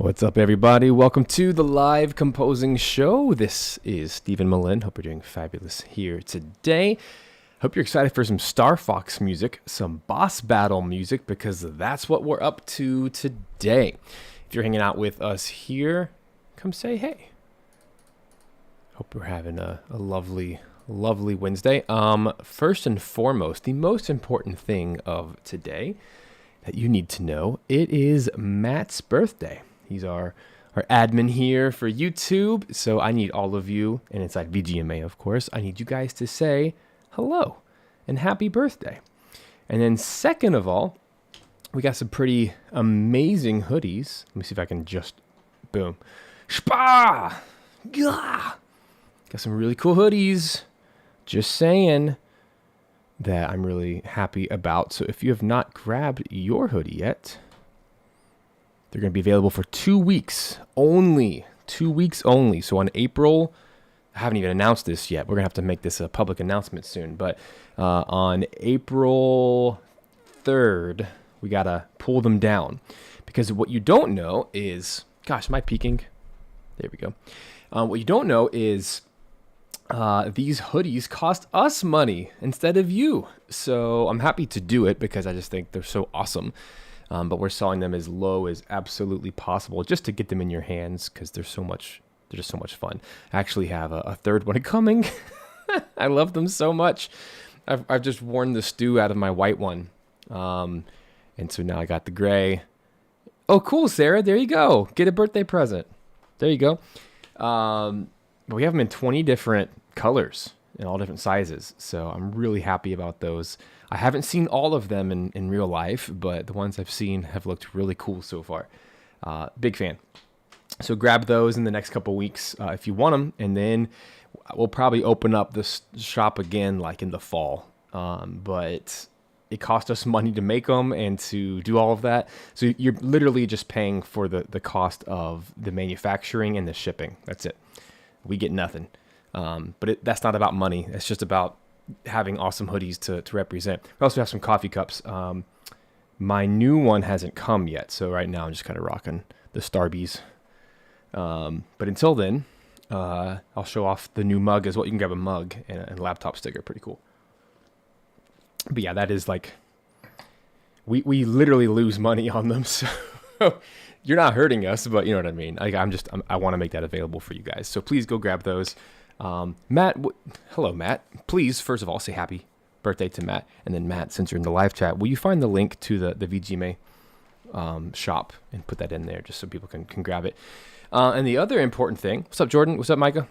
What's up, everybody? Welcome to the live composing show. This is Stephen Melin. Hope you're doing fabulous here today. Hope you're excited for some Star Fox music, some boss battle music, because that's what we're up to today. If you're hanging out with us here, come say hey. Hope we're having a lovely Wednesday. First and foremost, the most important thing of today that you need to know, it is Matt's birthday. He's our admin here for YouTube, so I need all of you, and inside VGMA, of course, I need you guys to say hello and happy birthday. And then second of all, we got some pretty amazing hoodies. Let me see if I can just, boom. Shpa! Gah! Got some really cool hoodies. Just saying that I'm really happy about. So if you have not grabbed your hoodie yet, they're going to be available for 2 weeks only. 2 weeks only. So on April, I haven't even announced this yet. We're going to have to make this a public announcement soon. But on April 3rd, we got to pull them down. Because what you don't know is, gosh, am I peeking? There we go. What you don't know is these hoodies cost us money instead of you. So I'm happy to do it because I just think they're so awesome. But we're selling them as low as absolutely possible just to get them in your hands because they're just so much fun. I actually have a third one coming. I love them so much. I've just worn the stew out of my white one. And so now I got the gray. Oh, cool, Sarah. There you go. Get a birthday present. There you go. But we have them in 20 different colors in all different sizes. So I'm really happy about those. I haven't seen all of them in real life, but the ones I've seen have looked really cool so far. Big fan. So grab those in the next couple weeks if you want them. And then we'll probably open up this shop again like in the fall. But it cost us money to make them and to do all of that. So you're literally just paying for the cost of the manufacturing and the shipping. That's it. We get nothing. But that's not about money. It's just about having awesome hoodies to represent. We also have some coffee cups. My new one hasn't come yet. So right now I'm just kind of rocking the Starbies. But until then, I'll show off the new mug as well. You can grab a mug and a laptop sticker. Pretty cool. But yeah, that is like, we literally lose money on them. So you're not hurting us, but you know what I mean? I want to make that available for you guys. So please go grab those. Matt, hello, Matt. Please, first of all, say happy birthday to Matt. And then Matt, since you're in the live chat, will you find the link to the VGMA shop and put that in there just so people can grab it. And the other important thing, what's up, Jordan? What's up, Micah?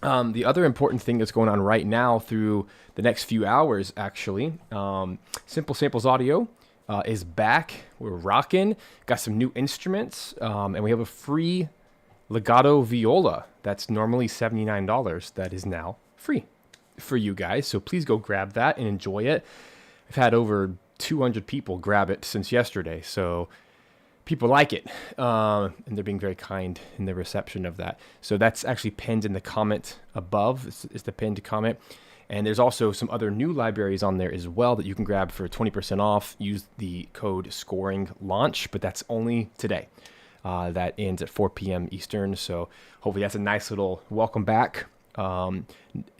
The other important thing that's going on right now through the next few hours, actually, Simple Samples Audio is back. We're rocking. Got some new instruments, and we have a free legato viola that's normally $79. That is now free for you guys. So please go grab that and enjoy it. I've had over 200 people grab it since yesterday. So people like it, and they're being very kind in the reception of that. So that's actually pinned in the comment above. It's the pinned comment. And there's also some other new libraries on there as well that you can grab for 20% off. Use the code scoring launch, but that's only today. That ends at 4 p.m. Eastern. So hopefully that's a nice little welcome back. Now,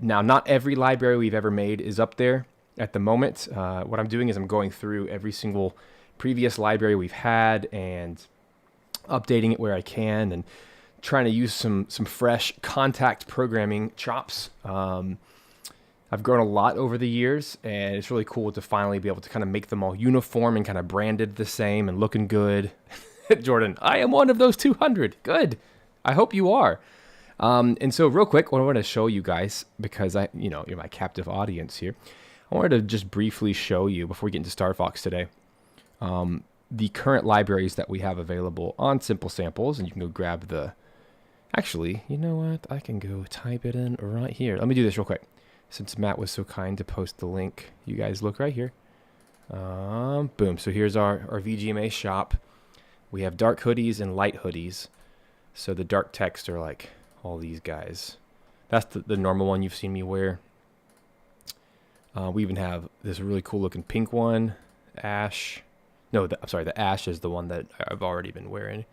not every library we've ever made is up there at the moment. What I'm doing is I'm going through every single previous library we've had and updating it where I can and trying to use some fresh contact programming chops. I've grown a lot over the years, and it's really cool to finally be able to kind of make them all uniform and kind of branded the same and looking good. Jordan, I am one of those 200. Good. I hope you are. And so real quick, what I want to show you guys, because you're my captive audience here. I wanted to just briefly show you before we get into Star Fox today, the current libraries that we have available on Simple Samples, and you can go grab actually, you know what? I can go type it in right here. Let me do this real quick. Since Matt was so kind to post the link, you guys look right here. Boom. So here's our VGMA shop. We have dark hoodies and light hoodies. So the dark text are like all these guys. That's the normal one you've seen me wear. We even have this really cool looking pink one, ash. No, I'm sorry, the ash is the one that I've already been wearing.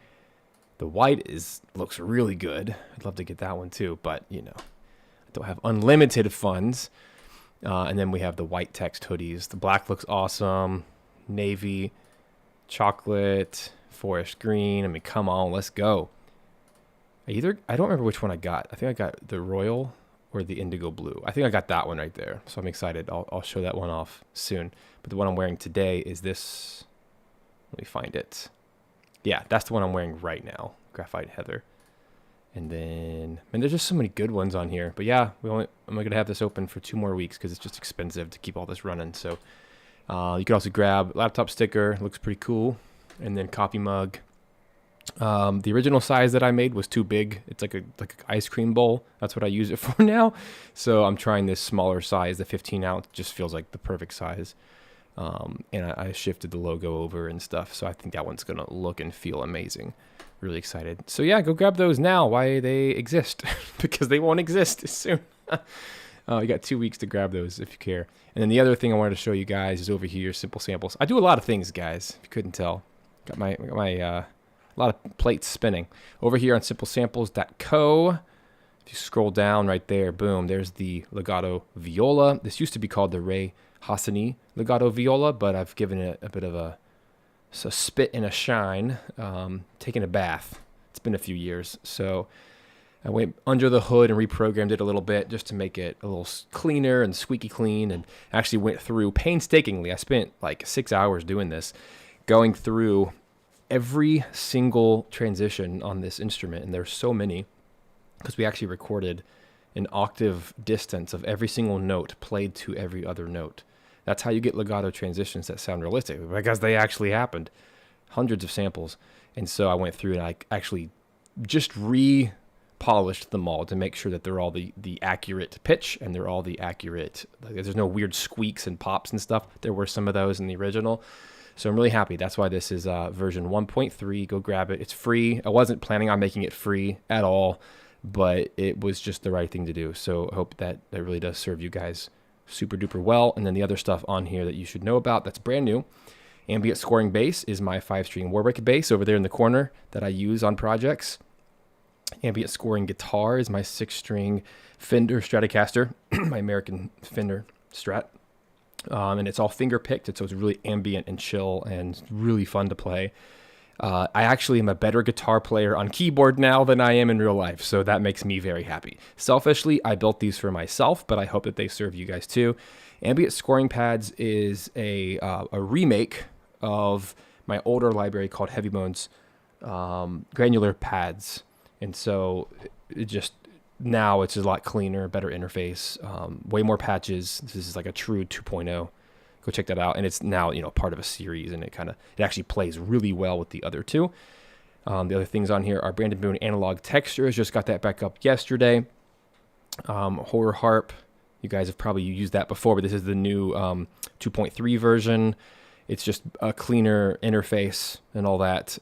The white looks really good. I'd love to get that one too, but you know, I don't have unlimited funds. And then we have the white text hoodies. The black looks awesome. Navy, chocolate, forest green. I mean, come on, let's go. I don't remember which one I got. I think I got the royal or the indigo blue. I think I got that one right there. So I'm excited. I'll show that one off soon. But the one I'm wearing today is this. Let me find it. Yeah, that's the one I'm wearing right now. Graphite heather. And then, man, there's just so many good ones on here. But yeah, I'm only going to have this open for 2 more weeks because it's just expensive to keep all this running. So you can also grab laptop sticker. Looks pretty cool. And then coffee mug. The original size that I made was too big. It's like an ice cream bowl. That's what I use it for now. So I'm trying this smaller size. The 15 ounce just feels like the perfect size. And I shifted the logo over and stuff. So I think that one's going to look and feel amazing. Really excited. So yeah, go grab those now. Why they exist? Because they won't exist soon. You got 2 weeks to grab those if you care. And then the other thing I wanted to show you guys is over here, Simple Samples. I do a lot of things, guys, if you couldn't tell. Got my a lot of plates spinning. Over here on simplesamples.co, if you scroll down right there, boom, there's the Legato Viola. This used to be called the Ray Hassani Legato Viola, but I've given it a bit of a spit and a shine, taking a bath. It's been a few years, so I went under the hood and reprogrammed it a little bit just to make it a little cleaner and squeaky clean, and actually went through painstakingly. I spent like 6 hours doing this, going through every single transition on this instrument, and there's so many because we actually recorded an octave distance of every single note played to every other note. That's how you get legato transitions that sound realistic, because they actually happened. Hundreds of samples. And so I went through and I actually just re-polished them all to make sure that they're all the accurate pitch and they're all the accurate, like, there's no weird squeaks and pops and stuff. There were some of those in the original. So I'm really happy. That's why this is version 1.3. Go grab it. It's free. I wasn't planning on making it free at all, but it was just the right thing to do. So I hope that really does serve you guys super duper well. And then the other stuff on here that you should know about that's brand new. Ambient scoring bass is my 5-string Warwick bass over there in the corner that I use on projects. Ambient scoring guitar is my 6-string Fender Stratocaster, my American Fender Strat. And it's all finger picked, so it's really ambient and chill and really fun to play. I actually am a better guitar player on keyboard now than I am in real life, so that makes me very happy. Selfishly, I built these for myself, but I hope that they serve you guys too. Ambient Scoring Pads is a remake of my older library called Heavy Bones granular pads, and so now it's a lot cleaner, better interface, way more patches. This is like a true 2.0. Go check that out. And it's now, part of a series, and it actually plays really well with the other two. The other things on here are Brandon Boone Analog Textures. Just got that back up yesterday. Horror Harp. You guys have probably used that before, but this is the new 2.3 version. It's just a cleaner interface and all that,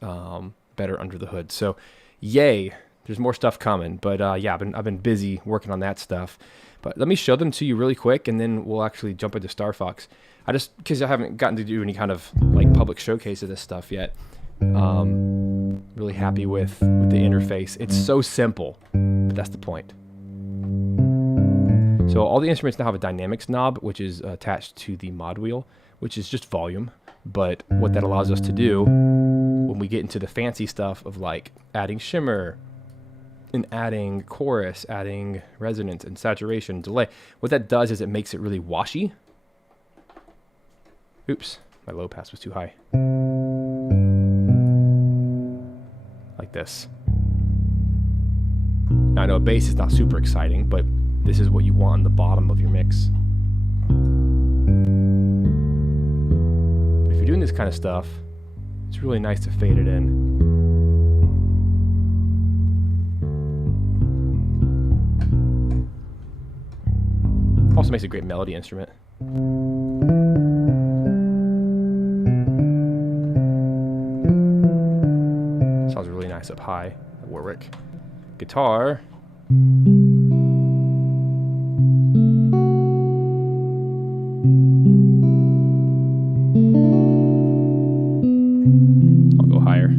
better under the hood. So, yay. There's more stuff coming. But yeah, I've been busy working on that stuff. But let me show them to you really quick, and then we'll actually jump into Star Fox. Because I haven't gotten to do any kind of like public showcase of this stuff yet. Really happy with the interface. It's so simple, but that's the point. So all the instruments now have a dynamics knob, which is attached to the mod wheel, which is just volume. But what that allows us to do when we get into the fancy stuff of like adding shimmer and adding chorus, adding resonance and saturation, delay, what that does is it makes it really washy. Oops, my low pass was too high. Like this. Now I know bass is not super exciting, but this is what you want on the bottom of your mix. If you're doing this kind of stuff, it's really nice to fade it in. Also makes a great melody instrument. Sounds really nice up high at Warwick. Guitar. I'll go higher.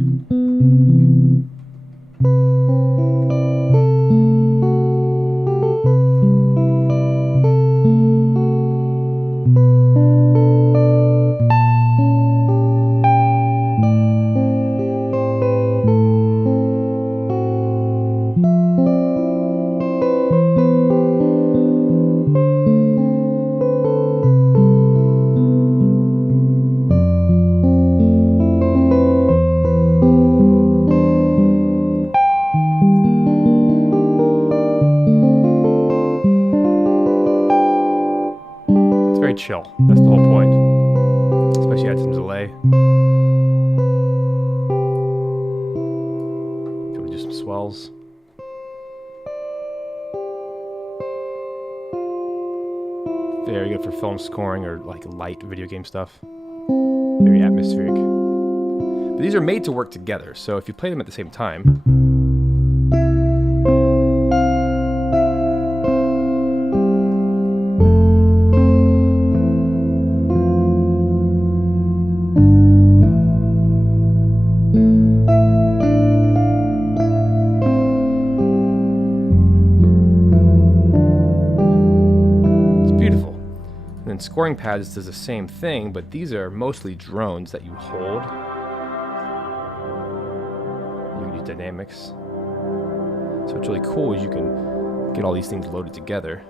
chill. That's the whole point. Especially add some delay. Go to do some swells. Very good for film scoring or like light video game stuff. Very atmospheric. But these are made to work together, so if you play them at the same time, scoring pads does the same thing, but these are mostly drones that you hold. You can use dynamics. So what's really cool is you can get all these things loaded together.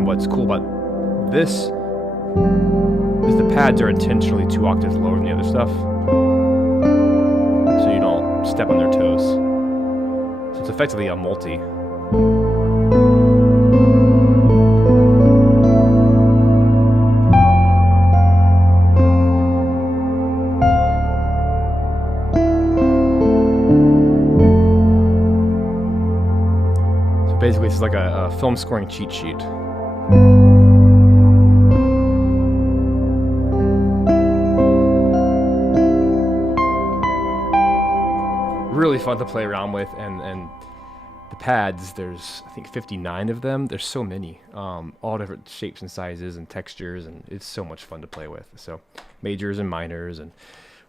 What's cool about this is the pads are intentionally 2 octaves lower than the other stuff, so you don't step on their toes. So it's effectively a multi. So basically it's like a film scoring cheat sheet. Really fun to play around with, and the pads, there's I think 59 of them. There's so many, all different shapes and sizes and textures, and it's so much fun to play with. So majors and minors, and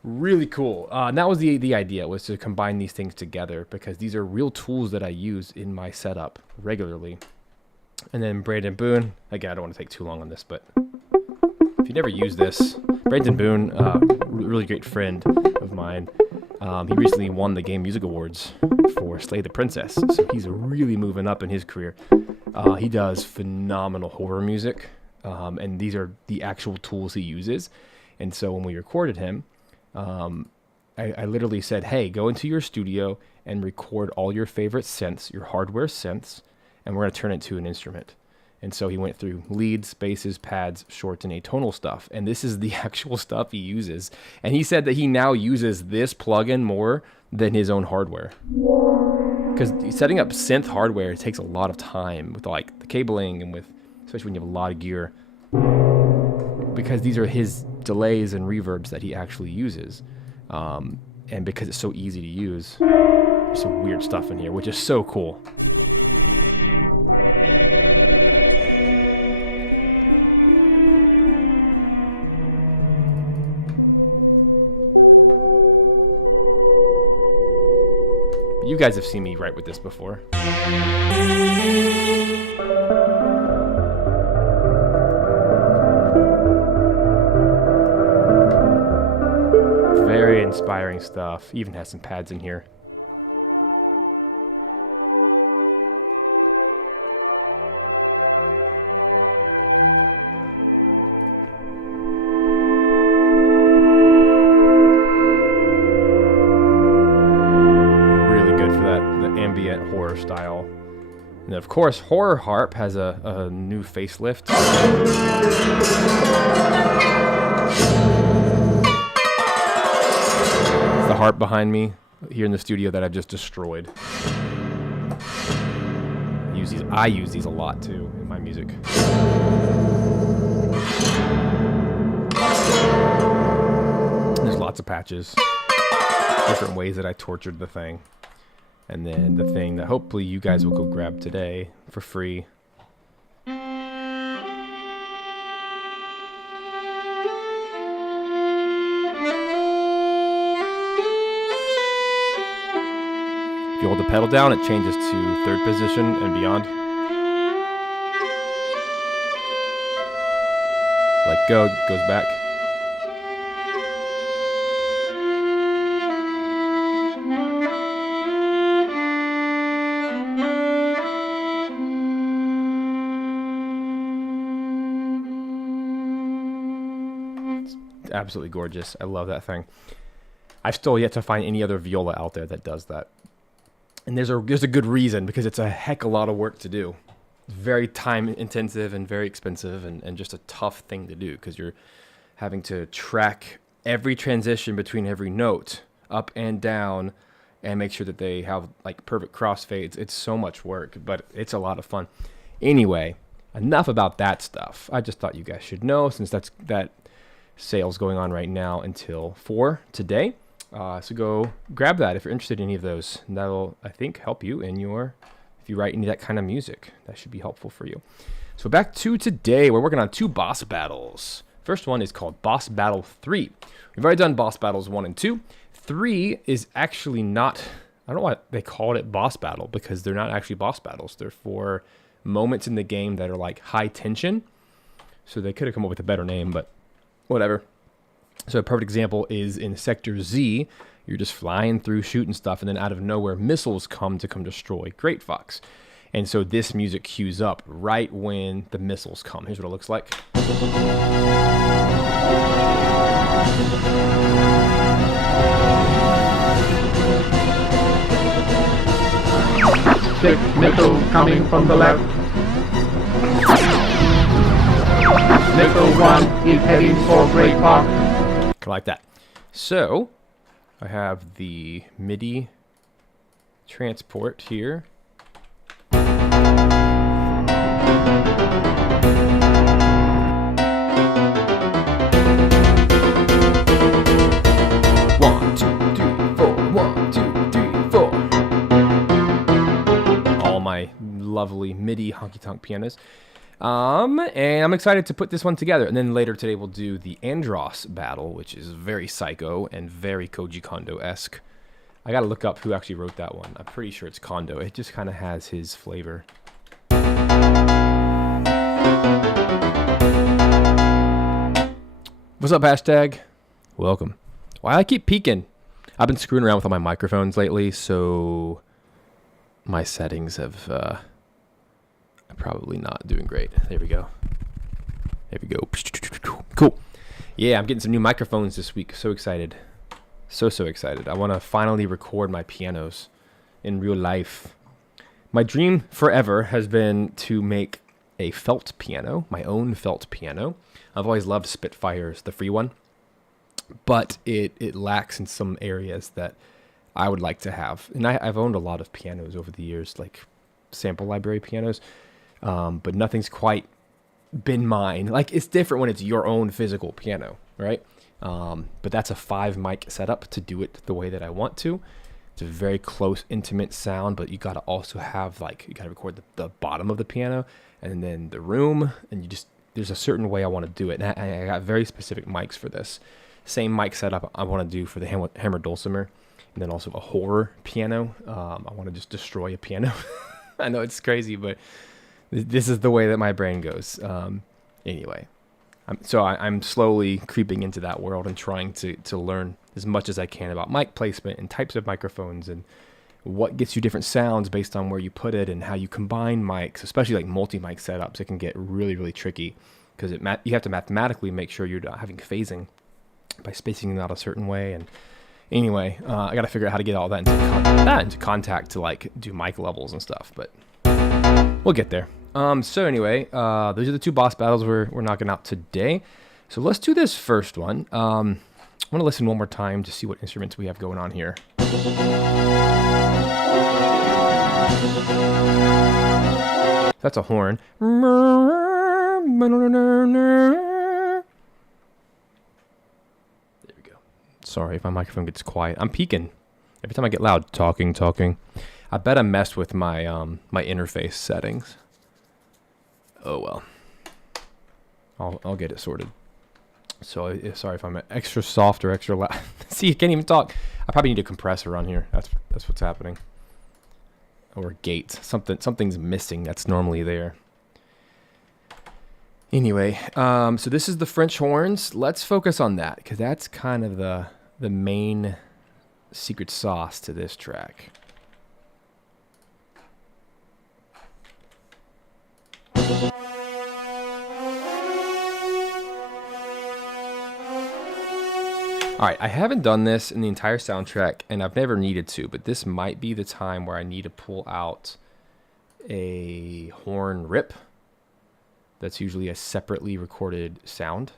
really cool. And that was the idea, was to combine these things together, because these are real tools that I use in my setup regularly. And then Brandon Boone, again, I don't want to take too long on this, but if you never use this, Brandon Boone, really great friend of mine, he recently won the Game Music Awards for Slay the Princess, so he's really moving up in his career. He does phenomenal horror music, and these are the actual tools he uses. And so when we recorded him, I literally said, hey, go into your studio and record all your favorite synths, your hardware synths, and we're going to turn it to an instrument. And so he went through leads, basses, pads, shorts, and atonal stuff. And this is the actual stuff he uses. And he said that he now uses this plugin more than his own hardware. Because setting up synth hardware takes a lot of time with like the cabling and with, especially when you have a lot of gear. Because these are his delays and reverbs that he actually uses. And because it's so easy to use, there's some weird stuff in here, which is so cool. You guys have seen me write with this before. Very inspiring stuff. Even has some pads in here. Ambient horror style. And of course, Horror Harp has a new facelift. It's the harp behind me here in the studio that I've just destroyed. I use these a lot too in my music. There's lots of patches, different ways that I tortured the thing. And then the thing that hopefully you guys will go grab today for free. If you hold the pedal down, it changes to third position and beyond. Let go, it goes back. absolutely gorgeous. I love that thing. I've still yet to find any other viola out there that does that. And there's a good reason, because it's a heck of a lot of work to do. It's very time intensive and very expensive, and just a tough thing to do, because you're having to track every transition between every note, up and down, and make sure that they have like perfect crossfades. It's so much work, but it's a lot of fun. Anyway, enough about that stuff. I just thought you guys should know, since that sale's going on right now until 4 today. So go grab that if you're interested in any of those. And that'll, I think, help you in if you write any of that kind of music. That should be helpful for you. So back to today, we're working on 2 boss battles. First one is called Boss Battle 3. We've already done boss battles 1 and 2. 3 is actually not, I don't know why they called it boss battle, because they're not actually boss battles. They're for moments in the game that are like high tension. So they could have come up with a better name, but whatever. So a perfect example is in Sector Z. You're just flying through, shooting stuff, and then out of nowhere, missiles come destroy Great Fox. And so this music cues up right when the missiles come. Here's what it looks like. 6 missiles coming from the left. Missile 1 is heading for Great Fox. Like that. So I have the MIDI transport here. One, two, three, four. 1, 2, 3, 4. All my lovely MIDI honky-tonk pianos. And I'm excited to put this one together. And then later today we'll do the Andross Battle, which is very psycho and very Koji Kondo-esque. I gotta look up who actually wrote that one. I'm pretty sure it's Kondo. It just kind of has his flavor. What's up, hashtag? Welcome. Why I keep peeking? I've been screwing around with all my microphones lately, so my settings have... probably not doing great. There we go. There we go. Cool. Yeah, I'm getting some new microphones this week. So excited. So excited. I want to finally record my pianos in real life. My dream forever has been to make a felt piano, my own felt piano. I've always loved Spitfires, the free one, but it lacks in some areas that I would like to have. And I've owned a lot of pianos over the years, like sample library pianos. But nothing's quite been mine. Like, it's different when it's your own physical piano, right? But that's a 5 mic setup to do it the way that I want to. It's a very close, intimate sound, but you got to also have, like, you got to record the bottom of the piano and then the room, and there's a certain way I want to do it. And I got very specific mics for this. Same mic setup I want to do for the hammer dulcimer, and then also a horror piano. I want to just destroy a piano. I know it's crazy, but this is the way that my brain goes. Anyway, I'm slowly creeping into that world and trying to learn as much as I can about mic placement and types of microphones and what gets you different sounds based on where you put it and how you combine mics, especially like multi-mic setups. It can get really, really tricky because you have to mathematically make sure you're not having phasing by spacing them out a certain way. And anyway, I got to figure out how to get all that into contact to like do mic levels and stuff, but we'll get there. So anyway, those are the 2 boss battles we're knocking out today. So let's do this first one. I want to listen one more time to see what instruments we have going on here. That's a horn. There we go. Sorry if my microphone gets quiet. I'm peaking. Every time I get loud, talking. I bet I messed with my my interface settings. Oh well. I'll get it sorted. So sorry if I'm extra soft or extra loud. See, you can't even talk. I probably need a compressor on here. That's what's happening. Or gate. Something's missing that's normally there. Anyway, so this is the French horns. Let's focus on that because that's kind of the main secret sauce to this track. All right, I haven't done this in the entire soundtrack, and I've never needed to, but this might be the time where I need to pull out a horn rip. That's usually a separately recorded sound.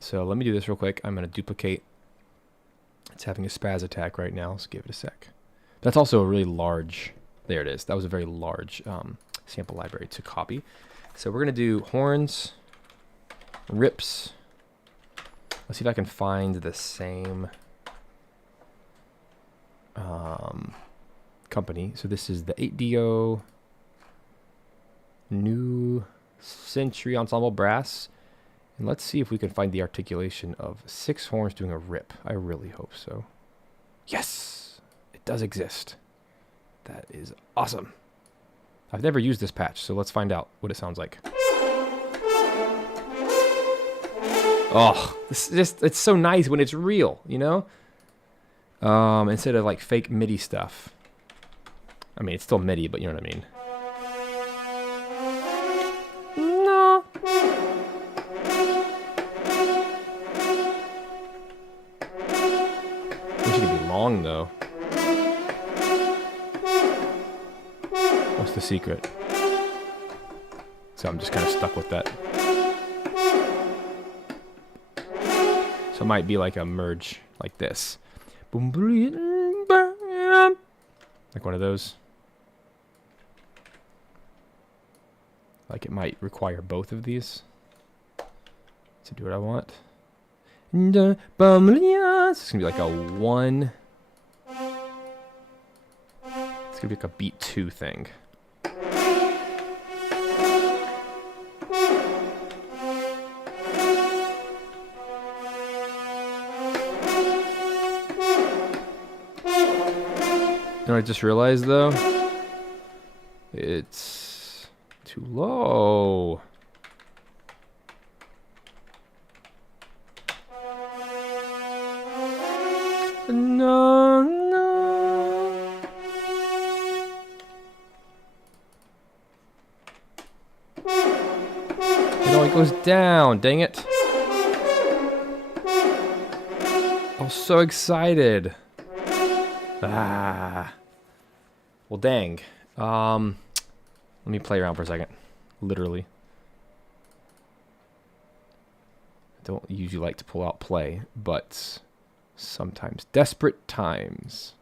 So let me do this real quick. I'm going to duplicate. It's having a spaz attack right now. Let's give it a sec. That's also a really large... There it is. That was a very large sample library to copy. So we're going to do horns, rips. Let's see if I can find the same company. So this is the 8DO New Century Ensemble Brass. And let's see if we can find the articulation of 6 horns doing a rip. I really hope so. Yes! It does exist. That is awesome. I've never used this patch, so let's find out what it sounds like. Oh, it's so nice when it's real, you know? Instead of like fake MIDI stuff. I mean, it's still MIDI, but you know what I mean. No. Wish it could be long though. What's the secret? So I'm just kind of stuck with that. So it might be like a merge like this. Like one of those. Like it might require both of these to do what I want. It's gonna be like a 1. It's gonna be like a beat 2 thing. You know what I just realized though? It's too low. No, no. It only goes down, dang it. I was so excited. Ah. Well, dang. Let me play around for a second. Literally. I don't usually like to pull out play, but sometimes. Desperate times.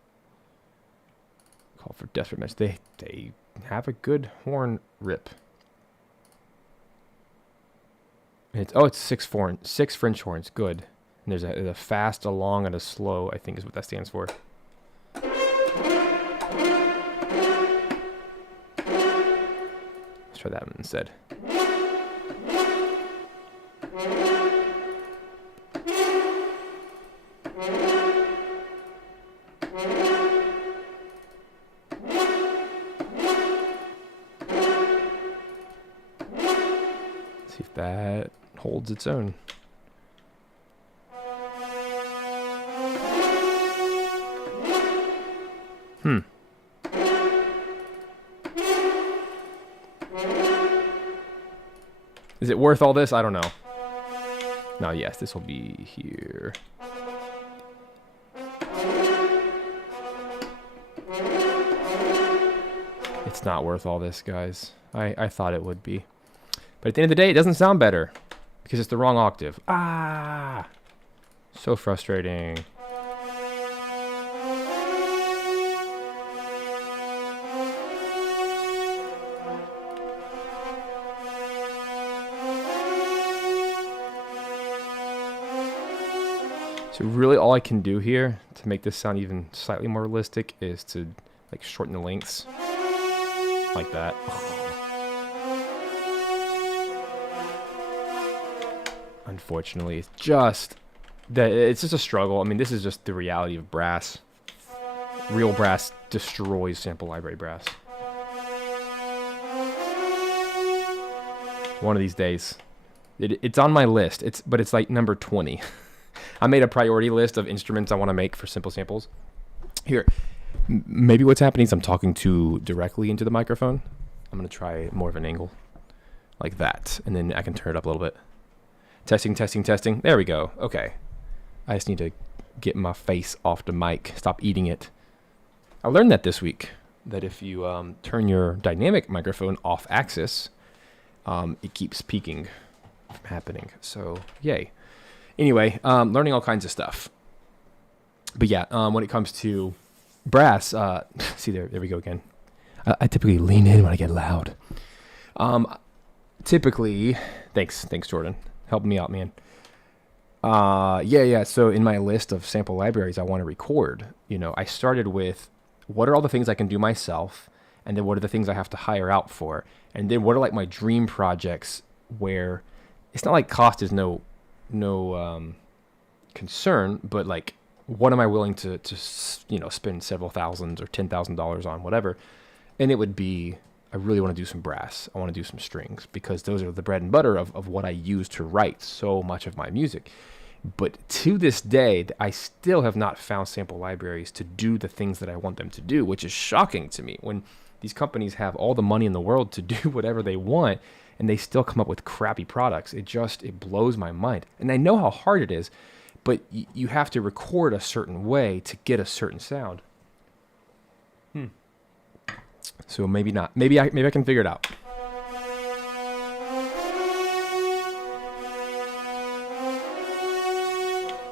Call for desperate measures. They have a good horn rip. It's 6 French horns. Good. And there's a fast, a long, and a slow, I think is what that stands for. Let's try that one instead. See if that holds its own. Is it worth all this? I don't know. No, yes, this will be here. It's not worth all this, guys. I thought it would be. But at the end of the day, it doesn't sound better. Because it's the wrong octave. Ah! So frustrating. So really all I can do here to make this sound even slightly more realistic is to like shorten the lengths like that. Unfortunately, it's just a struggle. I mean, this is just the reality of brass. Real brass destroys sample library brass. One of these days. It's on my list. But it's like number 20. I made a priority list of instruments I want to make for simple samples. Here, maybe what's happening is I'm talking too directly into the microphone. I'm going to try more of an angle like that, and then I can turn it up a little bit. Testing, testing, testing. There we go. Okay. I just need to get my face off the mic. Stop eating it. I learned that this week, that if you turn your dynamic microphone off axis, it keeps peaking from happening. So, yay. Anyway, learning all kinds of stuff. But yeah, when it comes to brass, see there we go again. I typically lean in when I get loud. Typically, thanks Jordan, helping me out, man. Yeah. So in my list of sample libraries I want to record, I started with what are all the things I can do myself, and then what are the things I have to hire out for, and then what are like my dream projects where it's not like cost is no concern, but like what am I willing to spend several thousands or $10,000 on, whatever. And it would be, I really want to do some brass. I want to do some strings, because those are the bread and butter of what I use to write so much of my music. But to this day, I still have not found sample libraries to do the things that I want them to do, which is shocking to me. When these companies have all the money in the world to do whatever they want, and they still come up with crappy products, it blows my mind. And I know how hard it is, but you have to record a certain way to get a certain sound. So maybe not. Maybe I can figure it out.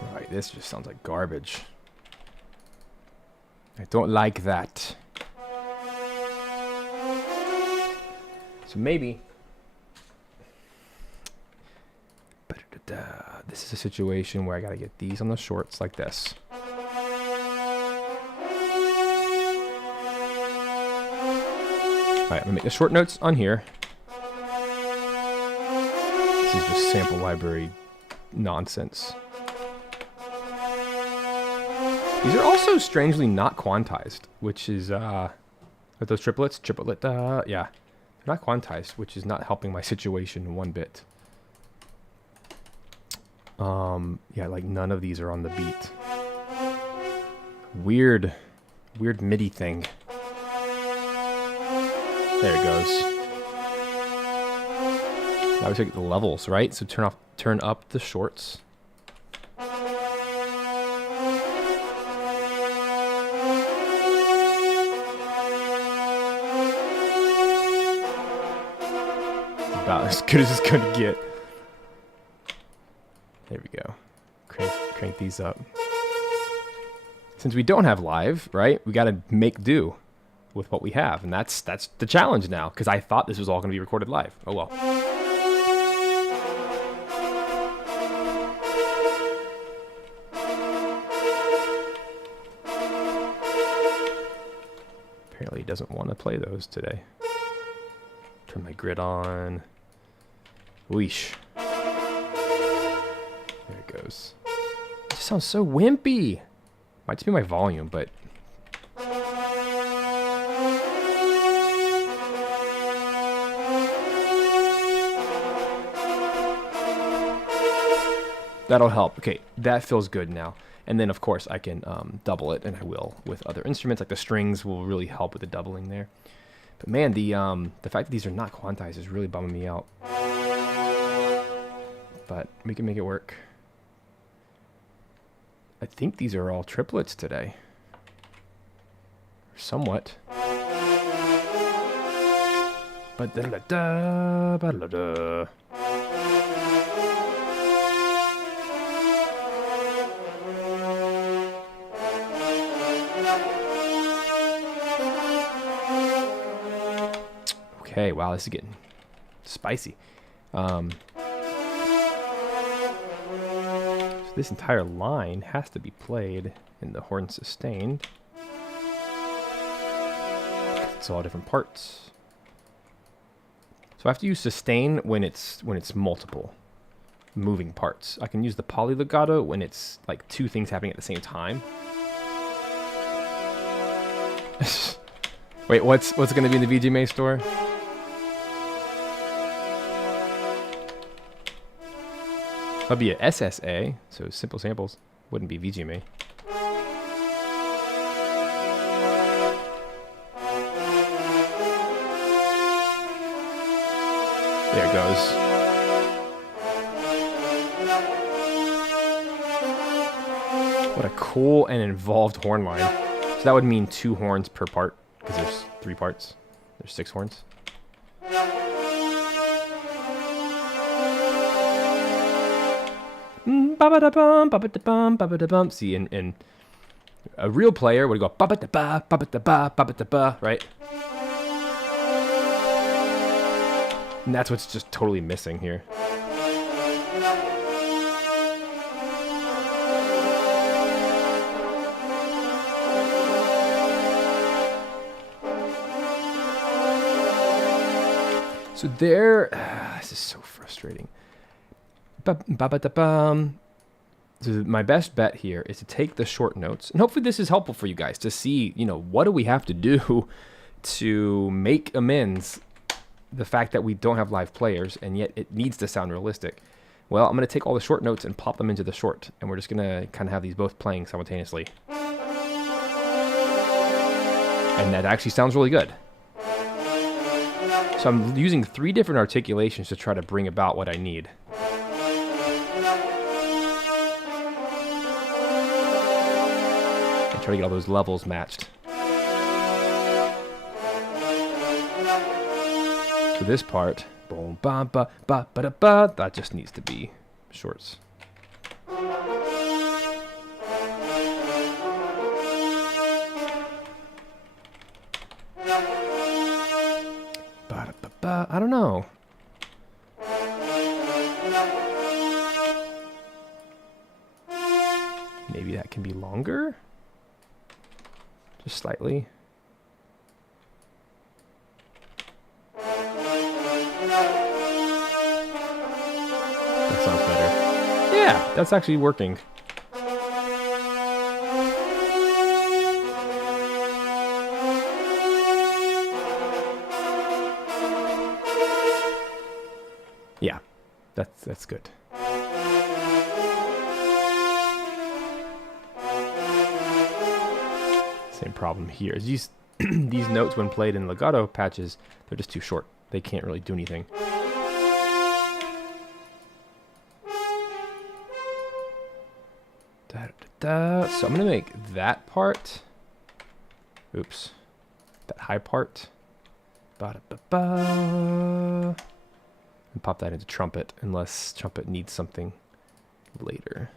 All right, this just sounds like garbage. I don't like that. So maybe. This is a situation where I gotta get these on the shorts like this. Alright, I'm gonna make the short notes on here. This is just sample library nonsense. These are also strangely not quantized, which is, are those triplets? Triplet, yeah. They're not quantized, which is not helping my situation one bit. Yeah, like none of these are on the beat. Weird MIDI thing. There it goes. Now we take the levels, right? So turn up the shorts. About as good as it's gonna get. There we go. Crank these up. Since we don't have live, right? We gotta make do with what we have, and that's the challenge now, because I thought this was all going to be recorded live. Oh well. Apparently he doesn't want to play those today. Turn my grid on. Weesh. There it goes. It just sounds so wimpy. Might just be my volume, but that'll help. Okay, that feels good now. And then, of course, I can double it, and I will with other instruments. Like the strings will really help with the doubling there. But man, the fact that these are not quantized is really bumming me out. But we can make it work. I think these are all triplets today. Somewhat. Ba-da-da-da. Okay, wow, this is getting spicy. So this entire line has to be played in the horn sustained. It's all different parts. So I have to use sustain when it's multiple moving parts. I can use the polylegato when it's like two things happening at the same time. Wait, what's going to be in the VGMA store? That'd be a SSA, so simple samples. Wouldn't be VGMA. There it goes. What a cool and involved horn line. So that would mean 2 horns per part, because there's 3 parts. There's 6 horns. See, in a real player would go ba-ba-da-ba, ba-ba-da-ba, ba-ba-da-ba, right? And that's what's just totally missing here. So there, this is so frustrating. Ba-ba-da-bum. So my best bet here is to take the short notes, and hopefully this is helpful for you guys to see, you know, what do we have to do to make amends the fact that we don't have live players, and yet it needs to sound realistic. Well, I'm going to take all the short notes and pop them into the short, and we're just going to kind of have these both playing simultaneously. And that actually sounds really good. So I'm using 3 different articulations to try to bring about what I need. And try to get all those levels matched. So this part, boom, ba ba ba ba da ba, that just needs to be shorts. I don't know. Maybe that can be longer? Just slightly. That sounds better. Yeah, that's actually working. Yeah, that's good. Same problem here. These these notes, when played in legato patches, they're just too short. They can't really do anything. So I'm gonna make that part. Oops, that high part. Ba-da-ba-ba. And pop that into trumpet, unless trumpet needs something later.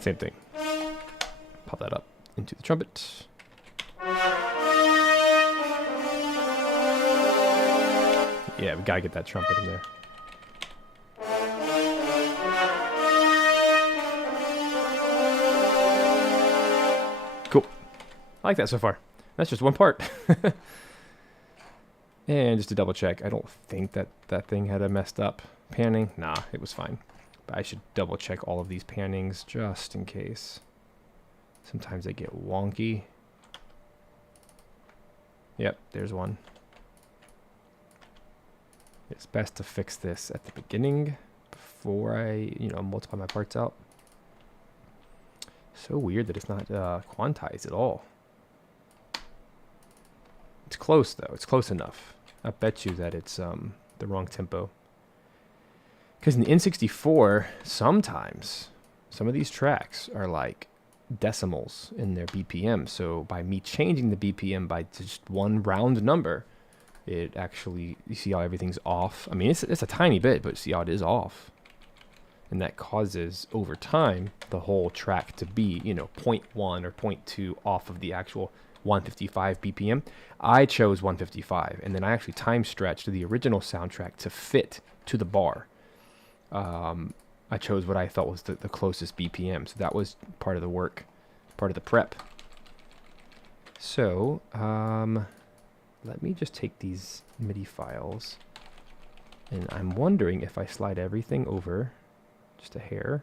Same thing. Pop that up into the trumpet. Yeah, we gotta get that trumpet in there. Cool. I like that so far. That's just one part. And just to double check, I don't think that thing had a messed up panning. Nah, it was fine. I should double check all of these pannings just in case. Sometimes they get wonky. Yep, there's one. It's best to fix this at the beginning before I, multiply my parts out. So weird that it's not quantized at all. It's close though. It's close enough. I bet you that it's the wrong tempo. Because in the N64, sometimes some of these tracks are like decimals in their BPM. So by me changing the BPM by just one round number, it actually, you see how everything's off. I mean, it's a tiny bit, but see how it is off. And that causes, over time, the whole track to be, 0.1 or 0.2 off of the actual 155 BPM. I chose 155, and then I actually time stretched the original soundtrack to fit to the bar. I chose what I thought was the closest BPM. So that was part of the work, part of the prep. So, let me just take these MIDI files. And I'm wondering if I slide everything over just a hair.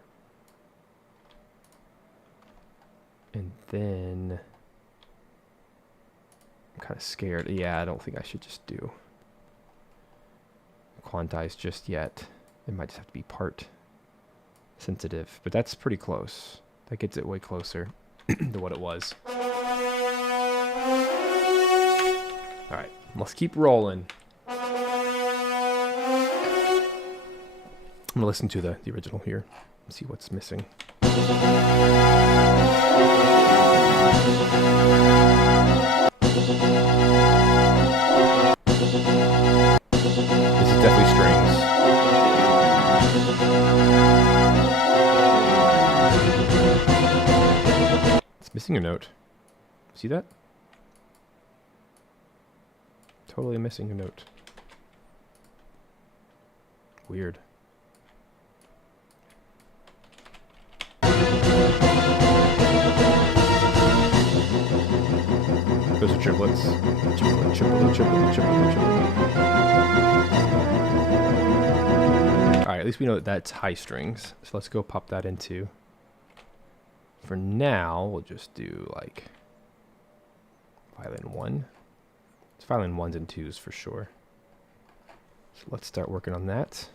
And then I'm kind of scared. Yeah, I don't think I should just do quantize just yet. It might just have to be part sensitive, but that's pretty close. That gets it way closer to what it was. All right, let's keep rolling. I'm gonna listen to the original here and see what's missing. This is definitely strings. It's missing a note. See that? Totally missing a note. Weird. Those are triplets. Triplet, triplet, triplet, triplet, triplet. Alright, at least we know that that's high strings. So let's go pop that into. For now, we'll just do like violin 1. It's violin 1s and 2s for sure. So let's start working on that.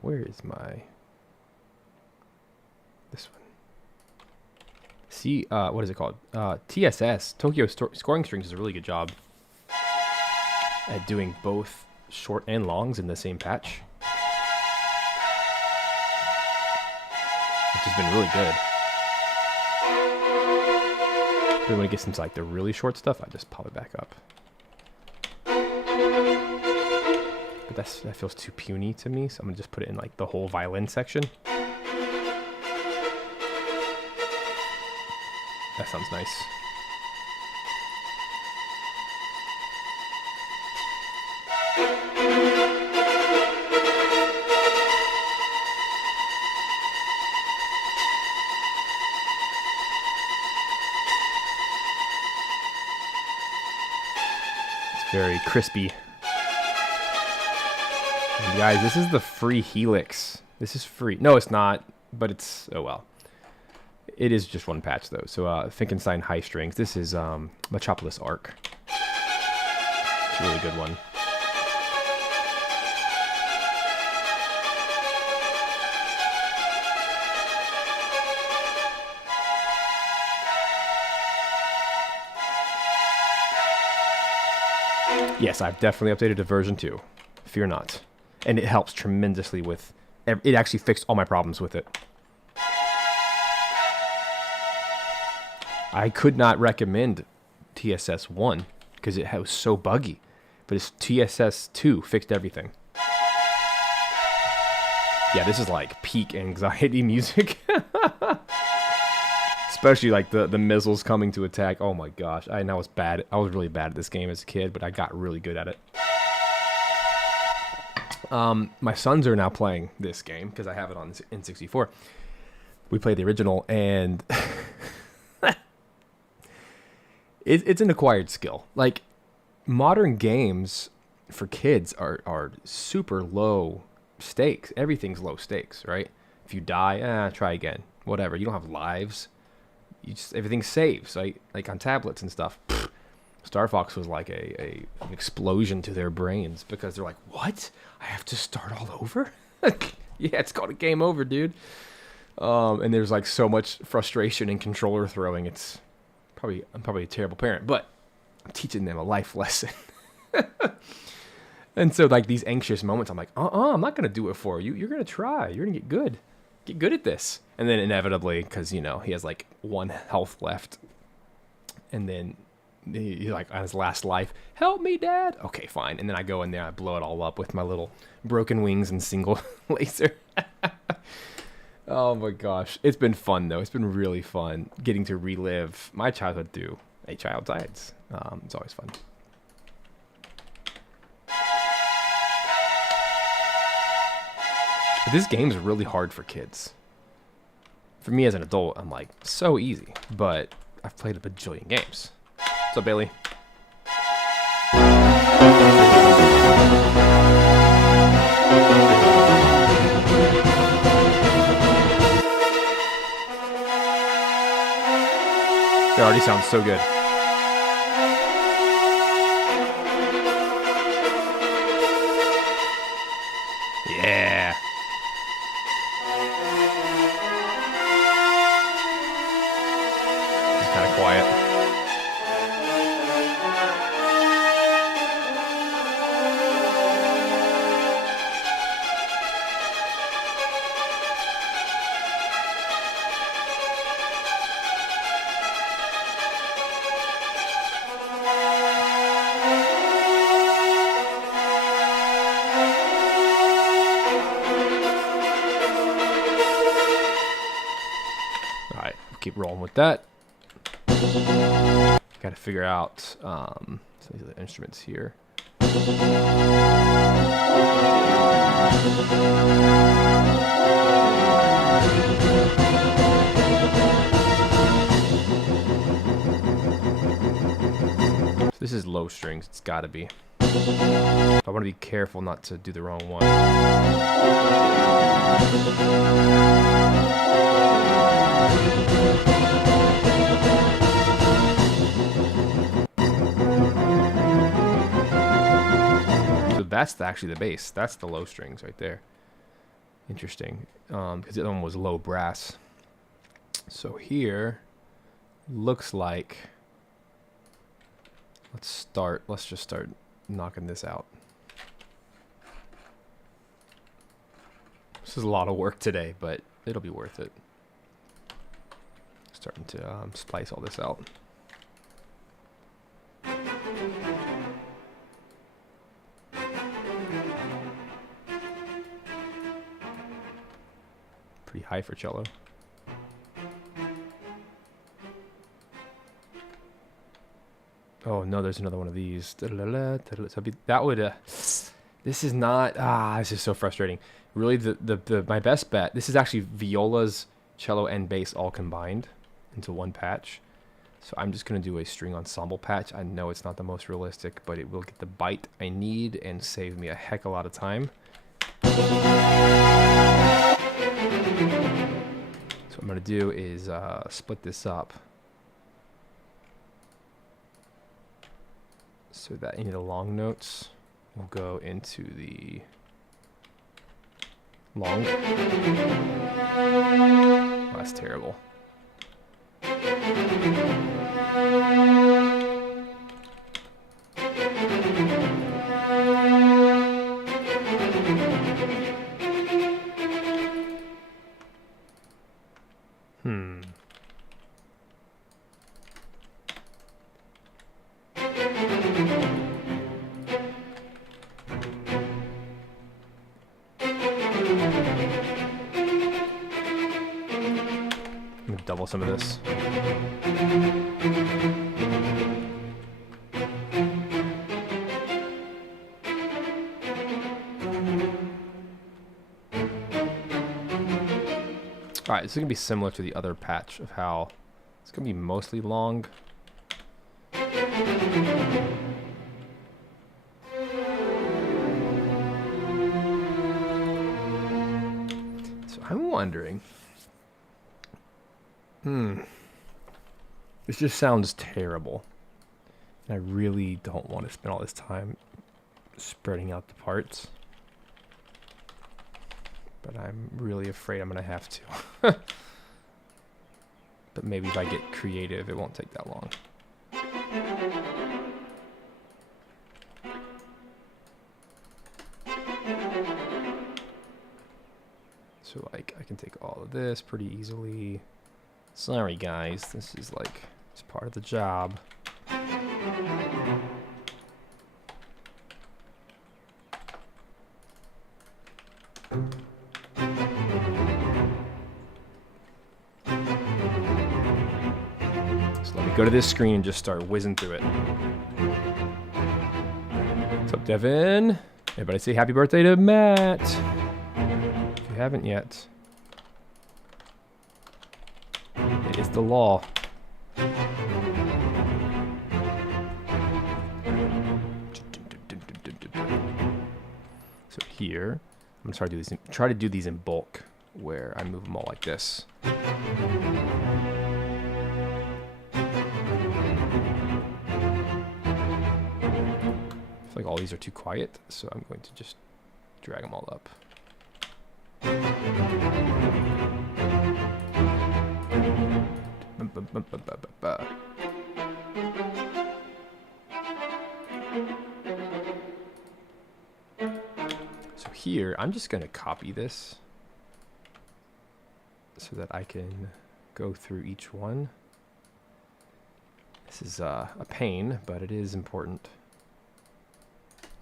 Where is my... This one. See, what is it called? TSS, Tokyo Scoring Strings, does a really good job at doing both short and longs in the same patch. Which has been really good. But when it gets into like the really short stuff, I just pop it back up. But that feels too puny to me, so I'm gonna just put it in like the whole violin section. That sounds nice. It's very crispy. And guys, this is the free Helix. This is free. No, it's not, but it's, oh well. It is just one patch though. So Finkenstein high strings. This is Metropolis Arc. It's a really good one. Yes, I've definitely updated to version 2. Fear not. And it helps tremendously with... It actually fixed all my problems with it. I could not recommend TSS 1 because it was so buggy. But it's TSS 2 fixed everything. Yeah, this is like peak anxiety music. Especially like the missiles coming to attack. Oh my gosh. I was bad. I was really bad at this game as a kid, but I got really good at it. My sons are now playing this game because I have it on N64. We played the original, and it's an acquired skill. Like, modern games for kids are super low stakes. Everything's low stakes, right? If you die, try again. Whatever. You don't have lives. Everything saves, right? Like on tablets and stuff. Star Fox was like an explosion to their brains because they're like, what? I have to start all over? Yeah, it's called a game over, dude. And there's like so much frustration in controller throwing. I'm probably a terrible parent, but I'm teaching them a life lesson. And so like these anxious moments, I'm like, I'm not going to do it for you. You're going to try. You're going to get good. Get good at this. And then inevitably, because, he has like 1 health left. And then he's like on his last life, help me, Dad. Okay, fine. And then I go in there, I blow it all up with my little broken wings and single laser. Oh my gosh. It's been fun though. It's been really fun getting to relive my childhood through a child's eyes. It's always fun. But this game's really hard for kids. For me as an adult, I'm like, so easy. But I've played a bajillion games. What's up, Bailey? already sounds so good. Yeah. It's kind of quiet. Keep rolling with that. Got to figure out some of the instruments here. So this is low strings. It's got to be. I want to be careful not to do the wrong one. So that's actually the bass. That's the low strings right there. Interesting, because the other one was low brass. So here, looks like, let's just start knocking this out. This is a lot of work today, but it'll be worth it. Starting to splice all this out. Pretty high for cello. Oh no, there's another one of these. So that would. This is not. This is so frustrating. Really, my best bet. This is actually violas, cello, and bass all combined into one patch. So I'm just gonna do a string ensemble patch. I know it's not the most realistic, but it will get the bite I need and save me a heck of a lot of time. So what I'm gonna do is split this up so that any of the long notes will go into the long. Oh, that's terrible. Double some of this. Alright, this is going to be similar to the other patch of how it's going to be mostly long. So I'm wondering... This just sounds terrible. And I really don't want to spend all this time spreading out the parts. But I'm really afraid I'm going to have to. But maybe if I get creative, it won't take that long. So like I can take all of this pretty easily. Sorry guys, this is like, it's part of the job. So let me go to this screen and just start whizzing through it. What's up, Devin? Everybody say happy birthday to Matt. If you haven't yet. It is the law. So here, I'm gonna try to do these in bulk, where I move them all like this. all these are too quiet, so I'm going to just drag them all up. So here, I'm just going to copy this so that I can go through each one. This is a pain, but it is important.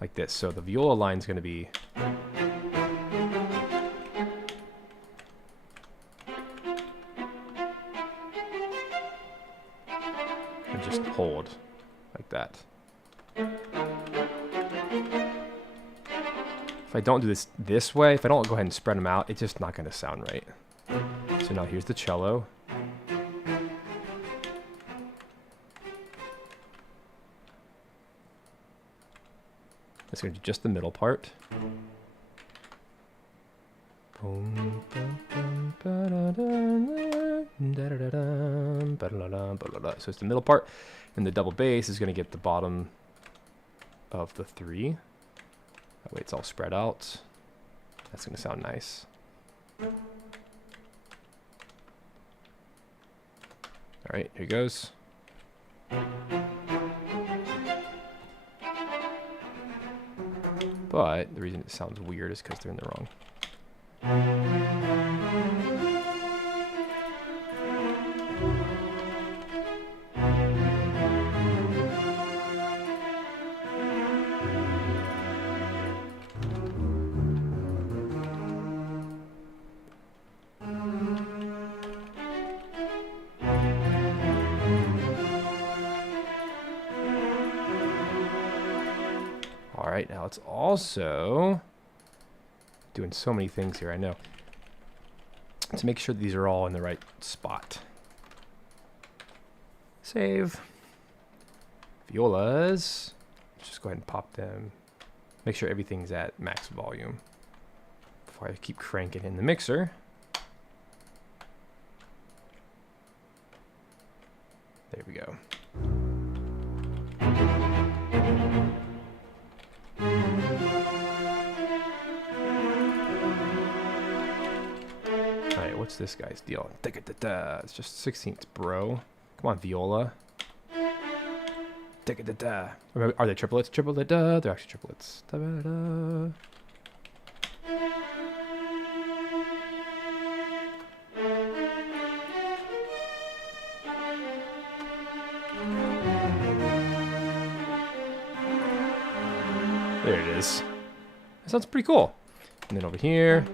Like this. So the viola line is going to be... and just hold like that. If I don't do this way, if I don't go ahead and spread them out, it's just not going to sound right. So now here's the cello. It's going to do just the middle part. So it's the middle part, and the double bass is going to get the bottom of the 3. That way it's all spread out. That's going to sound nice. All right, here goes. But the reason it sounds weird is because they're in the wrong. All right, now it's also doing so many things here, I know. To make sure these are all in the right spot. Save. Violas. Let's just go ahead and pop them. Make sure everything's at max volume before I keep cranking in the mixer. There we go. Alright, what's this guy's deal? It's just 16ths, bro. Come on, viola. Are they triplets? Tripleta. They're actually triplets. Da-ba-da. There it is. That sounds pretty cool. And then over here.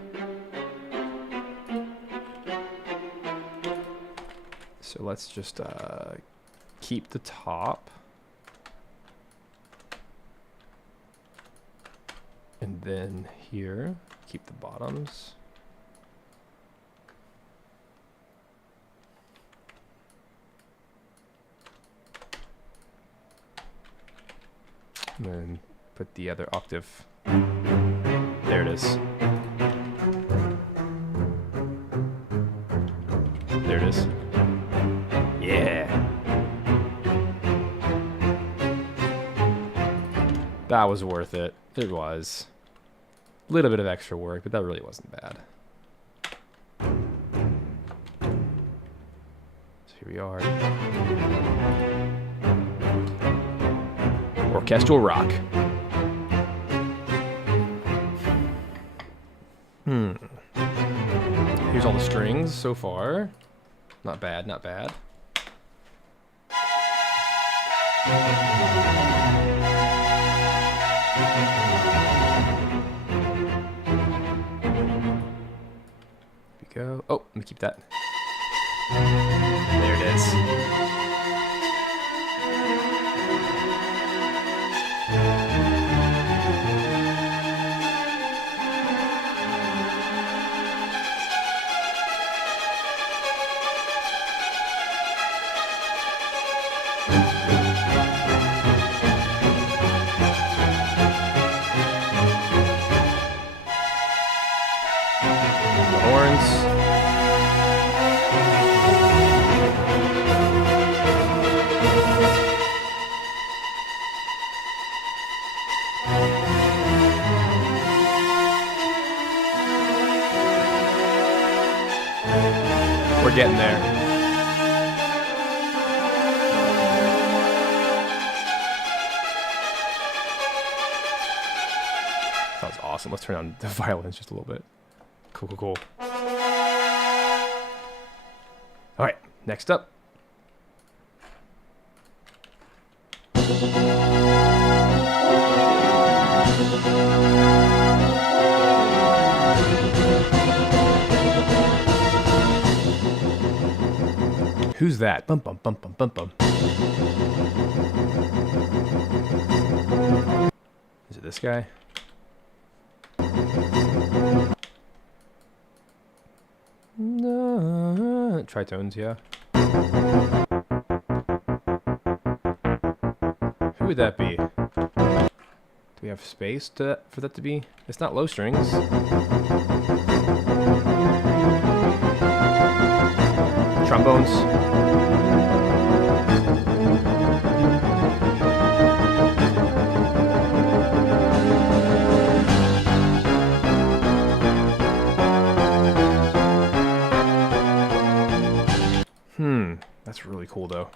So let's just keep the top. And then here, keep the bottoms. And then put the other octave. There it is. There it is. Yeah. That was worth it. It was. A little bit of extra work, but that really wasn't bad. So here we are. Orchestral rock. Here's all the strings so far. Not bad, not bad. Here we go. Oh, let me keep that. There it is. We're getting there. That was awesome. Let's turn on the violins just a little bit. Cool, cool, cool. All right, next up. Who's that? Bum bum bum bum bum bum. Is it this guy? No. Tritones, yeah. Who would that be? Do we have space for that to be? It's not low strings. Trombones. That's really cool though.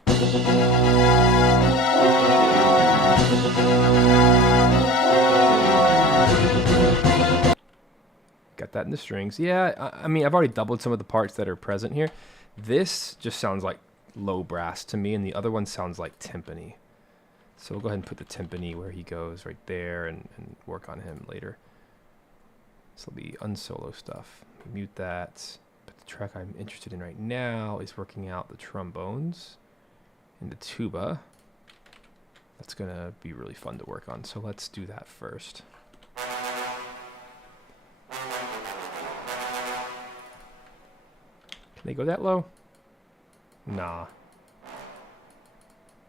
Got that in the strings. Yeah, I mean, I've already doubled some of the parts that are present here. This just sounds like low brass to me, and the other one sounds like timpani. So we'll go ahead and put the timpani where he goes right there and work on him later. This will be unsolo stuff. Mute that. But the track I'm interested in right now is working out the trombones and the tuba. That's going to be really fun to work on. So let's do that first. Can they go that low? Nah.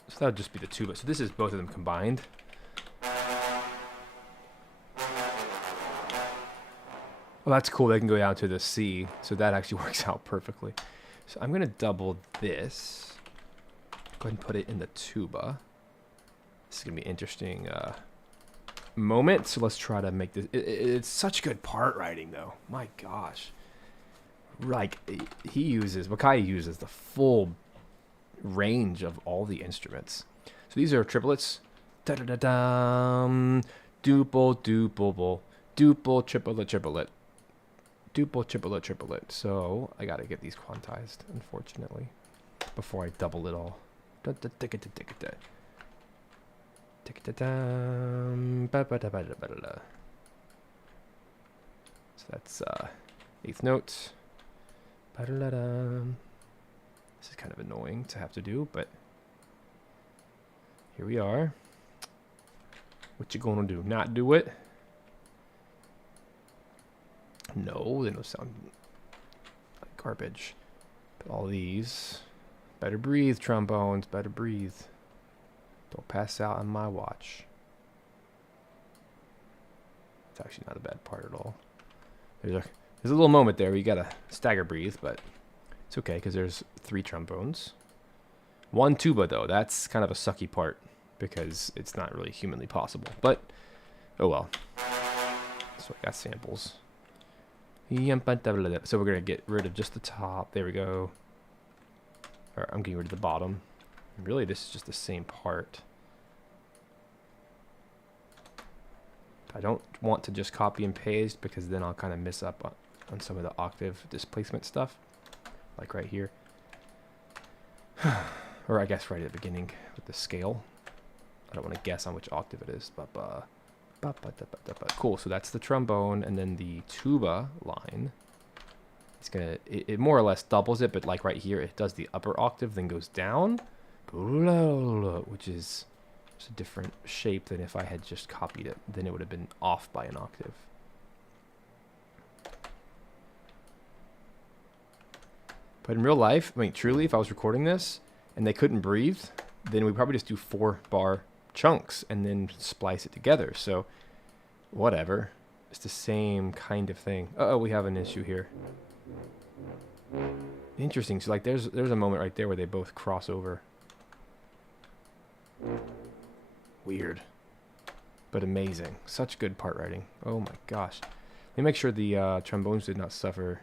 So that would just be the tuba. So this is both of them combined. Well, that's cool. They can go down to the C. So that actually works out perfectly. So I'm going to double this. Go ahead and put it in the tuba. This is going to be an interesting moment. So let's try to make this. It's such good part writing, though. My gosh. Like, Makai uses the full range of all the instruments. So these are triplets. Da-da-da-dum. Duple, duple, duple, triplet, triplet. Duple, triplet, triplet. So I got to get these quantized, unfortunately, before I double it all. So that's eighth note. This is kind of annoying to have to do, but here we are. What you gonna do? Not do it? No, they don't sound like garbage. But all these. Better breathe, trombones. Better breathe. Don't pass out on my watch. It's actually not a bad part at all. There's a little moment there where you gotta stagger breathe, but it's okay because there's 3 trombones. 1 tuba though, that's kind of a sucky part because it's not really humanly possible. But oh well. So I got samples. So we're gonna get rid of just the top. There we go. Or I'm getting rid of the bottom. Really, this is just the same part. I don't want to just copy and paste because then I'll kind of miss up on some of the octave displacement stuff, like right here. Or I guess right at the beginning with the scale. I don't want to guess on which octave it is. Cool, so that's the trombone, and then the tuba line. It's gonna, it more or less doubles it, but like right here, it does the upper octave, then goes down, which is just a different shape than if I had just copied it. Then it would have been off by an octave. But in real life, I mean, truly, if I was recording this and they couldn't breathe, then we'd probably just do 4-bar chunks and then splice it together. So whatever. It's the same kind of thing. Uh-oh, we have an issue here. Interesting. So like there's a moment right there where they both cross over. Weird. But amazing. Such good part writing. Oh my gosh. Let me make sure the trombones did not suffer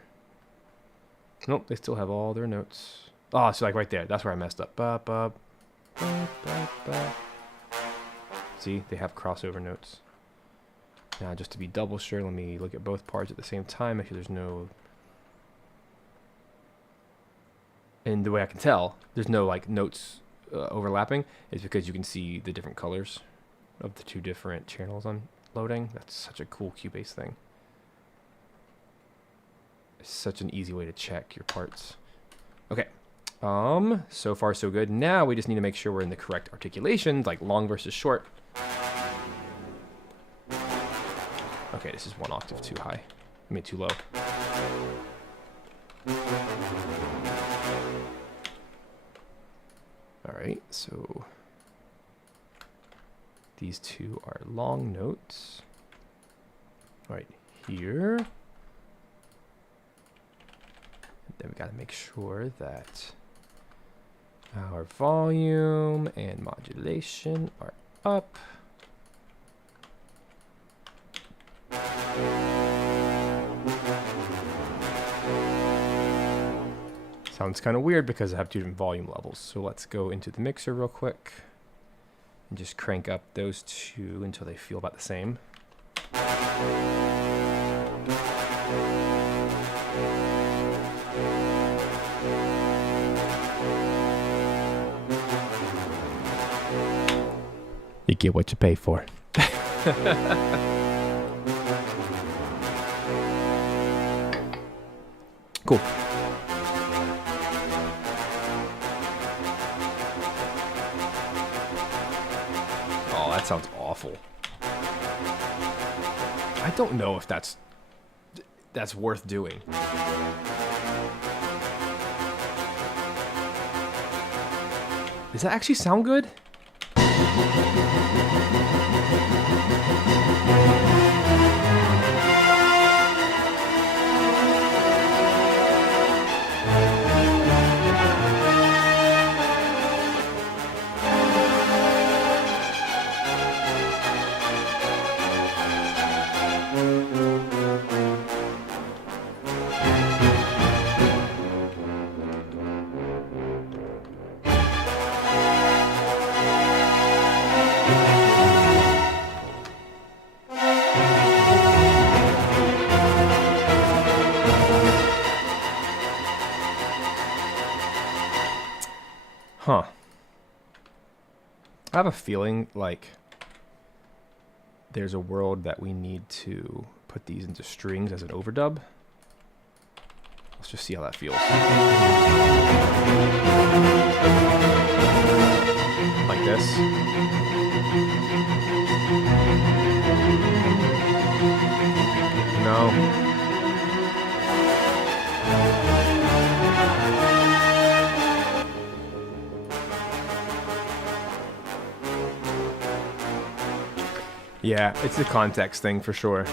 Nope, they still have all their notes. Oh, so like right there. That's where I messed up. Ba, ba, ba, ba, ba. See, they have crossover notes. Now, just to be double sure, let me look at both parts at the same time. Make sure there's no... And the way I can tell, there's no like notes overlapping, is because you can see the different colors of the two different channels I'm loading. That's such a cool Cubase thing. It's such an easy way to check your parts. Okay. So far so good. Now we just need to make sure we're in the correct articulations, like long versus short. Okay, this is one octave too high. I mean, too low. All right, so these two are long notes. Right here. And then we got to make sure that our volume and modulation are up. Sounds kind of weird because I have two different volume levels. So let's go into the mixer real quick and just crank up those two until they feel about the same. You get what you pay for. Cool. Oh, that sounds awful. I don't know if that's worth doing. Does that actually sound good? Huh. I have a feeling like there's a world that we need to put these into strings as an overdub. Let's just see how that feels. Like this. No. Yeah, it's a context thing for sure.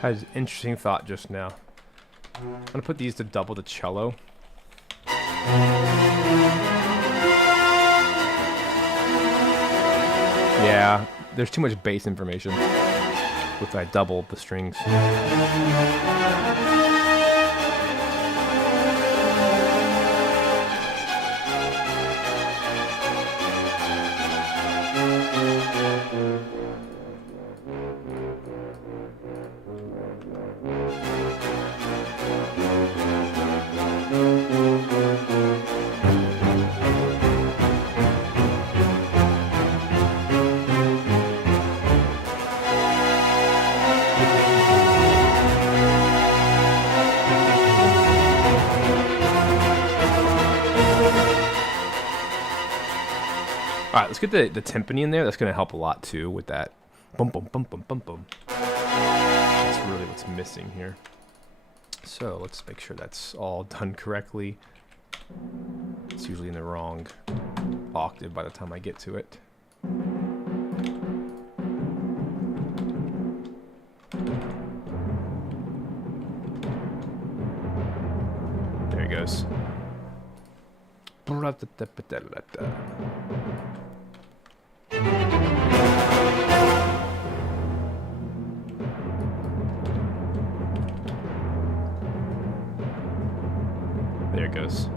Had an interesting thought just now. I'm gonna put these to double the cello. Yeah, there's too much bass information if I double the strings. let's get the timpani in there. That's going to help a lot too with that. Bum, bum, bum, bum, bum, bum. That's really what's missing here. So let's make sure that's all done correctly. It's usually in the wrong octave by the time I get to it. There he goes. There it goes.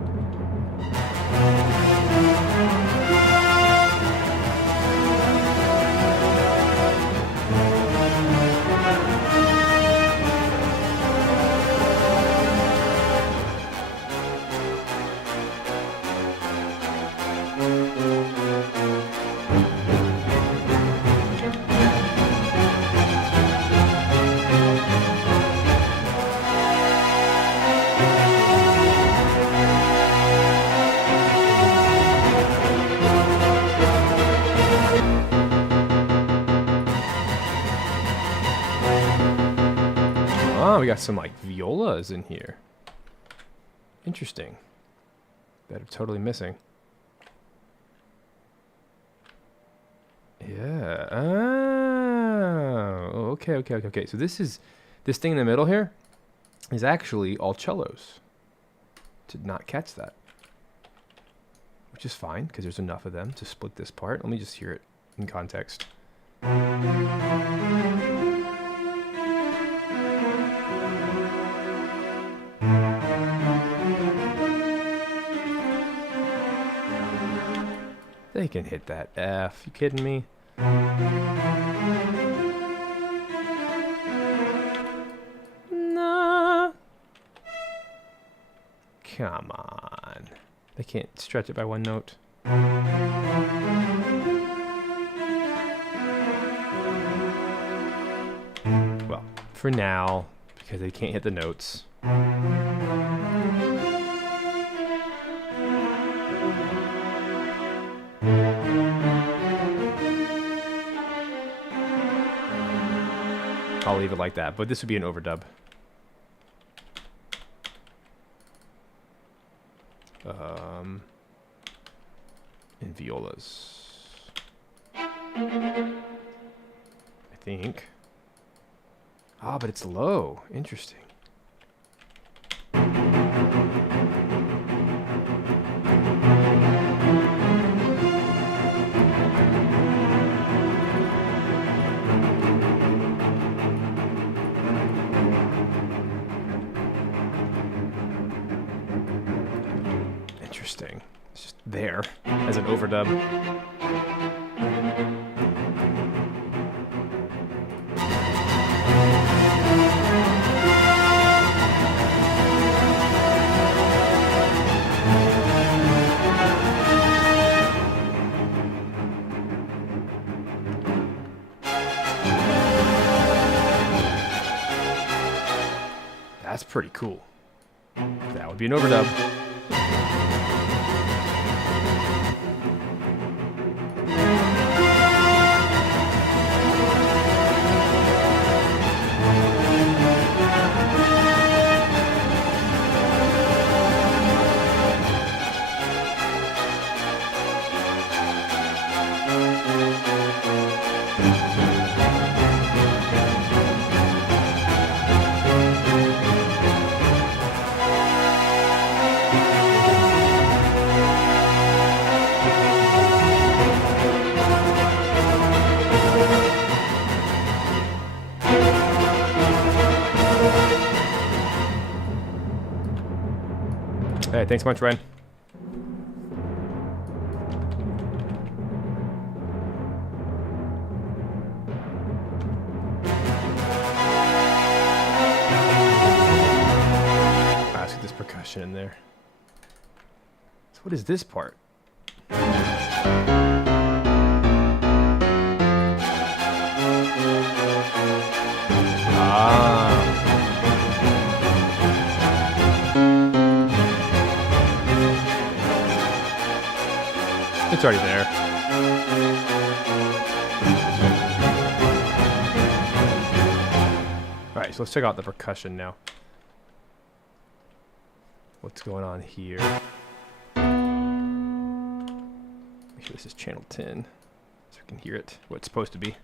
Oh, we got some like violas in here. Interesting. That are totally missing. Yeah. Oh, okay. So this thing in the middle here is actually all cellos. Did not catch that. Which is fine, because there's enough of them to split this part. Let me just hear it in context. They can hit that F. You kidding me? Nah. Come on. They can't stretch it by one note. Well, for now, because they can't hit the notes. I'll leave it like that, but this would be an overdub. In violas. I think. Ah, but it's low. Interesting. Interesting. It's just there as an overdub. That's pretty cool. That would be an overdub. Hey, thanks so much, Ryan. Let's get this percussion in there. So what is this part? It's already there. Alright, so let's check out the percussion now. What's going on here? Make sure this is channel 10 so we can hear it, what it's supposed to be.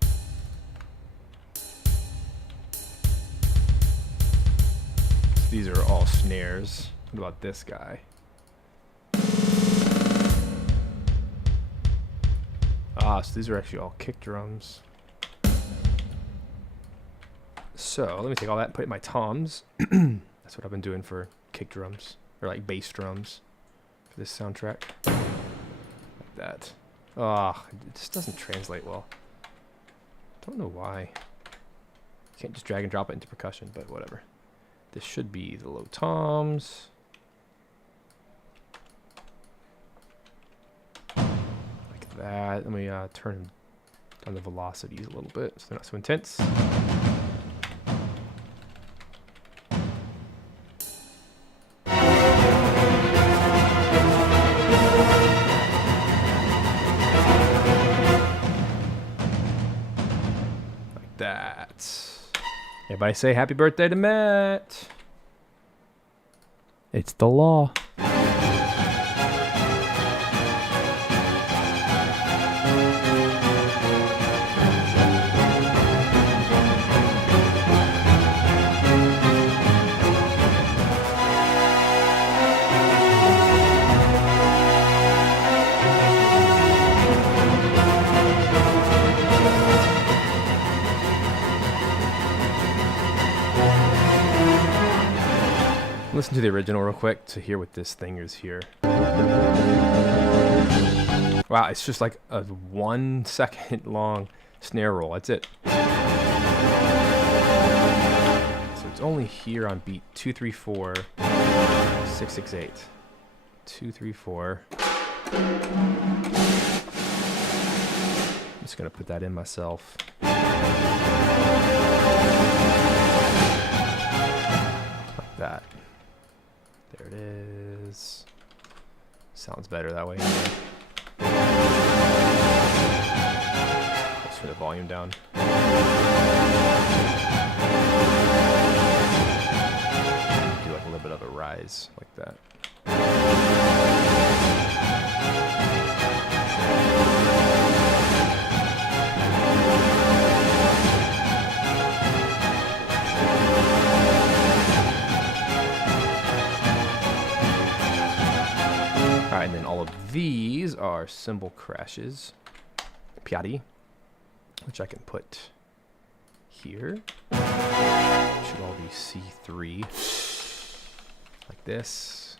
These are all snares. What about this guy? Ah, so these are actually all kick drums. So let me take all that and put it in my toms. That's what I've been doing for kick drums, or like bass drums for this soundtrack. Like that. Ah, it just doesn't translate well. Don't know why. Can't just drag and drop it into percussion, but whatever. This should be the low toms. Like that. Let me turn down the velocities a little bit so they're not so intense. Like that. Everybody say happy birthday to Matt. It's the law. Listen to the original real quick to hear what this thing is here. Wow, it's just like a 1 second long snare roll. That's it. So it's only here on beat 2, 3, 4, 6, 6, 8. 2, 3, 4. I'm just gonna put that in myself. Like that. There it is. Sounds better that way. Let's turn the volume down. Do like a little bit of a rise, like that. And then all of these are cymbal crashes, piatti, which I can put here. Should all be C3, like this.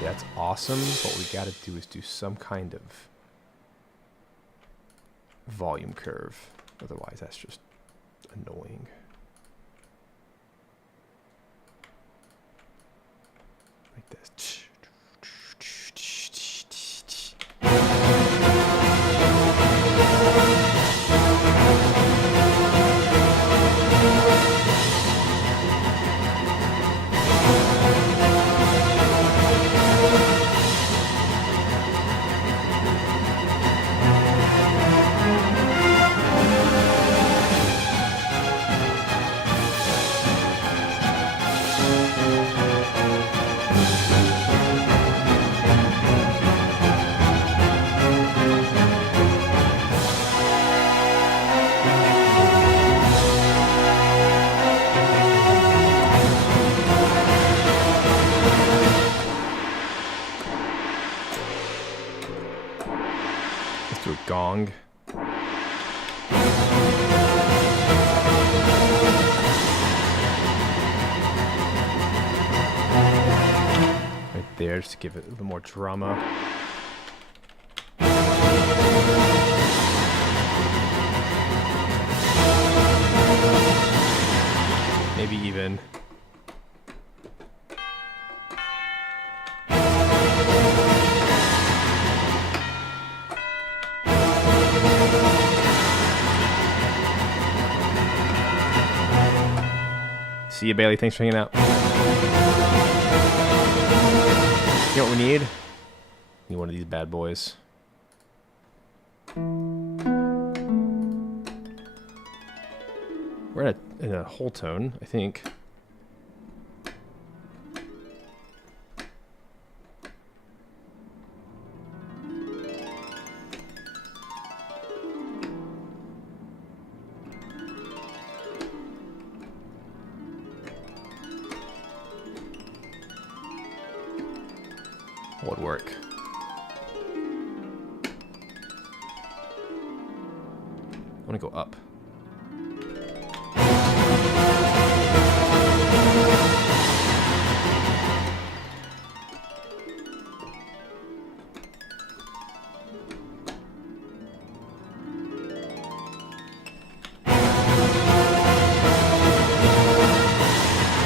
That's awesome. What we got to do is do some kind of volume curve, otherwise that's just annoying. Like this. Gong. Right there, just to give it a little more drama. Maybe even see you, Bailey. Thanks for hanging out. You know what we need? Need one of these bad boys. We're in a whole tone, I think. Would work. I want to go up.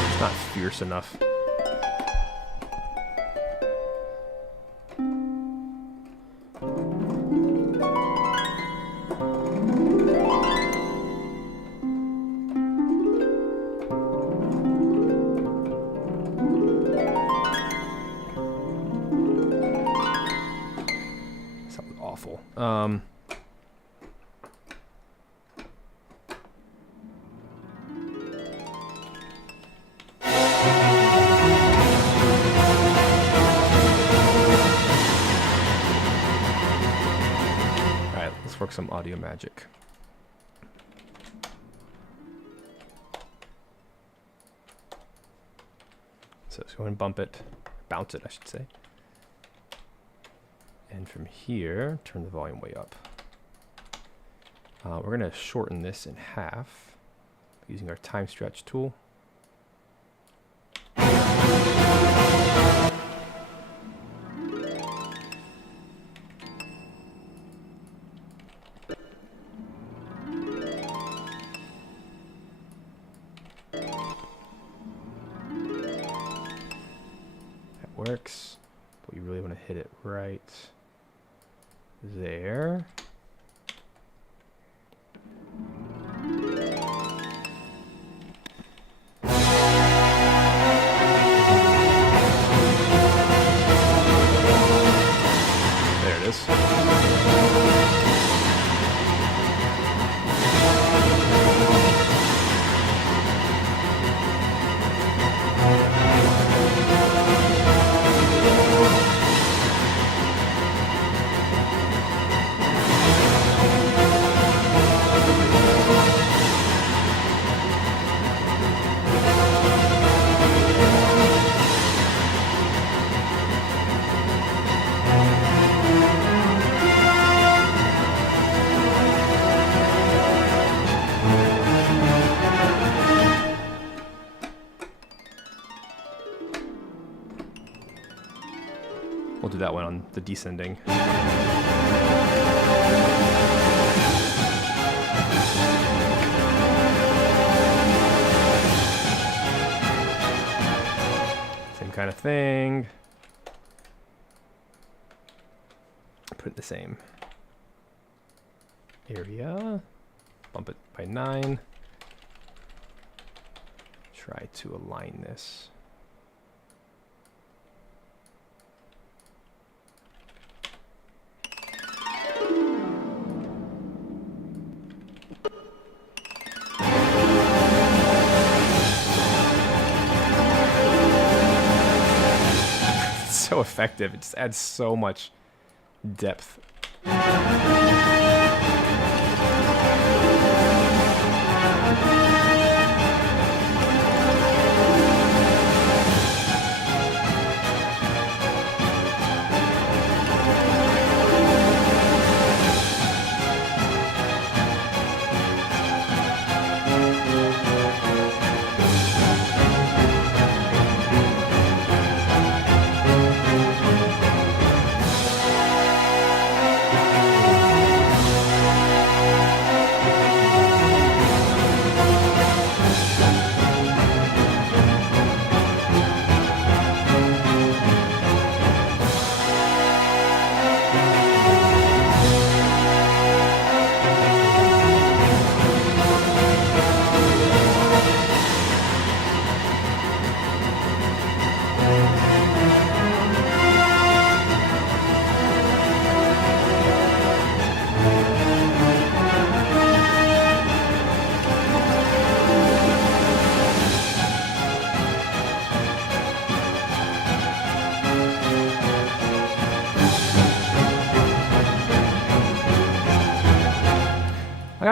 It's not fierce enough. Awful. Alright, let's work some audio magic. So let's go and bump it, bounce it, I should say. And from here, turn the volume way up. We're going to shorten this in half using our time stretch tool. That works, but you really want to hit it right there. There it is. We'll do that one on the descending. Same kind of thing. Put it in the same area. Bump it by 9. Try to align this. So effective. It just adds so much depth.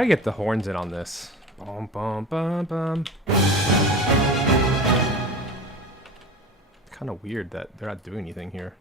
gotta get the horns in on this. Bum, bum, bum, bum. Kind of weird that they're not doing anything here.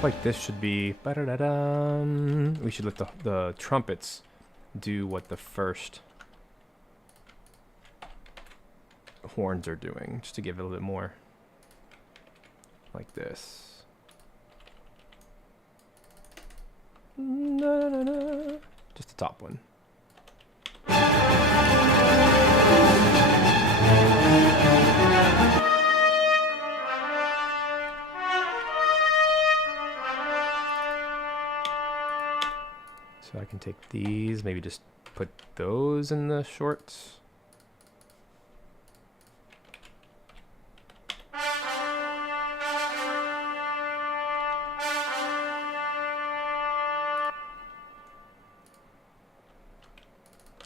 Like this should be we should let the trumpets do what the first horns are doing, just to give it a little bit more like this. Just the top one. So I can take these, maybe just put those in the shorts.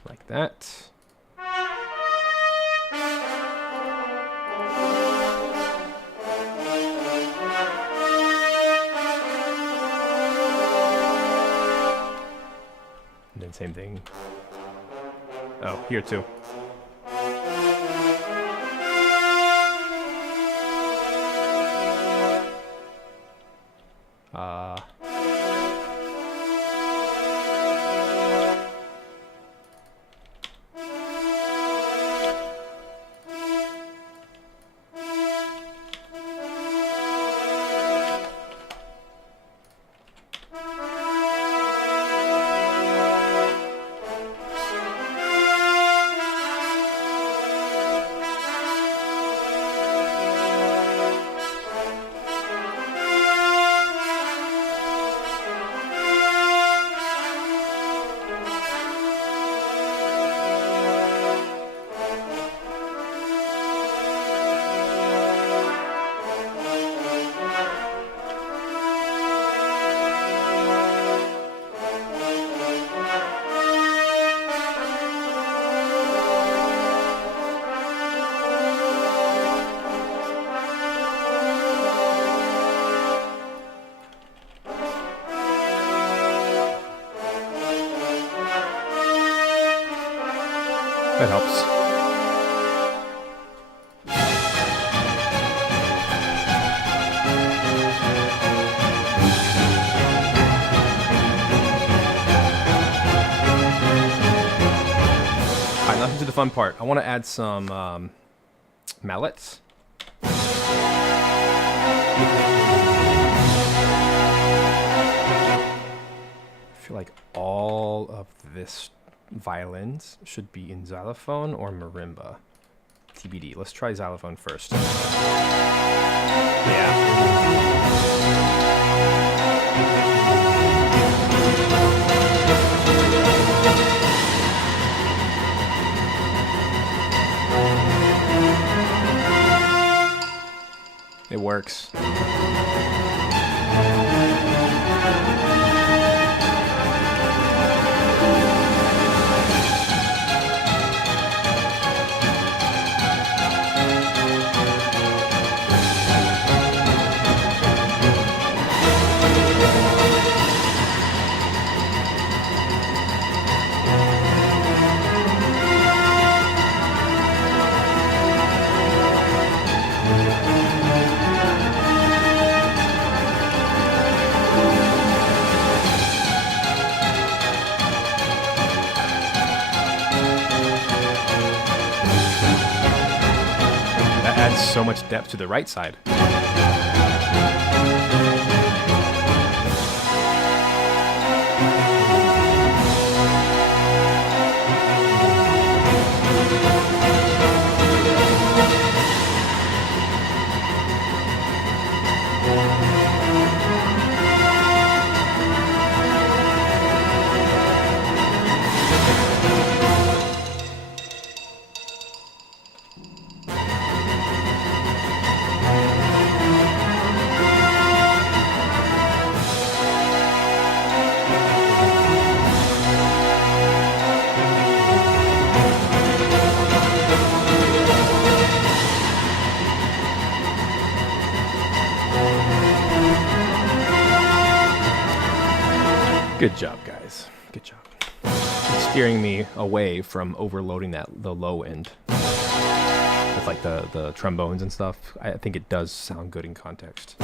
Like that. Same thing. Oh, here too. That helps. Alright, now to the fun part. I want to add some mallets. I feel like all of this violins should be in xylophone or marimba. TBD. Let's try xylophone first. Yeah. It works. So much depth to the right side. Good job, guys. Good job. It's steering me away from overloading the low end with like the trombones and stuff. I think it does sound good in context.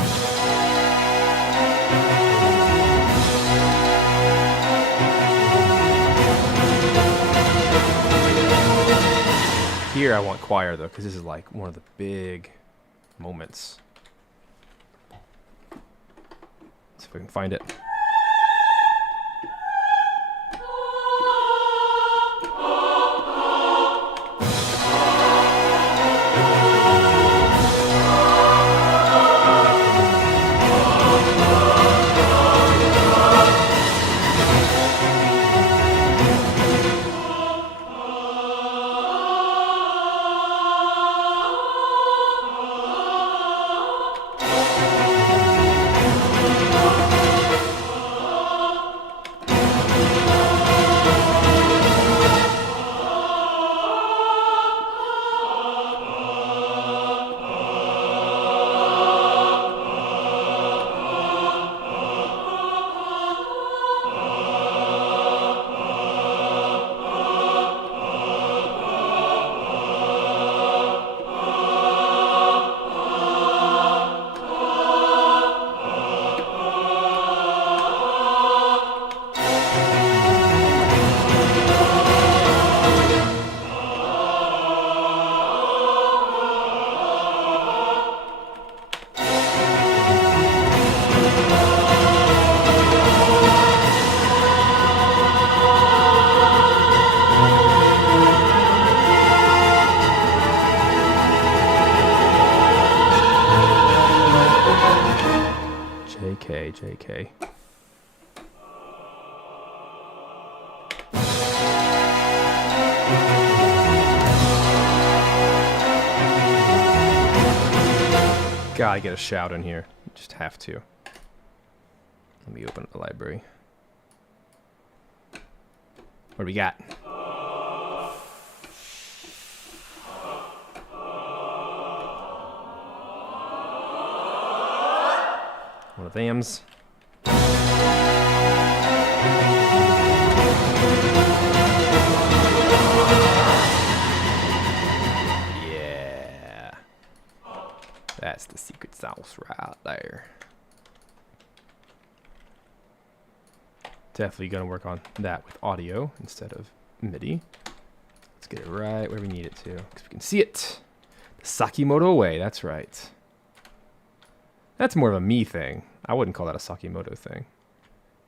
Here I want choir though, because this is like one of the big moments. See if we can find it. JK. Gotta get a shout in here. Just have to. Let me open up the library. What do we got? One of them's. Yeah. That's the secret sauce right there. Definitely gonna work on that with audio instead of MIDI. Let's get it right where we need it to, because we can see it. The Sakimoto way, that's right. That's more of a me thing. I wouldn't call that a Sakimoto thing.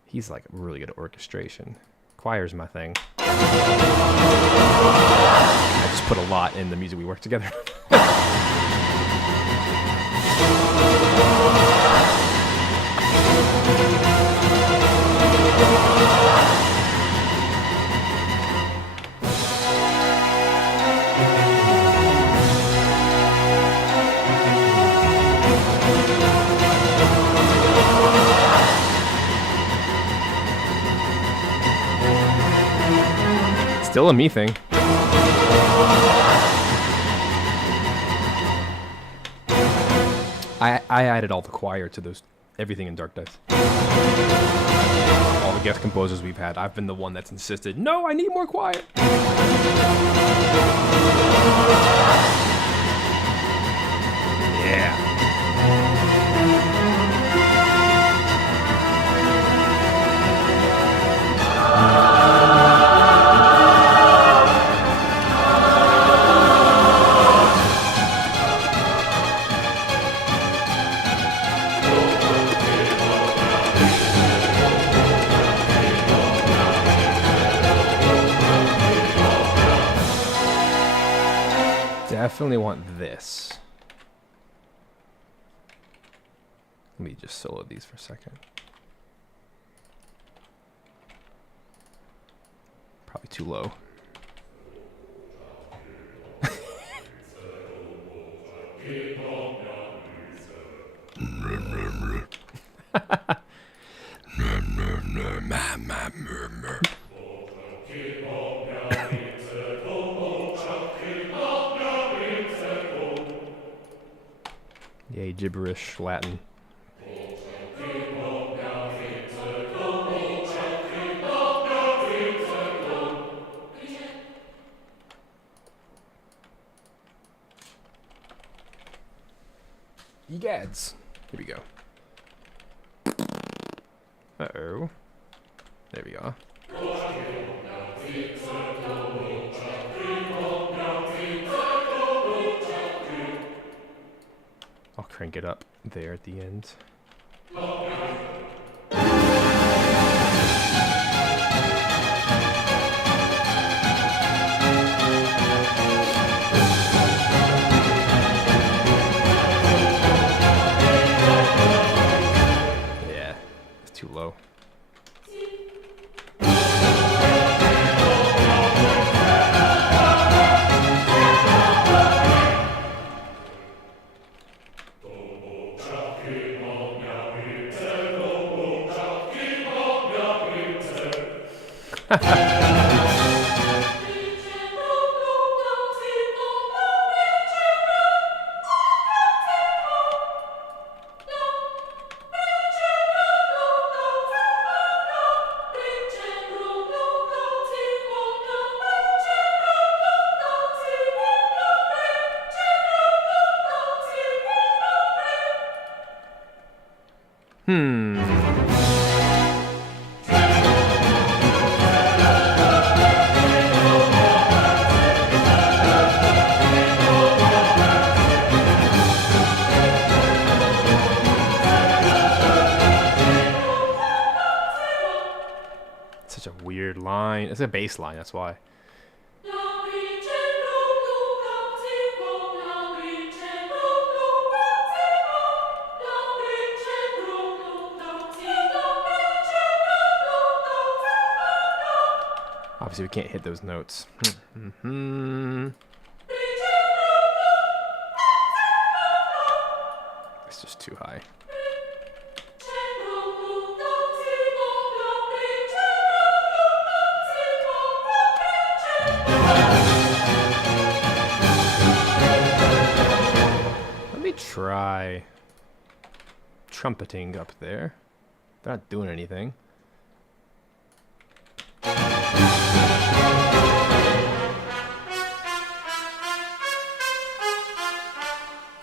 He's like really good at orchestration. Choir's my thing. I just put a lot in the music we work together. Still a me thing. I added all the choir to those everything in Dark Dice. All the guest composers we've had, I've been the one that's insisted, no, I need more choir. Yeah. Definitely want this. Let me just solo these for a second. Probably too low. Yay, gibberish Latin. Egads. Here we go. Uh-oh. There we go. I'll crank it up there at the end. Yeah, it's too low. Such a weird line. It's a bass line, that's why. Obviously, we can't hit those notes. It's just too high. Let me try trumpeting up there. They're not doing anything.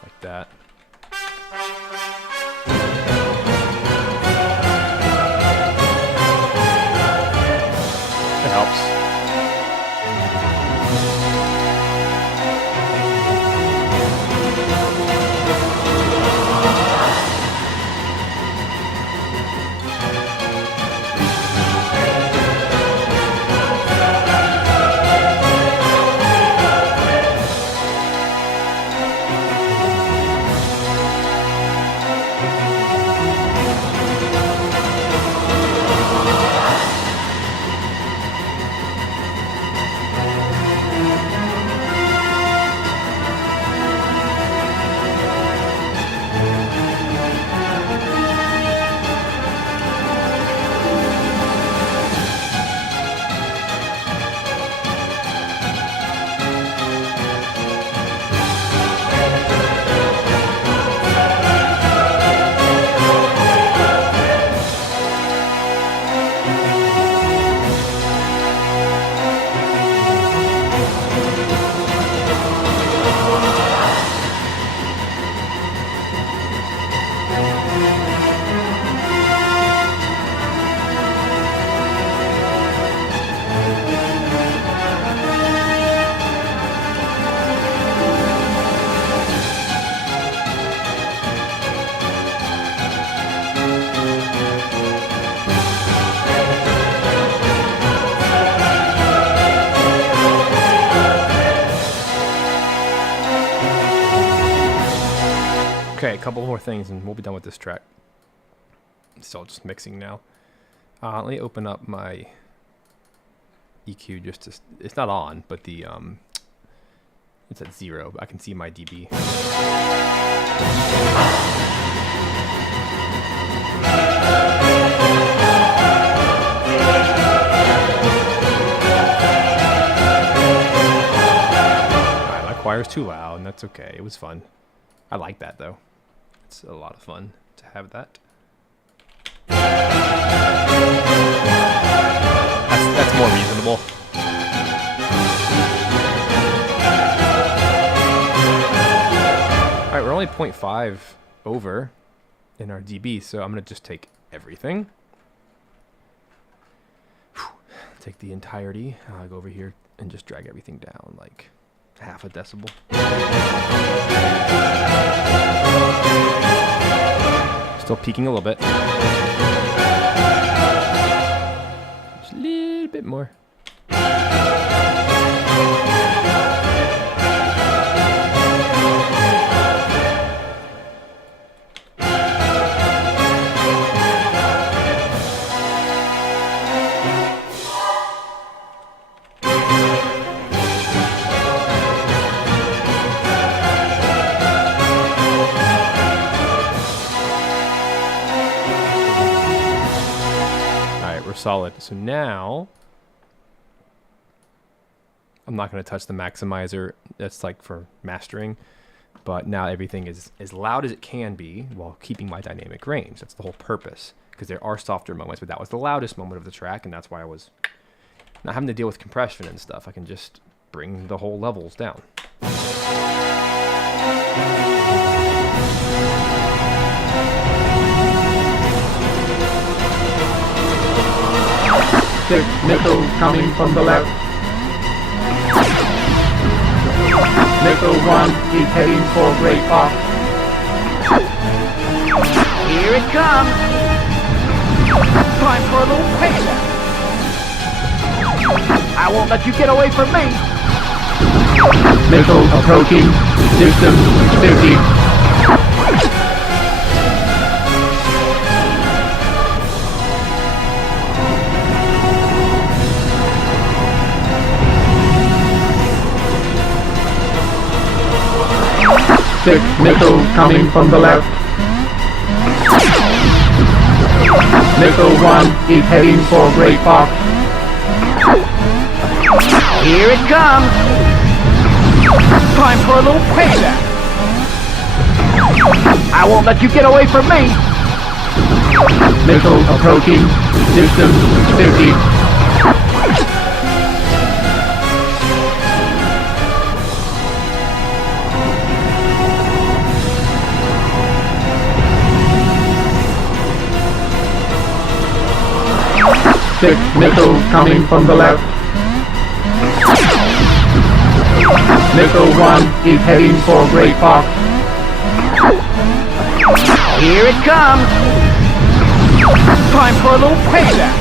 Like that. It helps. Okay, a couple more things and we'll be done with this track. It's all just mixing now. Let me open up my EQ just to... It's not on, but the... It's at 0. I can see my dB. Alright, my choir's too loud, and that's okay. It was fun. I like that, though. It's a lot of fun to have that. That's more reasonable. Alright, we're only 0.5 over in our DB. So I'm going to just take everything. Take the entirety, go over here and just drag everything down like half a decibel. Still peaking a little bit. Just a little bit more. Solid. So now I'm not going to touch the maximizer. That's like for mastering, but now everything is as loud as it can be while keeping my dynamic range. That's the whole purpose, because there are softer moments, but that was the loudest moment of the track, and that's why I was not having to deal with compression and stuff. I can just bring the whole levels down. Six missiles coming from the left. Missile 1 is heading for Great Fox. Here it comes. Time for a little payback. I won't let you get away from me. Missile approaching. Distance 50. Six missiles coming from the left. Missile 1 is heading for Great Fox. Here it comes. Time for a little payback. I won't let you get away from me. Missile approaching. Distance 50. Six missiles coming from the left. Missile 1 is heading for Great Fox. Here it comes. Time for a little payback.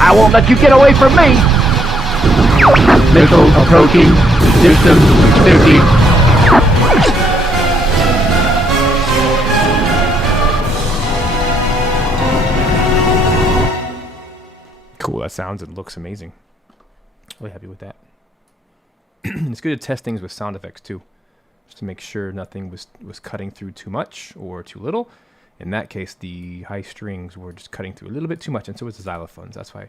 I won't let you get away from me. Missile approaching. Distance 50. Cool, that sounds and looks amazing. Really happy with that. It's good to test things with sound effects too, just to make sure nothing was cutting through too much or too little. In that case, the high strings were just cutting through a little bit too much, and so was the xylophones. That's why I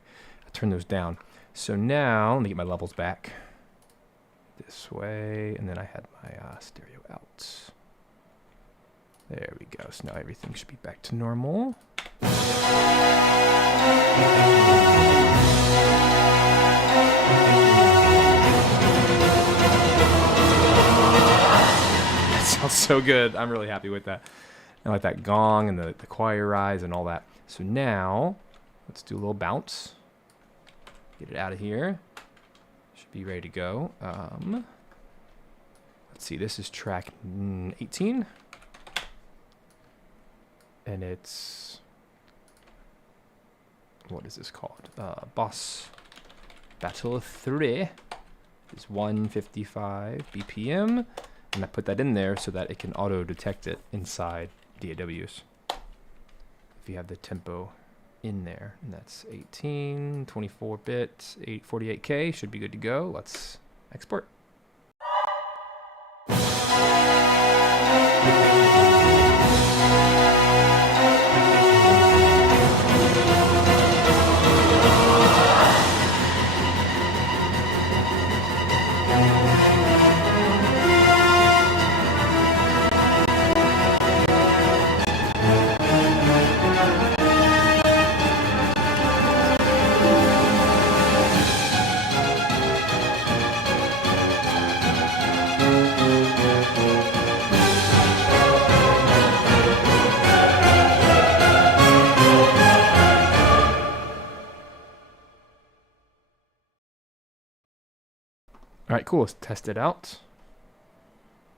turned those down. So now, let me get my levels back this way, and then I had my stereo out. There we go. So now everything should be back to normal. That sounds so good. I'm really happy with that. I like that gong and the choir rise and all that. So now, let's do a little bounce. Get it out of here. Should be ready to go. Let's see, this is track 18. And it's, what is this called? Andross Battle 3 is 155 BPM. And I put that in there so that it can auto detect it inside DAWs. If you have the tempo in there, and that's 18, 24-bit, 848K, should be good to go. Let's export. right, cool. Let's test it out.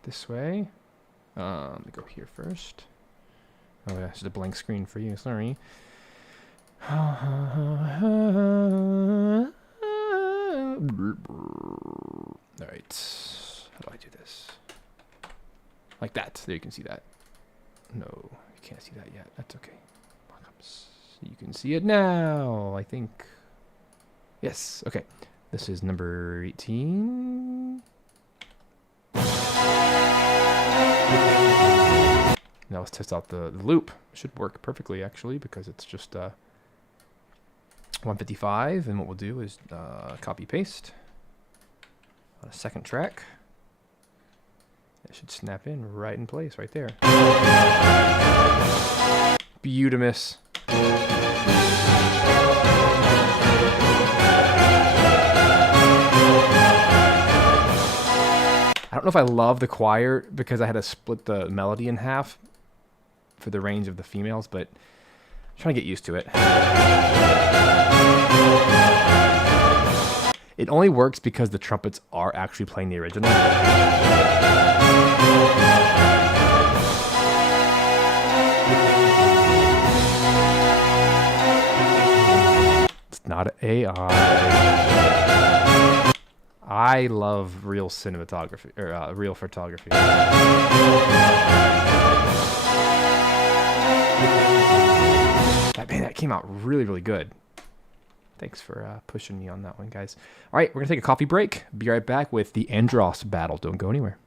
This way. Let me go here first. Oh yeah, it's just a blank screen for you. Sorry. All right. How do I do this? Like that. There, you can see that. No, you can't see that yet. That's okay. You can see it now, I think. Yes. Okay. This is number 18. Now let's test out the loop. Should work perfectly, actually, because it's just 155. And what we'll do is copy paste on a second track. It should snap in right in place, right there. Beautimus. I don't know if I love the choir because I had to split the melody in half for the range of the females, but I'm trying to get used to it. It only works because the trumpets are actually playing the original. It's not an AI. I love real cinematography, or real photography. That came out really, really good. Thanks for pushing me on that one, guys. All right, we're going to take a coffee break. Be right back with the Andross Battle. Don't go anywhere.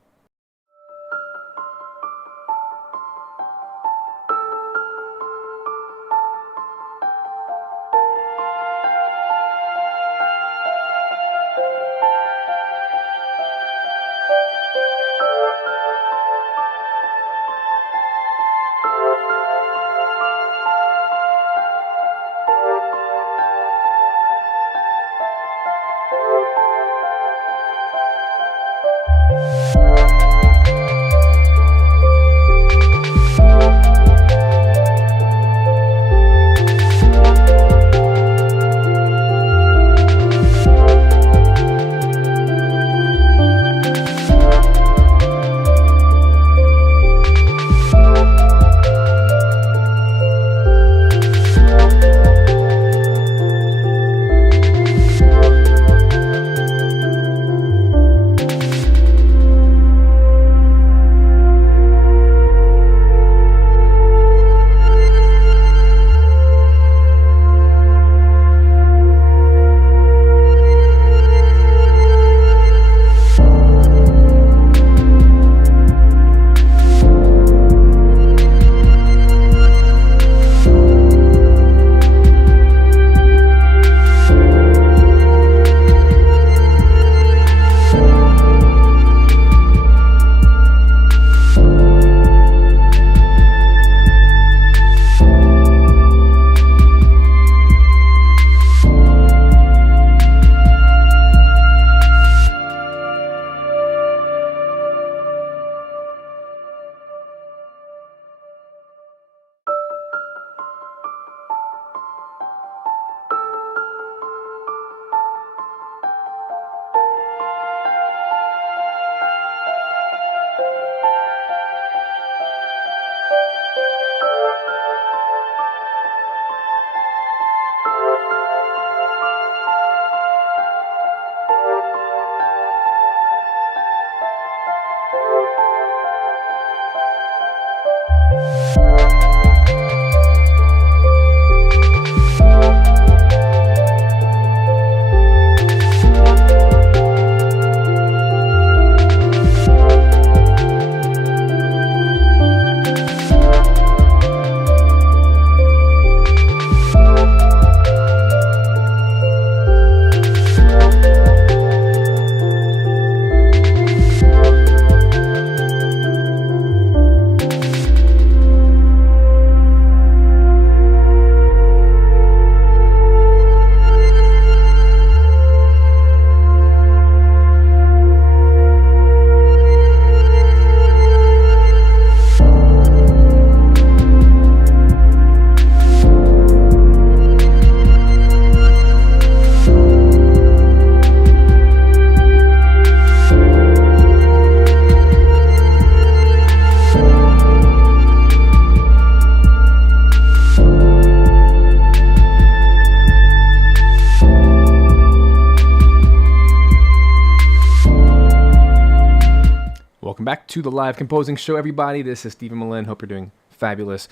Welcome back to the live composing show, everybody. This is Stephen Melin. Hope you're doing fabulous.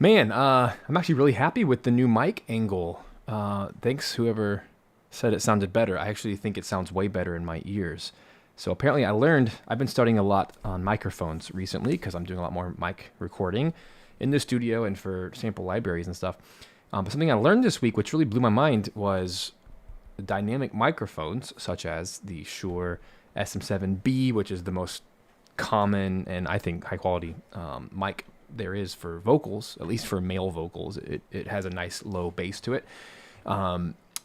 Man, I'm actually really happy with the new mic angle. Thanks whoever said it sounded better. I actually think it sounds way better in my ears. So apparently I've been studying a lot on microphones recently because I'm doing a lot more mic recording in the studio and for sample libraries and stuff. But something I learned this week, which really blew my mind, was dynamic microphones, such as the Shure SM7B, which is the most common and I think high quality mic there is for vocals, at least for male vocals. It has a nice low bass to it.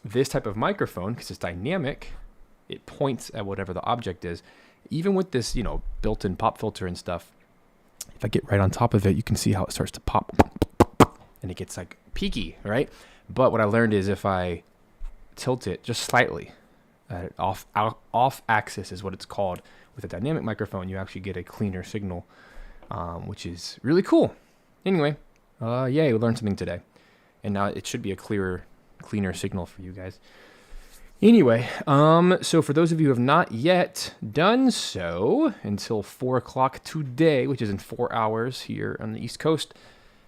This type of microphone, because it's dynamic, it points at whatever the object is. Even with this, built-in pop filter and stuff, if I get right on top of it, you can see how it starts to pop and it gets like peaky, right? But what I learned is if I tilt it just slightly, off axis is what it's called. With a dynamic microphone, you actually get a cleaner signal, which is really cool. Anyway, yay, we learned something today. And now it should be a cleaner signal for you guys. Anyway, so for those of you who have not yet done so, until 4 o'clock today, which is in 4 hours here on the East Coast,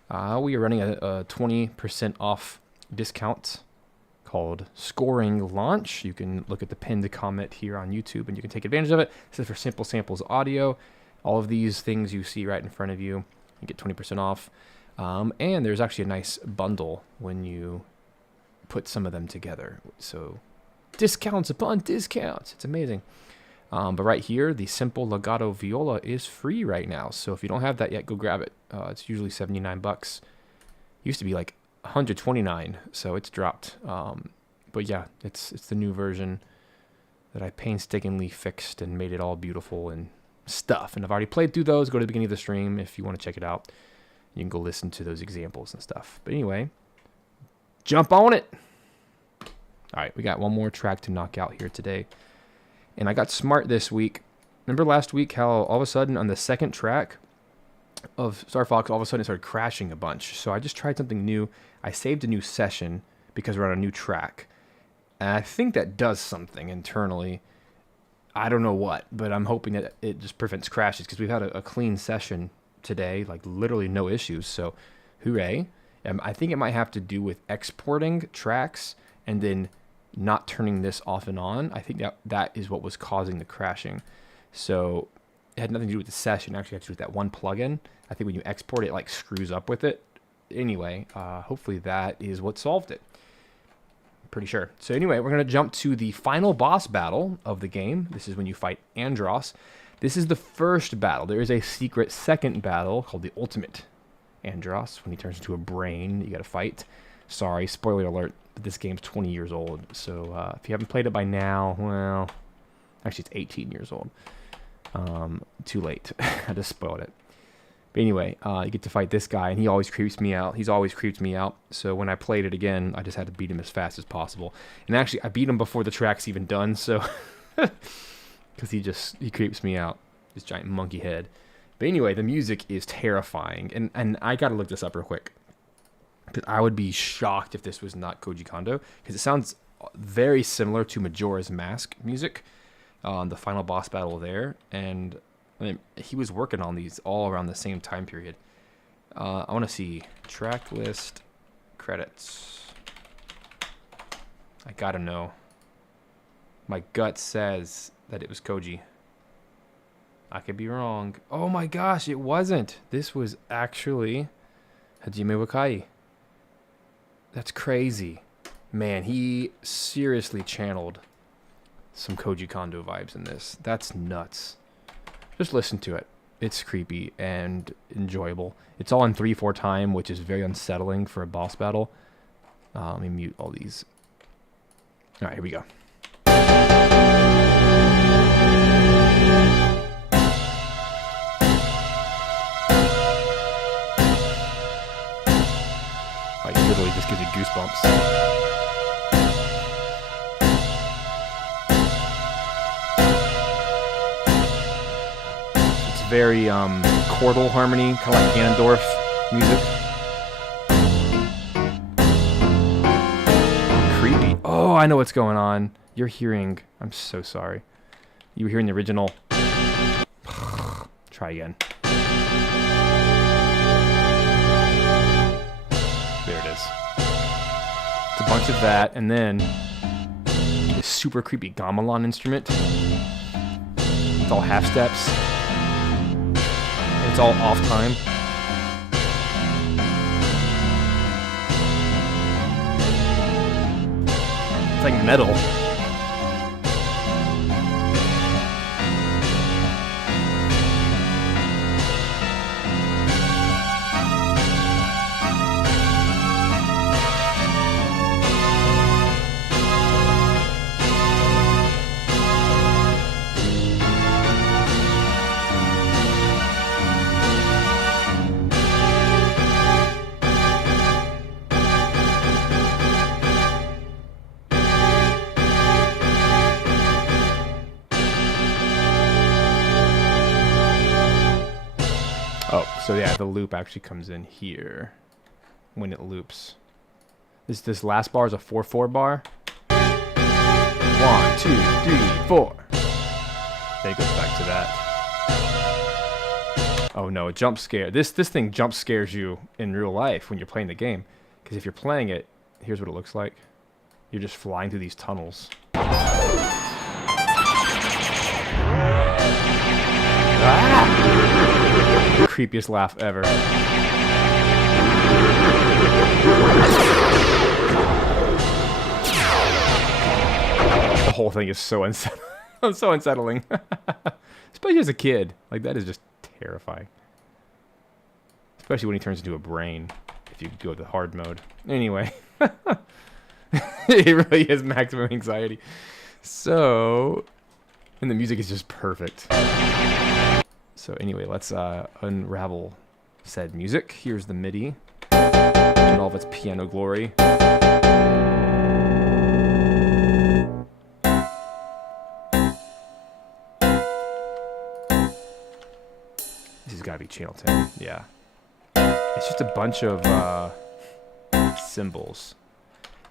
we are running a 20% off discount called Scoring Launch. You can look at the pinned comment here on YouTube and you can take advantage of it. This is for Simple Samples Audio. All of these things you see right in front of you, you get 20% off. And there's actually a nice bundle when you put some of them together. So discounts upon discounts. It's amazing. But right here, the Simple Legato Viola is free right now. So if you don't have that yet, go grab it. It's usually $79. Used to be like $129, so it's dropped. But yeah, it's the new version that I painstakingly fixed and made it all beautiful and stuff. And I've already played through those. Go to the beginning of the stream if you want to check it out. You can go listen to those examples and stuff. But anyway, jump on it. All right, we got one more track to knock out here today. And I got smart this week. Remember last week how all of a sudden on the second track of Star Fox, all of a sudden it started crashing a bunch. So I just tried something new. I saved a new session because we're on a new track. And I think that does something internally. I don't know what, but I'm hoping that it just prevents crashes because we've had a clean session today, like literally no issues. So hooray. I think it might have to do with exporting tracks and then not turning this off and on. I think that is what was causing the crashing. So it had nothing to do with the session. It actually had to do with that one plugin. I think when you export it, like screws up with it. Anyway, hopefully that is what solved it. Pretty sure. So anyway, we're going to jump to the final boss battle of the game. This is when you fight Andros. This is the first battle. There is a secret second battle called the Ultimate Andros. When he turns into a brain, you got to fight. Sorry, spoiler alert, but this game's 20 years old. So if you haven't played it by now, well, actually it's 18 years old. Too late. I just spoiled it. But anyway, you get to fight this guy, and he always creeps me out. He's always creeped me out. So when I played it again, I just had to beat him as fast as possible. And actually, I beat him before the track's even done, so because he creeps me out. This giant monkey head. But anyway, the music is terrifying, and I gotta look this up real quick. Because I would be shocked if this was not Koji Kondo, because it sounds very similar to Majora's Mask music. The final boss battle there, and I mean, he was working on these all around the same time period. I want to see track list credits. I gotta know. My gut says that it was Koji. I could be wrong. Oh my gosh, it wasn't. This was actually Hajime Wakai. That's crazy. Man, he seriously channeled some Koji Kondo vibes in this. That's nuts. Just listen to it. It's creepy and enjoyable. It's all in 3/4 time, which is very unsettling for a boss battle. Let me mute all these. All right, here we go. Like, literally just gives you goosebumps. Very chordal harmony, kind of like Ganondorf music. Creepy. Oh, I know what's going on. You're hearing... I'm so sorry. You were hearing the original... Try again. There it is. It's a bunch of that, and then this super creepy gamelan instrument. It's all half steps. And it's all off time. It's like metal. So yeah, the loop actually comes in here when it loops. This last bar is a 4/4 bar. 1, 2, 3, 4. Then it goes back to that. Oh no, a jump scare. This thing jump scares you in real life when you're playing the game. Because if you're playing it, here's what it looks like. You're just flying through these tunnels. Creepiest laugh ever. The whole thing is so unsettling. Especially as a kid. Like, that is just terrifying. Especially when he turns into a brain. If you go to hard mode. Anyway. It really is maximum anxiety. So, and the music is just perfect. So anyway, let's unravel said music. Here's the MIDI in all of its piano glory. This has got to be channel 10. Yeah. It's just a bunch of cymbals.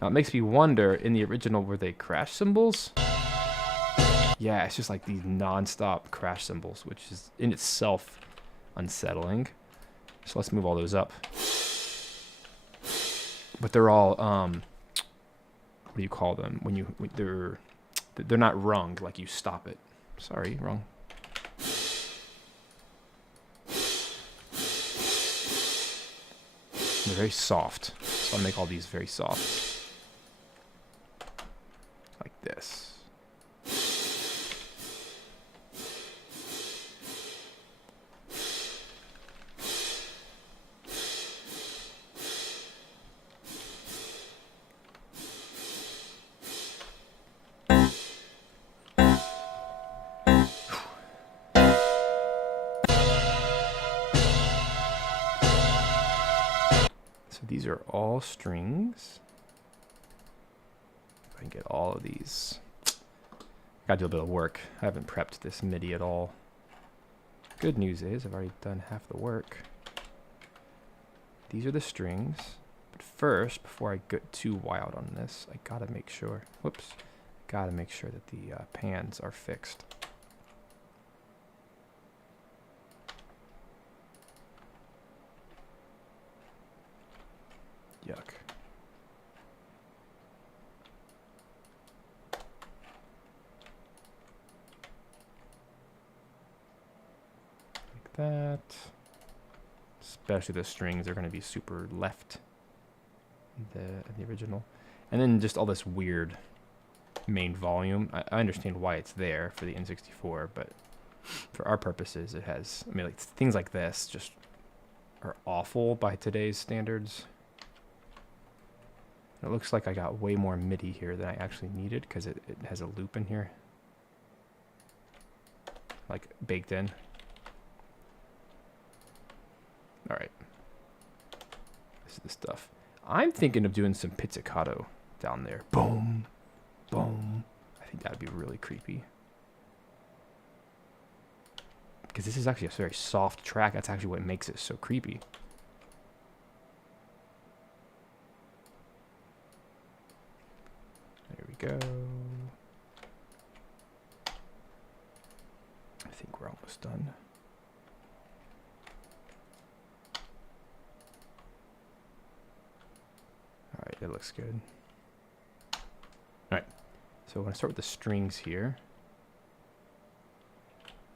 Now it makes me wonder, in the original, were they crash cymbals? Yeah, it's just like these non-stop crash cymbals, which is in itself unsettling. So let's move all those up. But they're all, what do you call them? When they're not rung, like you stop it. Sorry, wrong. They're very soft. So I'll make all these very soft. Like this. These are all strings. If I can get all of these. Gotta do a bit of work. I haven't prepped this MIDI at all. Good news is I've already done half the work. These are the strings. But first, before I get too wild on this, I gotta make sure, gotta make sure that the pans are fixed. Yuck. Like that. Especially the strings are going to be super left in the original. And then just all this weird main volume. I understand why it's there for the N64, but for our purposes it has, I mean, like things like this just are awful by today's standards. It looks like I got way more MIDI here than I actually needed because it has a loop in here. Like baked in. Alright. This is the stuff. I'm thinking of doing some pizzicato down there. Boom. Boom. I think that would be really creepy. Because this is actually a very soft track. That's actually what makes it so creepy. There we go. I think we're almost done. looks good. Alright, so I'm going to start with the strings here.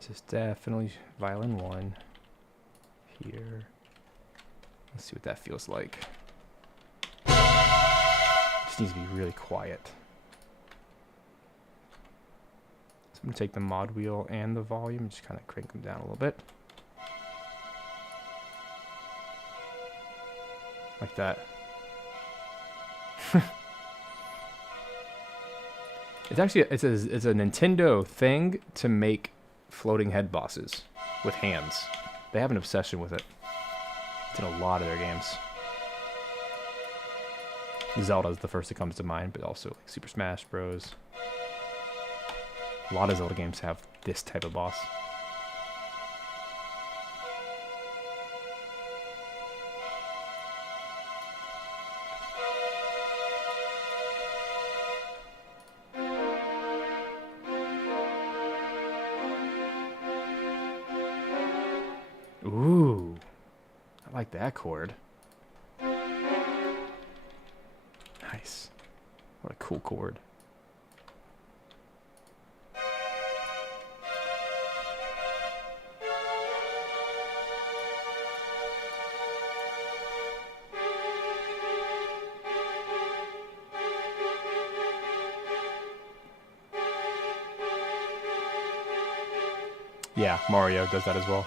This is definitely violin 1 here. Let's see what that feels like. Just needs to be really quiet. So I'm going to take the mod wheel and the volume, just kind of crank them down a little bit. Like that. It's actually it's a Nintendo thing to make floating head bosses with hands. They have an obsession with it. It's in a lot of their games. Zelda is the first that comes to mind, but also like Super Smash Bros. A lot of Zelda games have this type of boss. Ooh, I like that chord. Nice. What a cool chord. Yeah, Mario does that as well.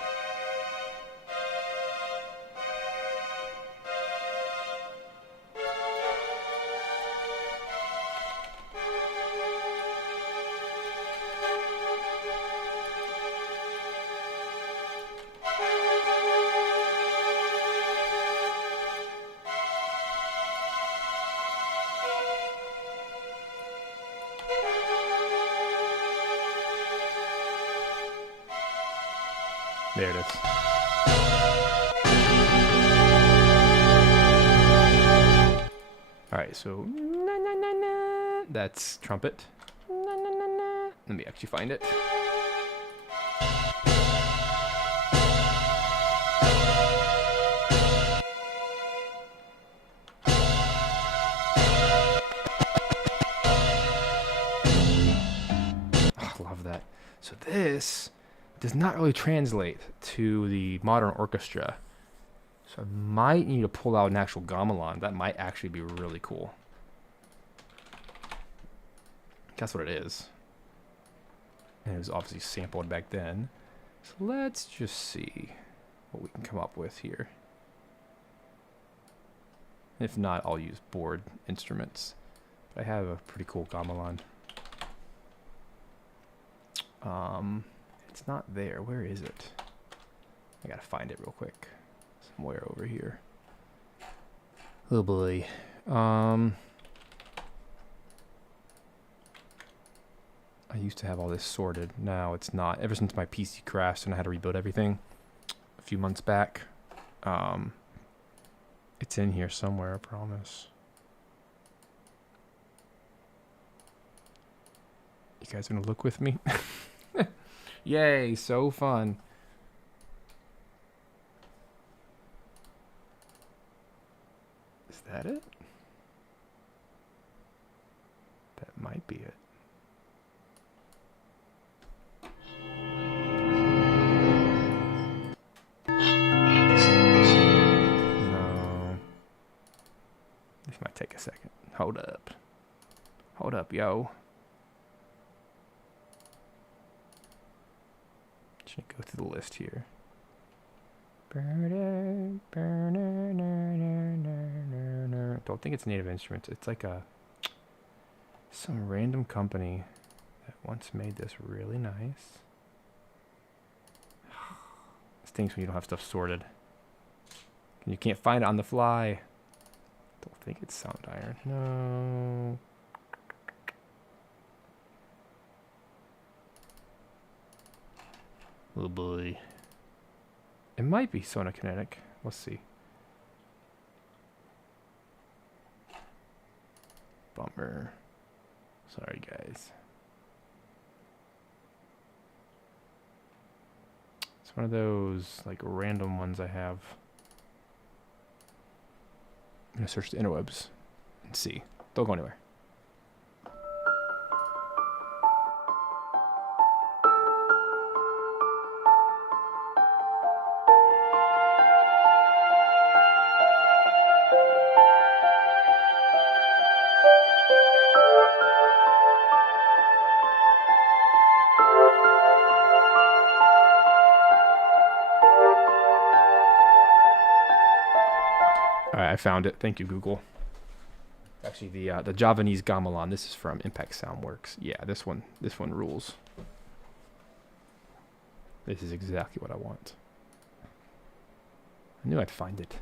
There it is. Alright, so na, na, na, na. That's trumpet. Na, na, na, na. Let me actually find it. Oh, I love that. So this does not really translate to the modern orchestra. So I might need to pull out an actual gamelan. That might actually be really cool. That's what it is. And it was obviously sampled back then. So let's just see what we can come up with here. If not, I'll use board instruments. But I have a pretty cool gamelan. It's not there. Where is it? I gotta find it real quick. Somewhere over here. Oh boy. I used to have all this sorted. Now it's not. Ever since my PC crashed and I had to rebuild everything a few months back. It's in here somewhere, I promise. You guys gonna look with me? Yay, so fun. Is that it? That might be it. No. This might take a second. Hold up. Hold up, yo. Just go through the list here. Don't think it's native instruments. It's like some random company that once made this really nice. It stinks when you don't have stuff sorted. And you can't find it on the fly. Don't think it's sound iron. No. Oh boy. It might be Sonokinetic. Let's see. Bummer. Sorry, guys. It's one of those, like, random ones I have. I'm going to search the interwebs and see. Don't go anywhere. All right, I found it. Thank you, Google. Actually, the Javanese gamelan. This is from Impact Soundworks. Yeah, this one rules. This is exactly what I want. I knew I'd find it.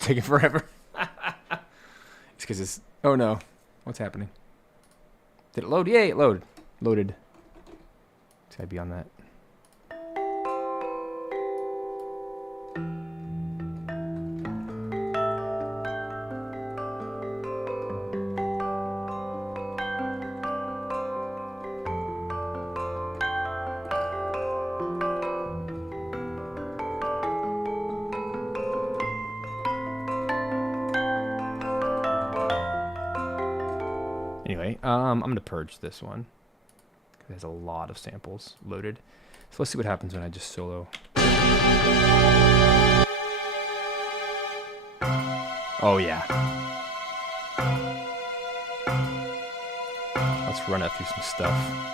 Taking forever. It's because it's... Oh no. What's happening? Did it load? Yay, it loaded. Loaded. It's gotta be on that. Anyway, I'm going to purge this one. It has a lot of samples loaded. So let's see what happens when I just solo. Oh, yeah. Let's run it through some stuff.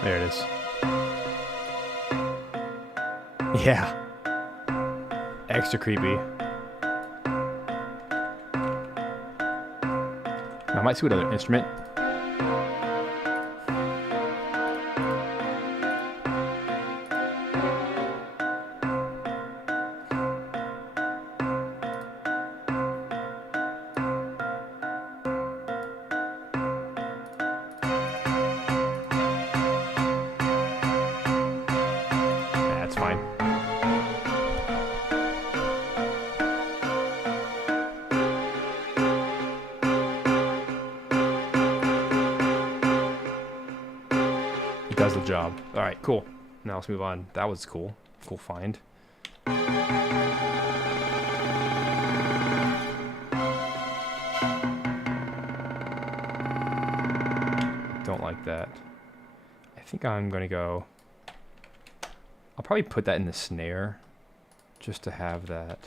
There it is. Yeah. Extra creepy. I might see what other instrument. That's fine. Does the job. All right, cool. Now let's move on. That was cool. Cool find. Don't like that. I think I'm gonna go. I'll probably put that in the snare, just to have that.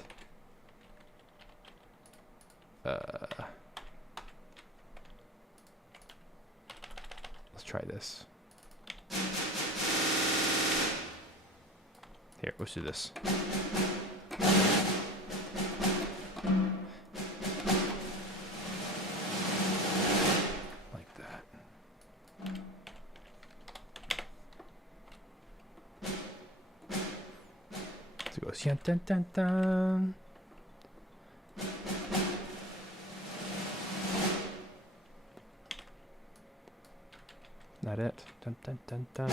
Let's try this. Here, let's do this. Like that. Let's go goes. Yeah, dun, dun, dun. Not it. Dun, dun, dun, dun.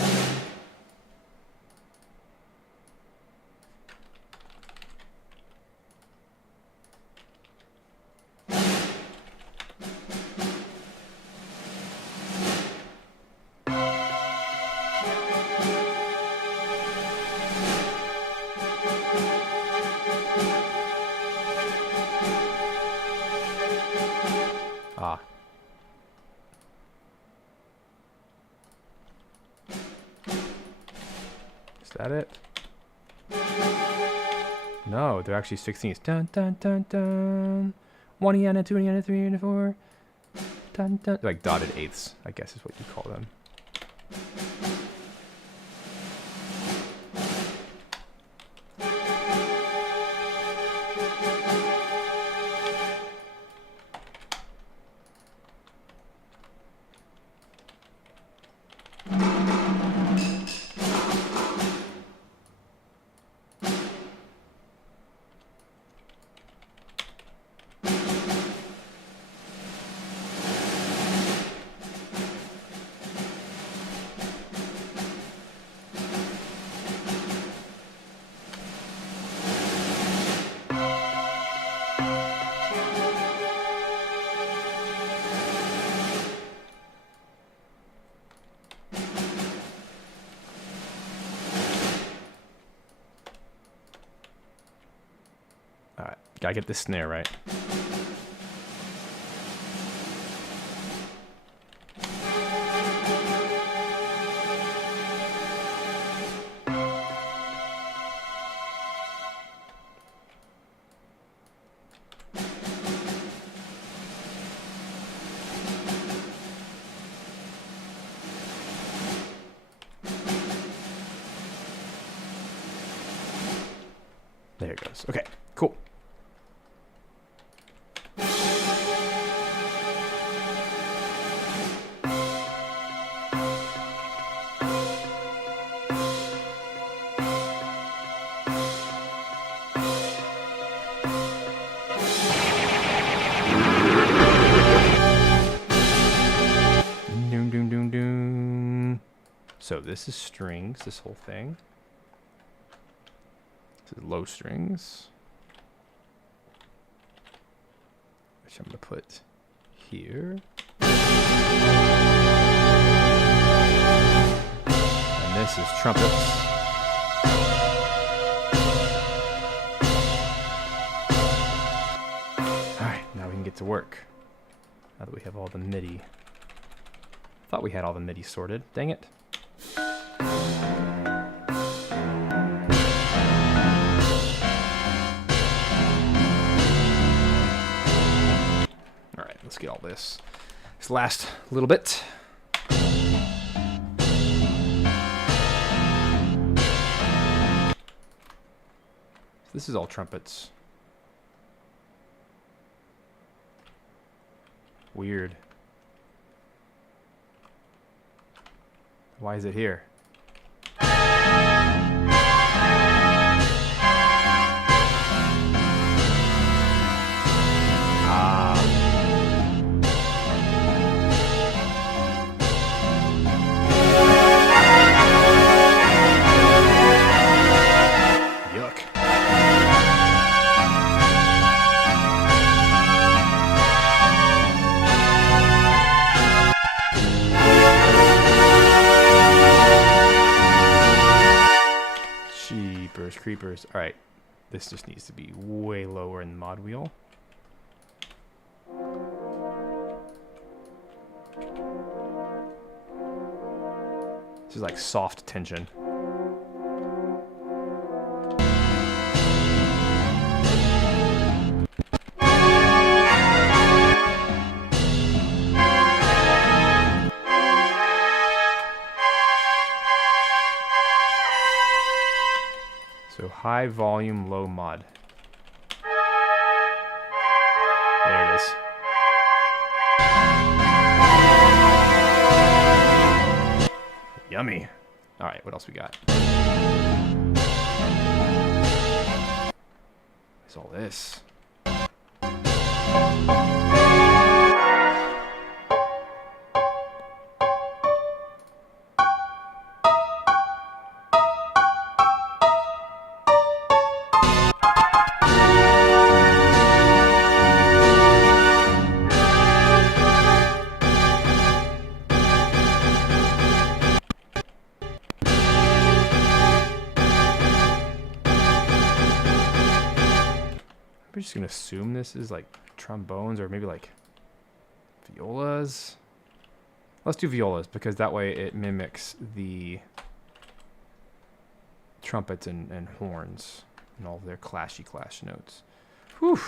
Ah. Is that it? No, they're actually 16s. Dun dun dun dun. 1 Iana, 2 Iana, 3 Iana, 4. Dun dun. Like dotted eighths, I guess is what you call them. Alright, gotta get this snare right. There it goes. Okay, cool. Doom, doom, doom, doom. So this is strings, this whole thing. This is low strings, which I'm going to put here. And this is trumpets. Alright, now we can get to work. Now that we have all the MIDI. Thought we had all the MIDI sorted. Dang it. Let's get all this last little bit. This is all trumpets. Weird. Why is it here? Creepers. All right, this just needs to be way lower in the mod wheel. This is like soft tension. So high volume, low mod. There it is. Yummy. All right, what else we got? is all this. We're just gonna assume this is like trombones or maybe like violas. Let's do violas because that way it mimics the trumpets and horns and all of their clashy clash notes. Whew,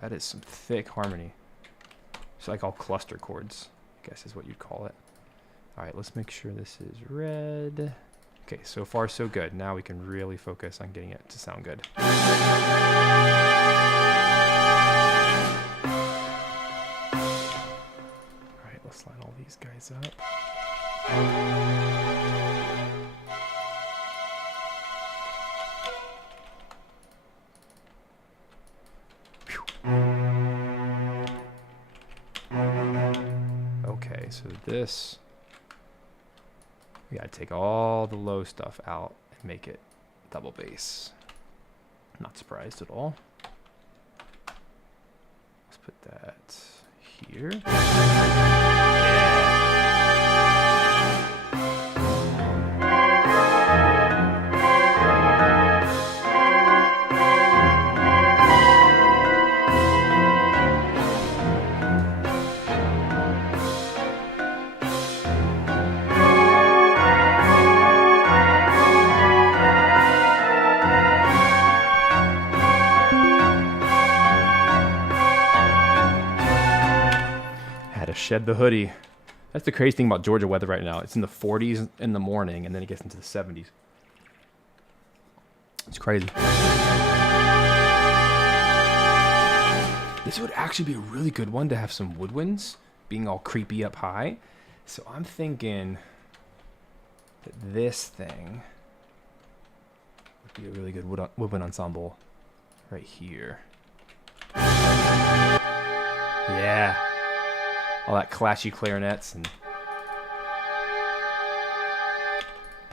that is some thick harmony. It's like all cluster chords, I guess is what you'd call it. All right, let's make sure this is red. Okay, so far so good. Now we can really focus on getting it to sound good. Let's line all these guys up. Okay, so this, we gotta take all the low stuff out and make it double bass. Not surprised at all. Let's put that here. Shed the hoodie. That's the crazy thing about Georgia weather right now. It's in the 40s in the morning, and then it gets into the 70s. It's crazy. This would actually be a really good one to have some woodwinds being all creepy up high. So I'm thinking that this thing would be a really good woodwind ensemble right here. Yeah. All that clashy clarinets, and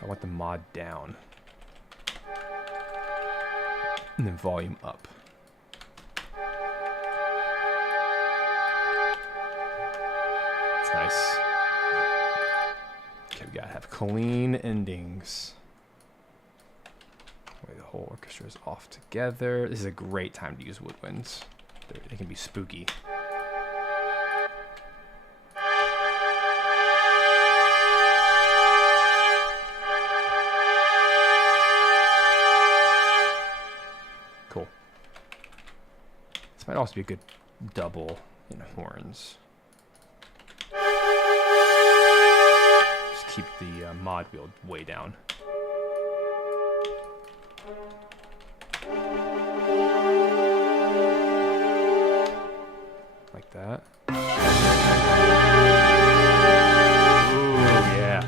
I want the mod down and then volume up. It's nice. Okay, we gotta have clean endings. That way the whole orchestra is off together. This is a great time to use woodwinds. They can be spooky. Might also be a good double in horns. Just keep the mod wheel way down. Like that. Ooh, yeah.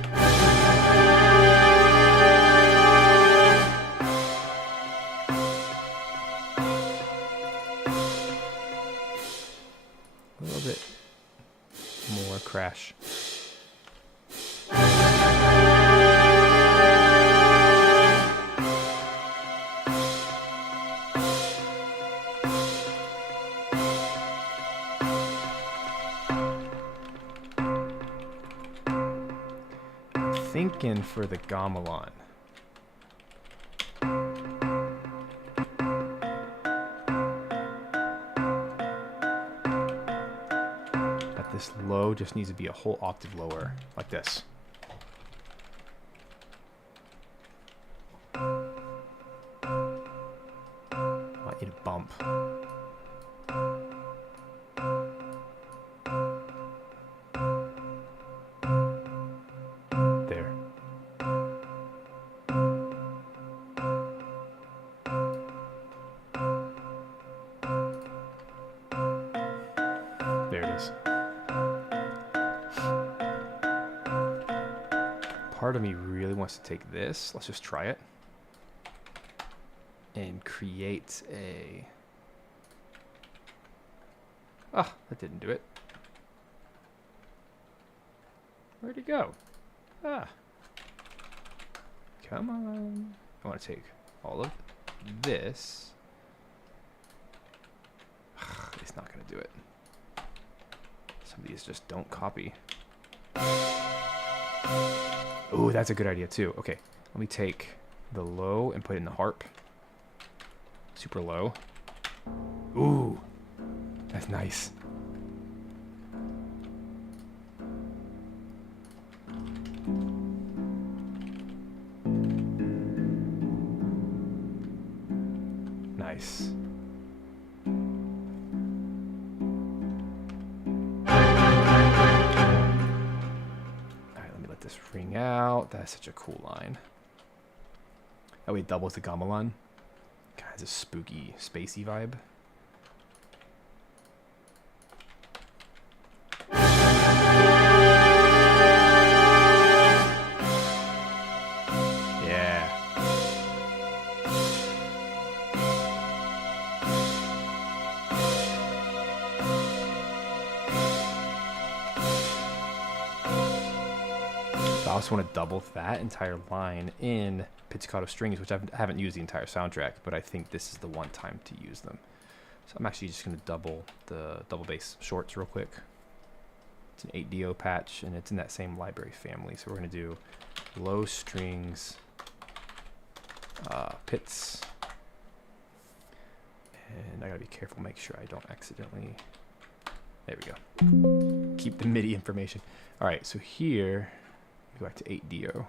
A little bit more crash. I'm thinking for the gamelan. This low just needs to be a whole octave lower, like this. I want you to bump. There. There it is. Part of me really wants to take this. Let's just try it. And create a Ah, that didn't do it. Where'd he go? Ah. Come on. I want to take all of this. It's not going to do it. Some of these just don't copy. Ooh, that's a good idea too. Okay, let me take the low and put it in the harp. Super low. Ooh, that's nice. Nice. Alright, let me let this ring out. That's such a cool line. Oh, it doubles the gamelan. God, it's a spooky, spacey vibe. Yeah. I also want to double that entire line in pizzicato strings, which I haven't used the entire soundtrack, but I think this is the one time to use them. So I'm actually just going to double the double bass shorts real quick. It's an 8DO patch, and it's in that same library family. So we're going to do low strings, pits, and I got to be careful, make sure I don't accidentally... There we go. Keep the MIDI information. All right, so here... Go back to 8DO.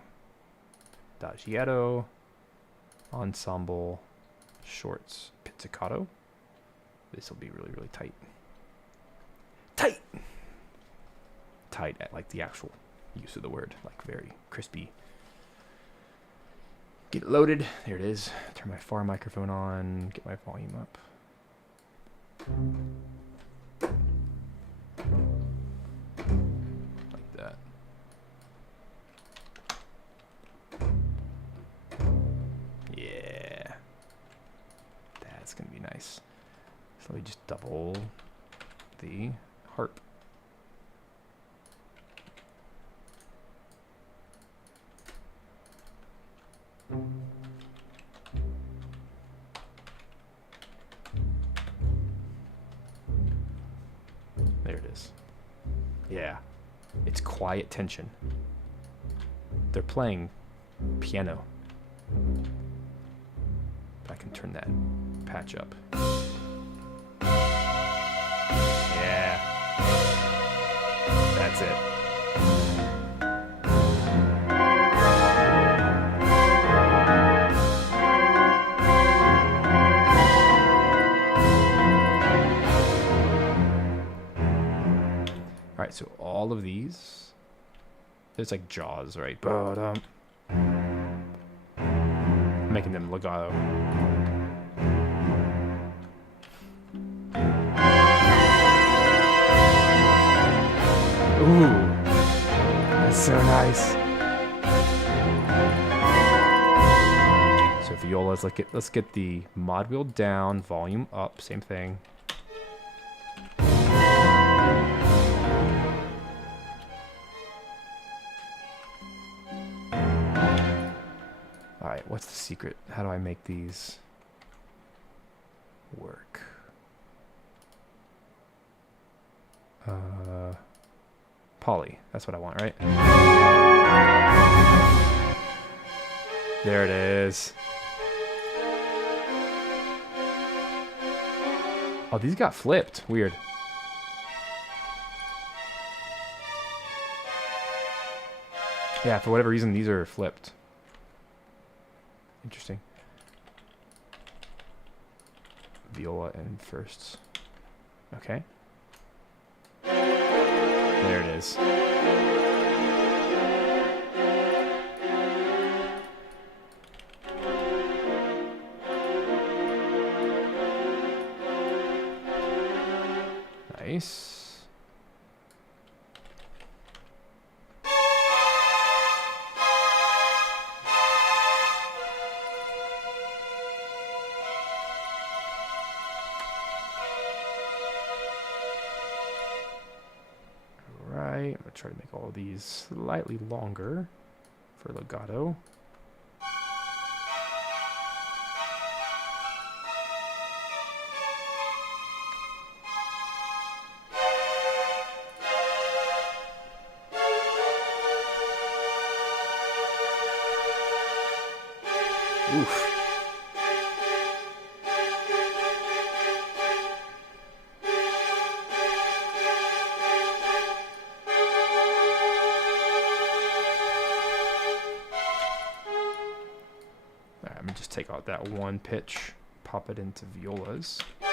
Dagietto, ensemble, shorts, pizzicato. This will be really, really tight. Tight! Tight at like the actual use of the word. Like very crispy. Get it loaded. There it is. Turn my far microphone on. Get my volume up. Like that. Yeah, that's gonna be nice. So we just double the harp. There it is. Yeah, it's quiet tension. They're playing piano. I can turn that patch up. Yeah. That's it. All right, so all of these, there's like jaws, right? But making them legato. Ooh, that's so nice. So violas, let's get the mod wheel down, volume up, same thing. All right, what's the secret? How do I make these work? Poly, that's what I want, right? There it is. Oh, these got flipped. Weird. Yeah, for whatever reason, these are flipped. Interesting. Viola and firsts. Okay. There it is. Nice. I'm going to try to make all of these slightly longer for legato. Oof. I'm gonna just take out that one pitch, pop it into violas. So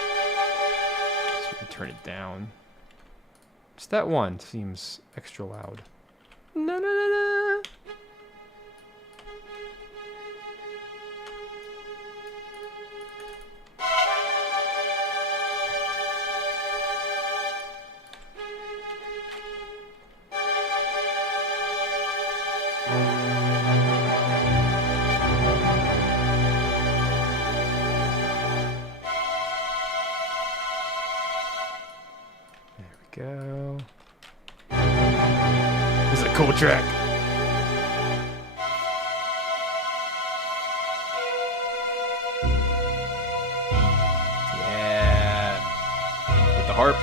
we can turn it down. Just that one seems extra loud. Na na na na. Go. This is a cool track. Yeah. With the harp.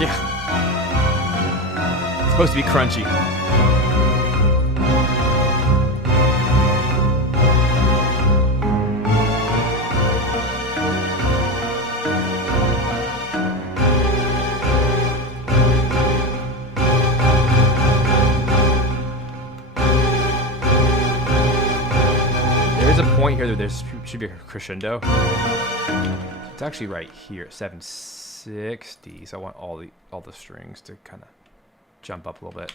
Yeah. It's supposed to be crunchy. There's a point here that there should be a crescendo. It's actually right here, 760. So I want all the strings to kind of jump up a little bit.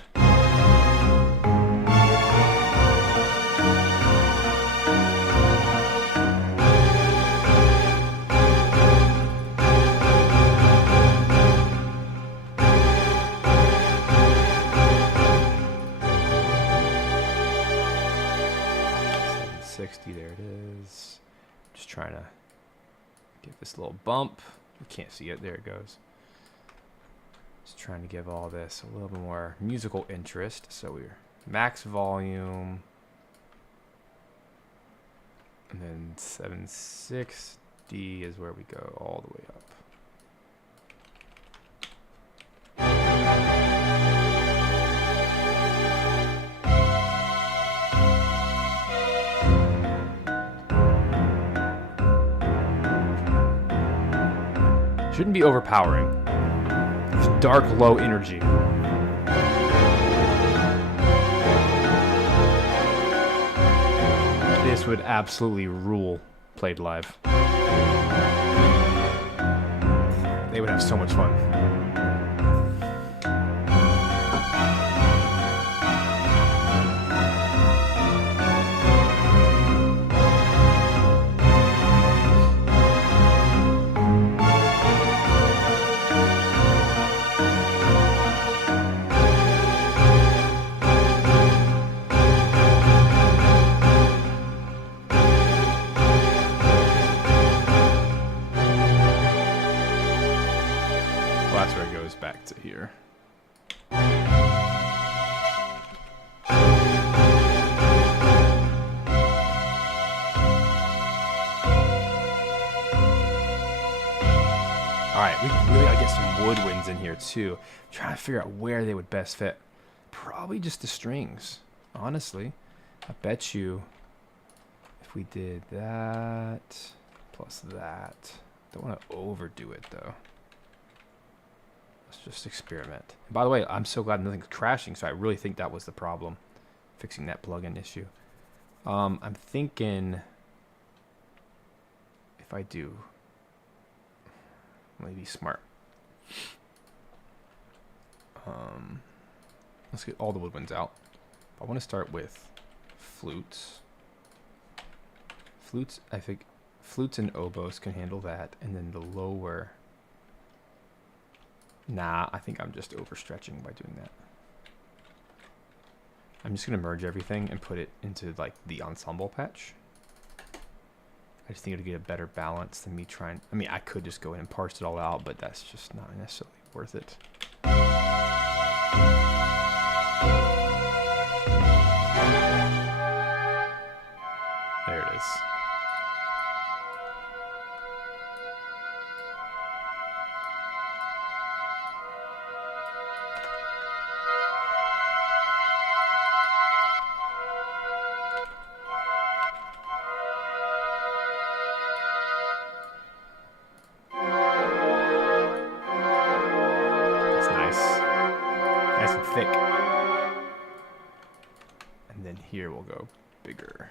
There it is. Just trying to give this a little bump. You can't see it. There it goes. Just trying to give all this a little bit more musical interest. So we're max volume. And then 760 is where we go all the way up. Shouldn't be overpowering. It's dark, low energy. This would absolutely rule played live. They would have so much fun. That's where it goes back to here. Alright, we really gotta get some woodwinds in here too. Trying to figure out where they would best fit. Probably just the strings, honestly. I bet you if we did that plus that. Don't want to overdo it though. Let's just experiment. And by the way, I'm so glad nothing's crashing, so I really think that was the problem. Fixing that plugin issue. I'm thinking if I do maybe smart. Let's get all the woodwinds out. I want to start with flutes. Flutes, I think flutes and oboes can handle that. And then the lower... Nah, I think I'm just overstretching by doing that. I'm just going to merge everything and put it into like the ensemble patch. I just think it'll get a better balance than me trying... I mean, I could just go in and parse it all out, but that's just not necessarily worth it. There it is. That's nice. Nice and thick. And then here we'll go bigger.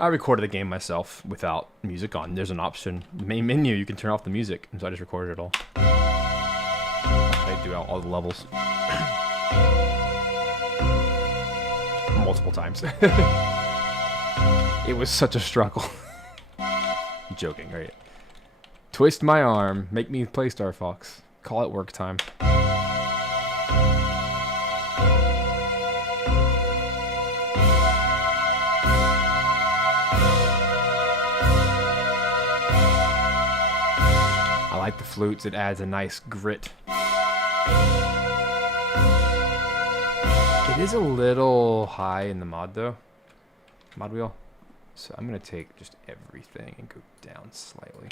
I recorded the game myself without music on. There's an option, the main menu, you can turn off the music. And so I just recorded it all. I do out all the levels. Multiple times. It was such a struggle. I'm joking, right? Twist my arm, make me play Star Fox. Call it work time. I like the flutes, it adds a nice grit. It is a little high in the mod though. Mod wheel. So I'm gonna take just everything and go down slightly.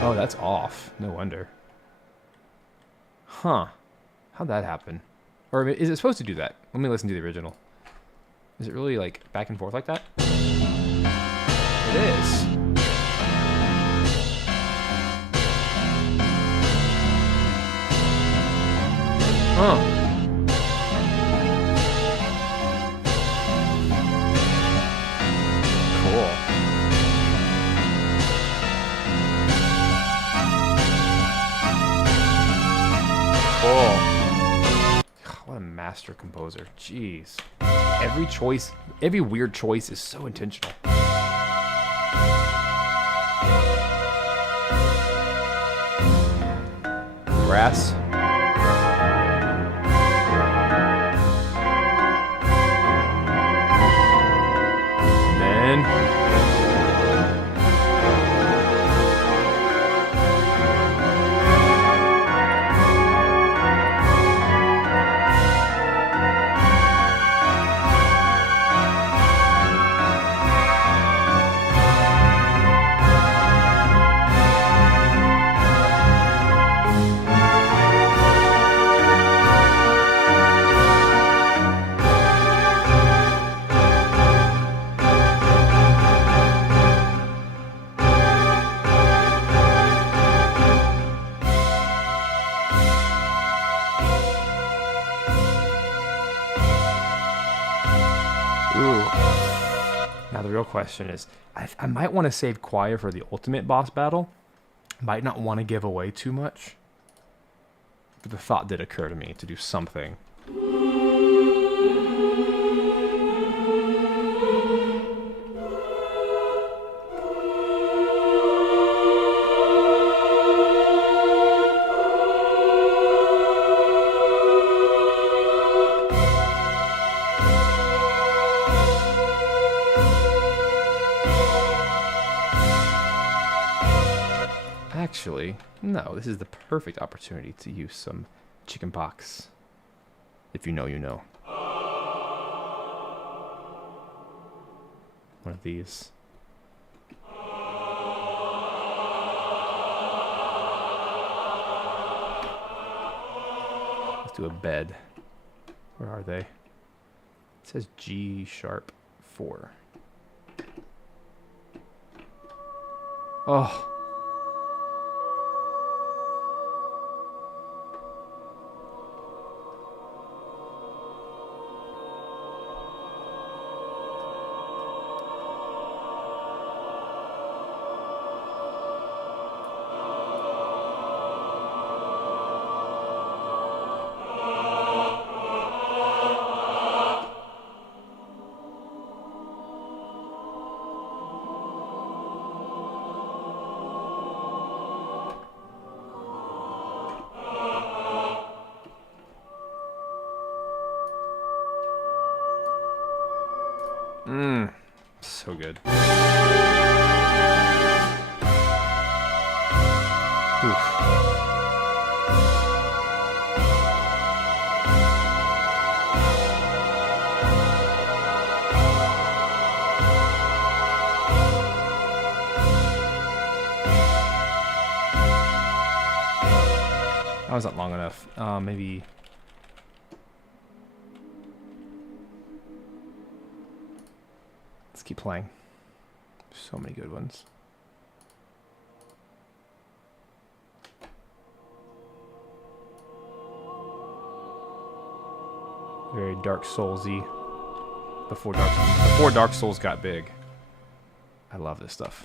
Oh, that's off. No wonder. Huh. How'd that happen? Or is it supposed to do that? Let me listen to the original. Is it really like back and forth like that? It is. Huh. Cool. Cool. What a master composer. Jeez. Every choice, every weird choice is so intentional. Brass. Then now the real question is, I might want to save choir for the ultimate boss battle. Might not want to give away too much. But the thought did occur to me to do something. Actually, no, this is the perfect opportunity to use some chicken pox. If you know, you know. One of these. Let's do a bed. Where are they? It says G sharp 4. Oh. So good. Oof. That wasn't long enough. Maybe. Let's keep playing. So many good ones. Very Dark Soulsy. Before Dark Souls got big. I love this stuff.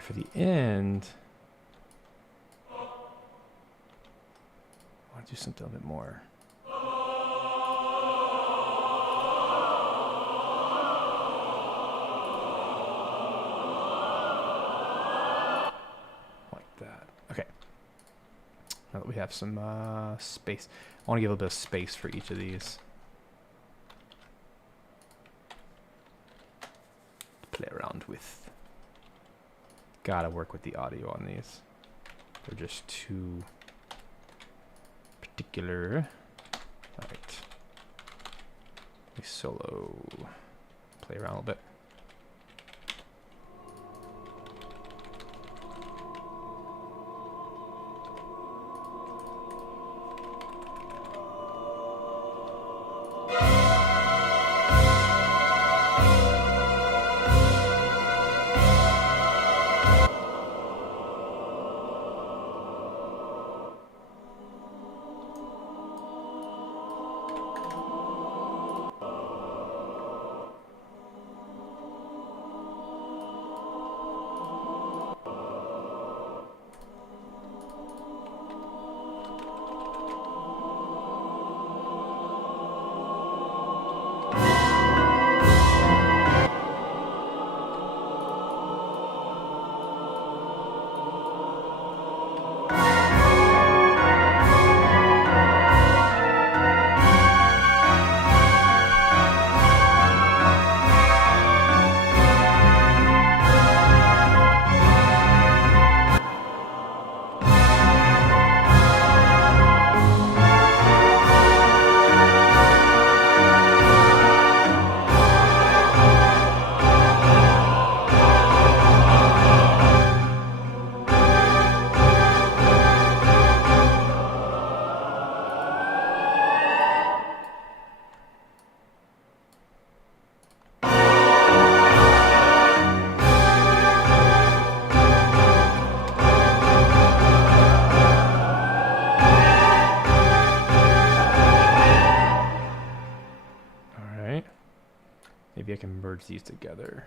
For the end, I want to do something a bit more. Like that. Okay. Now that we have some space, I want to give a bit of space for each of these. Play around with. Gotta work with the audio on these. They're just too particular. Alright. We solo. Play around a little bit. Maybe I can merge these together.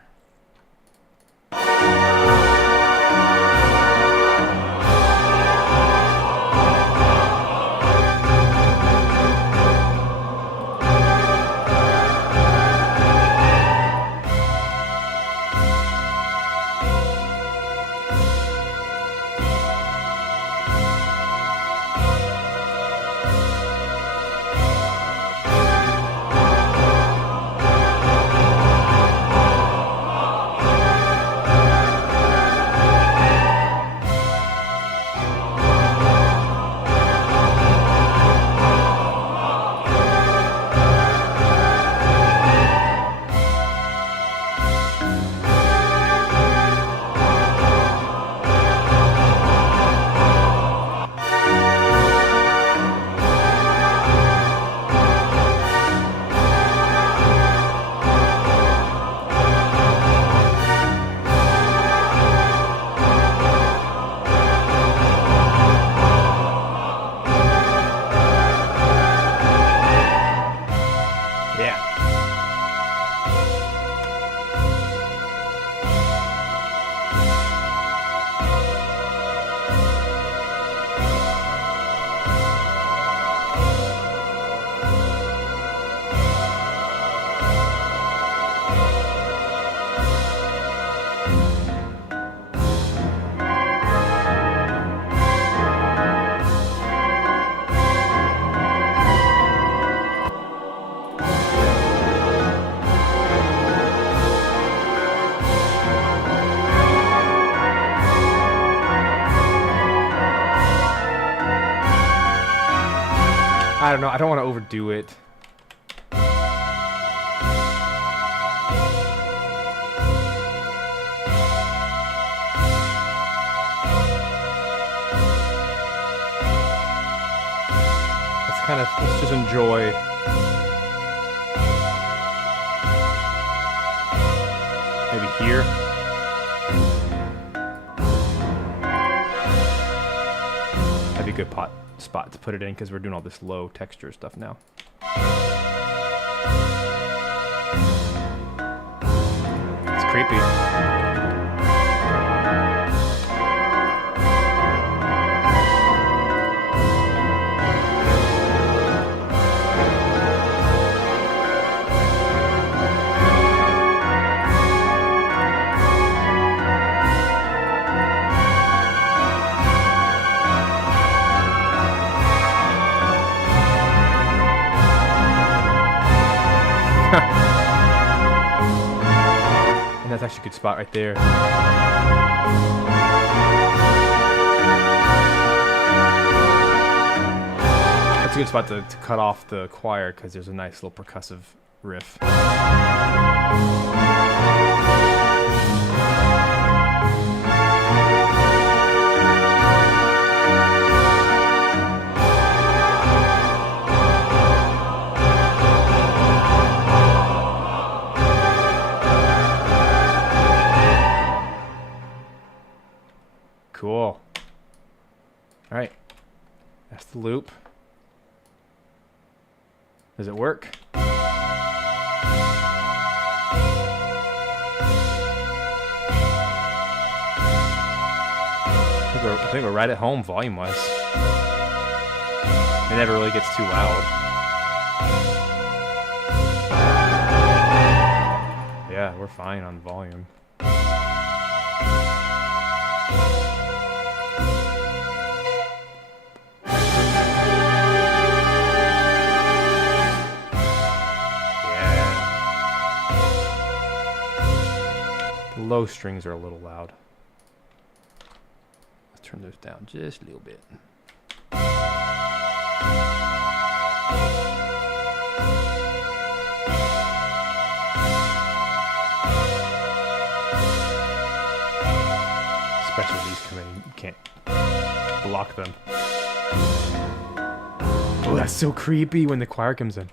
I don't know. I don't want to overdo it. Let's just enjoy. Maybe here. That'd be a good spot to put it in because we're doing all this low texture stuff now. It's creepy. And that's actually a good spot right there. That's a good spot to cut off the choir because there's a nice little percussive riff. Cool. All right. That's the loop. Does it work? I think we're right at home volume-wise. It never really gets too loud. Yeah, we're fine on volume. Low strings are a little loud. Let's turn those down just a little bit. Especially when these come in, you can't block them. Oh, that's so creepy when the choir comes in.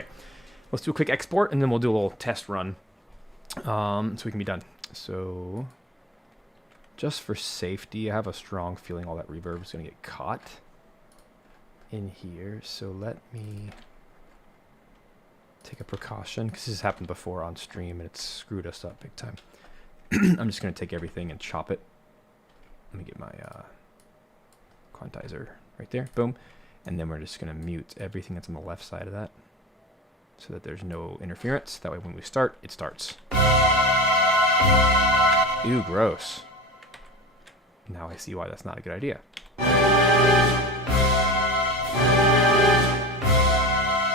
Okay, let's do a quick export, and then we'll do a little test run, so we can be done. So, just for safety, I have a strong feeling all that reverb is going to get caught in here. So let me take a precaution, because this has happened before on stream, and it's screwed us up big time. I'm just going to take everything and chop it. Let me get my quantizer right there. Boom. And then we're just going to mute everything that's on the left side of that so that there's no interference. That way when we start, it starts. Ew, gross. Now I see why that's not a good idea.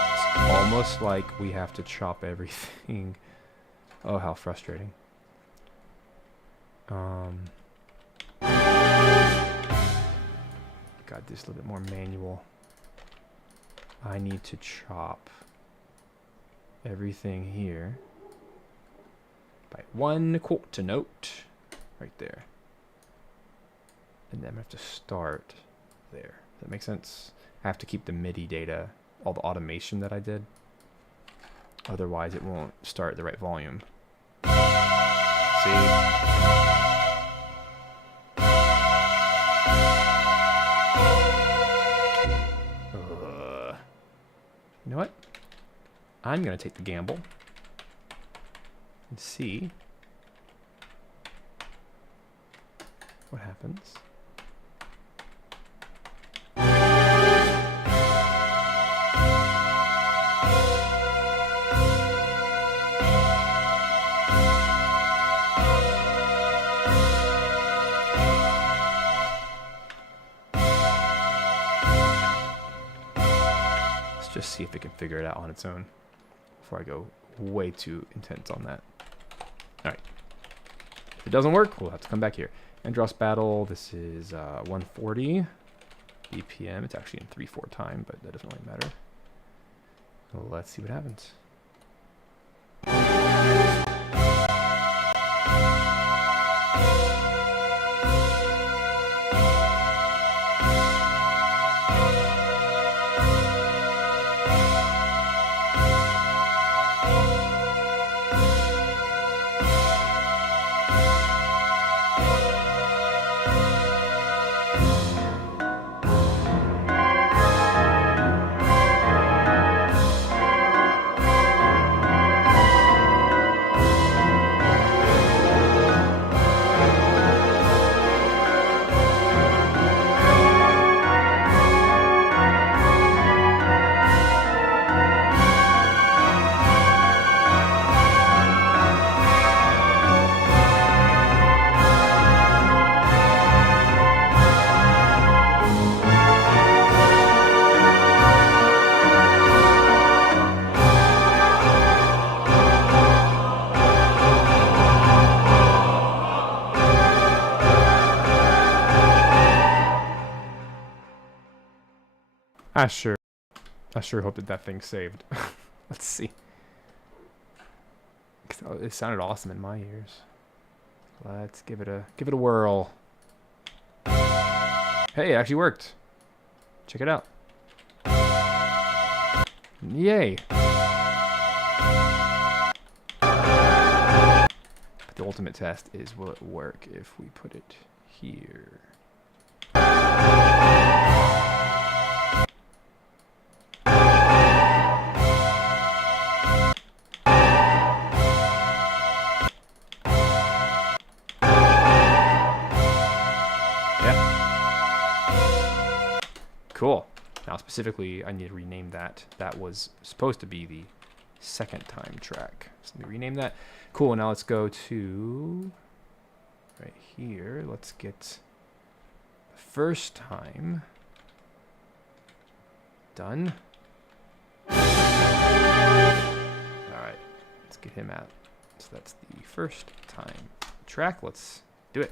It's almost like we have to chop everything. Oh, how frustrating. Got this a little bit more manual. I need to chop everything here by 1/4 note right there. And then I have to start there. Does that make sense? I have to keep the MIDI data, all the automation that I did. Otherwise it won't start at the right volume. See? You know what? I'm going to take the gamble and see what happens. Just see if it can figure it out on its own before I go way too intense on that. Alright. If it doesn't work, we'll have to come back here. Andross Battle, this is 140 BPM. It's actually in 3/4 time, but that doesn't really matter. Let's see what happens. I sure hope that thing's saved. Let's see. It sounded awesome in my ears. Let's give it a whirl. Hey, it actually worked. Check it out. Yay. But the ultimate test is, will it work if we put it here? Cool. Now specifically, I need to rename that. That was supposed to be the second time track. So let me rename that. Cool. Now let's go to right here. Let's get the first time done. All right. Let's get him out. So that's the first time track. Let's do it.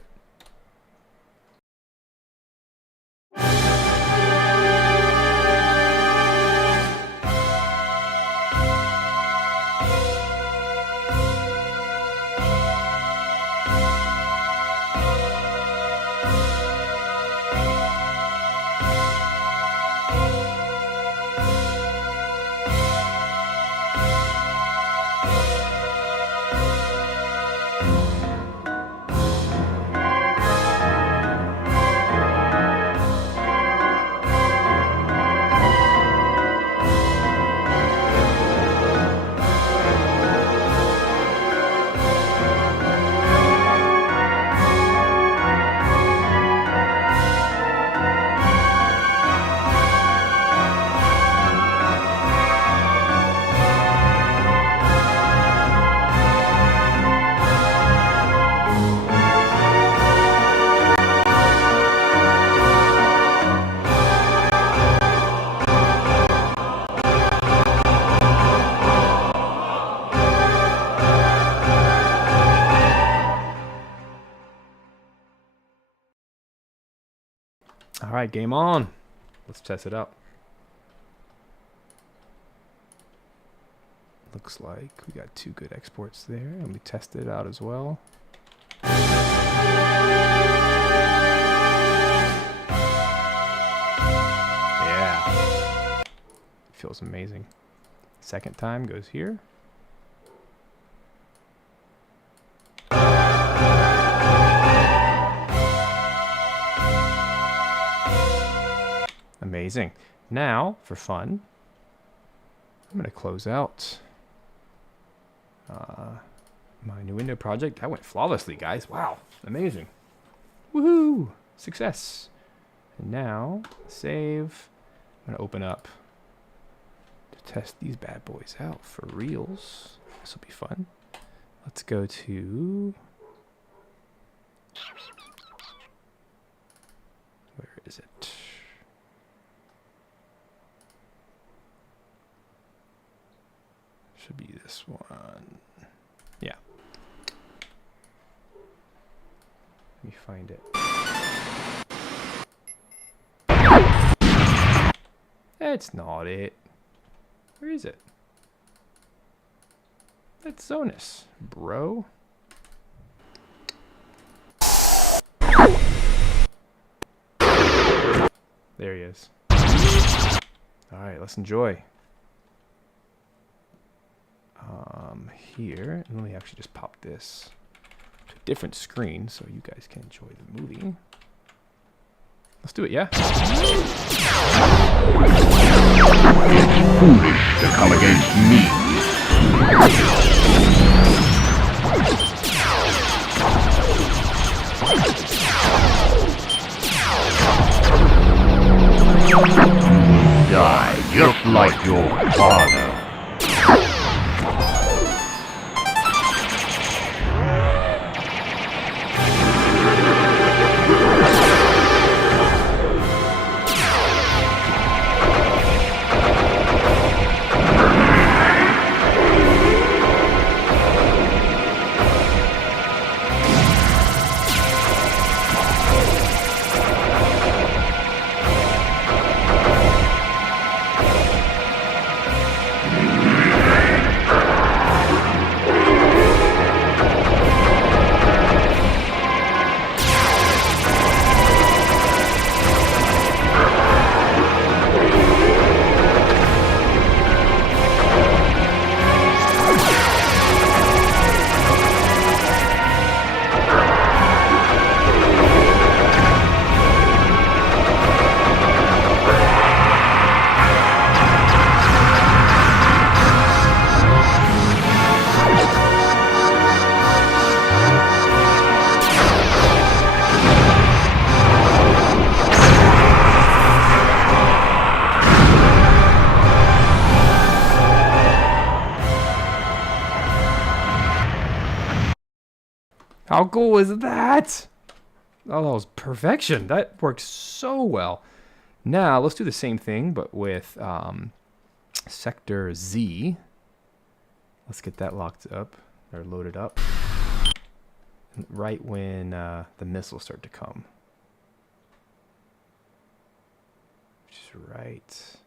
Alright, game on. Let's test it out. Looks like we got 2 good exports there, and we tested it out as well. Yeah. Feels amazing. Second time goes here. Amazing. Now, for fun, I'm going to close out my new window project. That went flawlessly, guys. Wow. Amazing. Woohoo! Success. And now, save. I'm going to open up to test these bad boys out for reals. This will be fun. Let's go to... Where is it? Should be this one. Yeah. Let me find it. That's not it. Where is it? That's Zonus, bro. There he is. Alright, let's enjoy. Here, and let me actually just pop this to a different screen so you guys can enjoy the movie. Let's do it, yeah? It's foolish to come against me. Die just like your father. How cool was that? Oh, that was perfection. That worked so well. Now, let's do the same thing, but with Sector Z. Let's get that locked up, or loaded up. Right when the missiles start to come. Which is right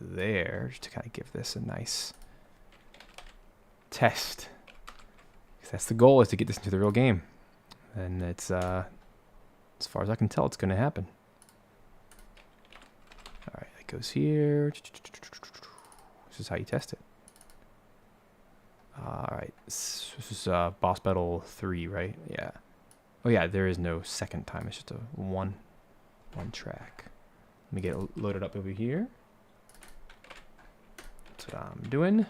there, just to kind of give this a nice test. That's the goal, is to get this into the real game. And it's, as far as I can tell, it's going to happen. Alright, that goes here. This is how you test it. Alright, this is Boss Battle 3, right? Yeah. Oh yeah, there is no second time. It's just a one track. Let me get it loaded up over here. That's what I'm doing.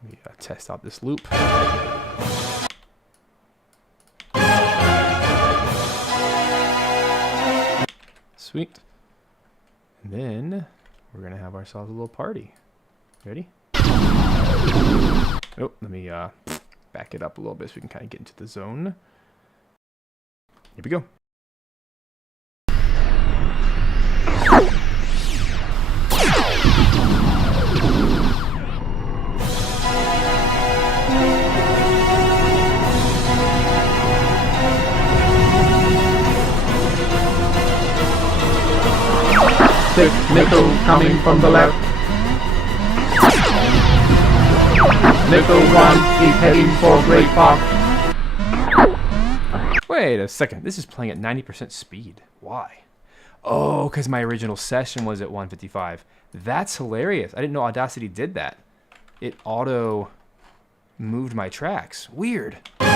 Let me test out this loop. Sweet. And then we're going to have ourselves a little party. Ready? Oh, let me back it up a little bit so we can kind of get into the zone. Here we go. Six missiles coming from the left. Missile 1 is heading for Great Fox. Wait a second. This is playing at 90% speed. Why? Oh, because my original session was at 155. That's hilarious. I didn't know Audacity did that. It auto moved my tracks. Weird. Did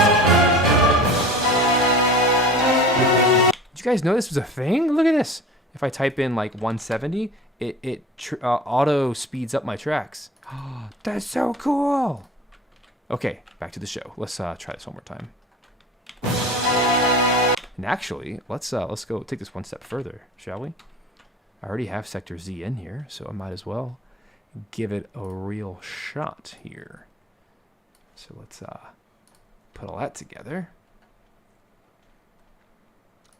you guys know this was a thing? Look at this. If I type in like 170, it auto speeds up my tracks. That's so cool. Okay, back to the show. Let's try this one more time. And actually, let's go take this one step further, shall we? I already have Sector Z in here, so I might as well give it a real shot here. So let's put all that together.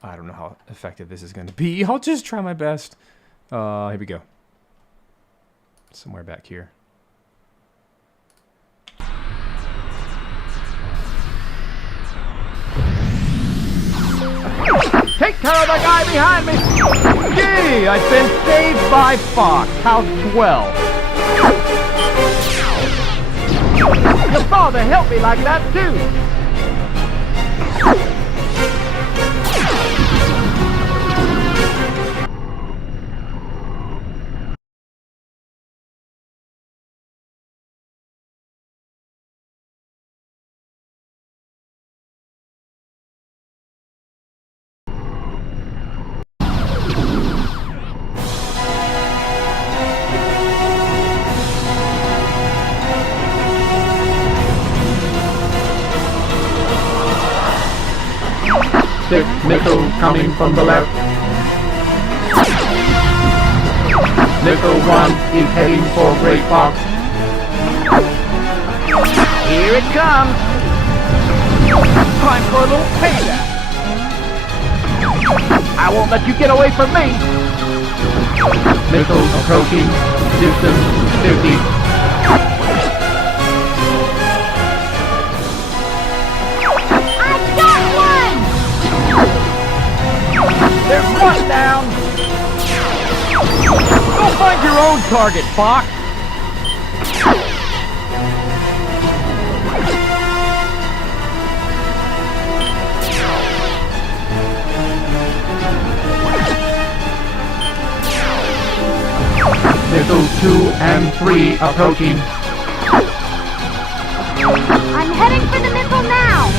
I don't know how effective this is going to be. I'll just try my best. Here we go. Somewhere back here. Take care of the guy behind me! Gee, I've been saved by Fox. How swell! Your father helped me like that, too! Six missiles coming from the left. Missile 1 is heading for Great Fox. Here it comes! Time for a little payback! I won't let you get away from me! Missiles approaching. Distance 50. There's one down! Go find your own target, Fox! Missiles 2 and 3 approaching. I'm heading for the missile now!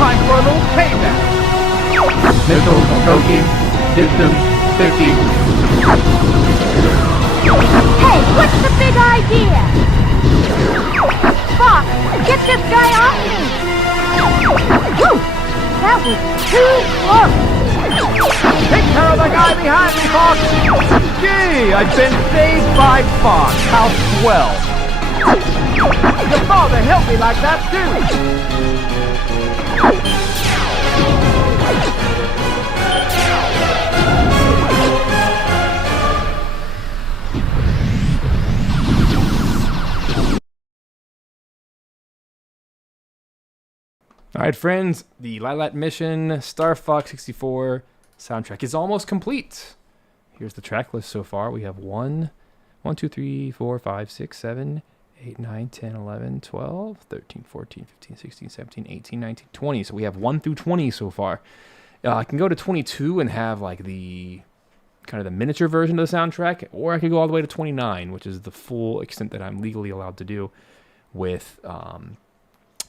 Time for a little payback! Missiles approaching. Distance 50. Hey, what's the big idea? Fox, get this guy off me! Whew! That was too close! Take care of the guy behind me, Fox! Gee, I've been saved by Fox. How swell! Your father helped me like that, too! All right, friends, the Lylat mission Star Fox 64 soundtrack is almost complete. Here's the track list so far. We have 1, 2, 3, 4, 5, 6, 7, 8, 9, 10, 11, 12, 13, 14, 15, 16, 17, 18, 19, 20. So we have 1 through 20 so far. I can go to 22 and have like the kind of the miniature version of the soundtrack, or I could go all the way to 29, which is the full extent that I'm legally allowed to do with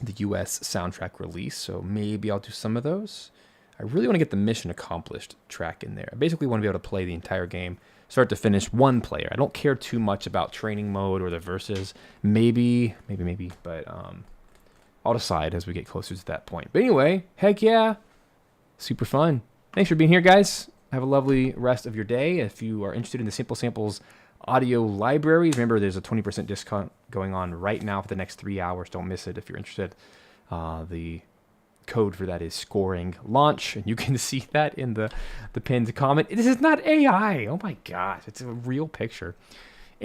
the US soundtrack release. So maybe I'll do some of those. I really want to get the mission accomplished track in there. I basically want to be able to play the entire game, start to finish, one player. I don't care too much about training mode or the verses. Maybe, but I'll decide as we get closer to that point. But anyway, heck yeah, super fun. Thanks for being here, guys. Have a lovely rest of your day. If you are interested in the Simple Samples audio library, remember there's a 20% discount going on right now for the next 3 hours. Don't miss it if you're interested. The code for that is scoring launch, and you can see that in the pinned comment. This is not AI. Oh my gosh, it's a real picture.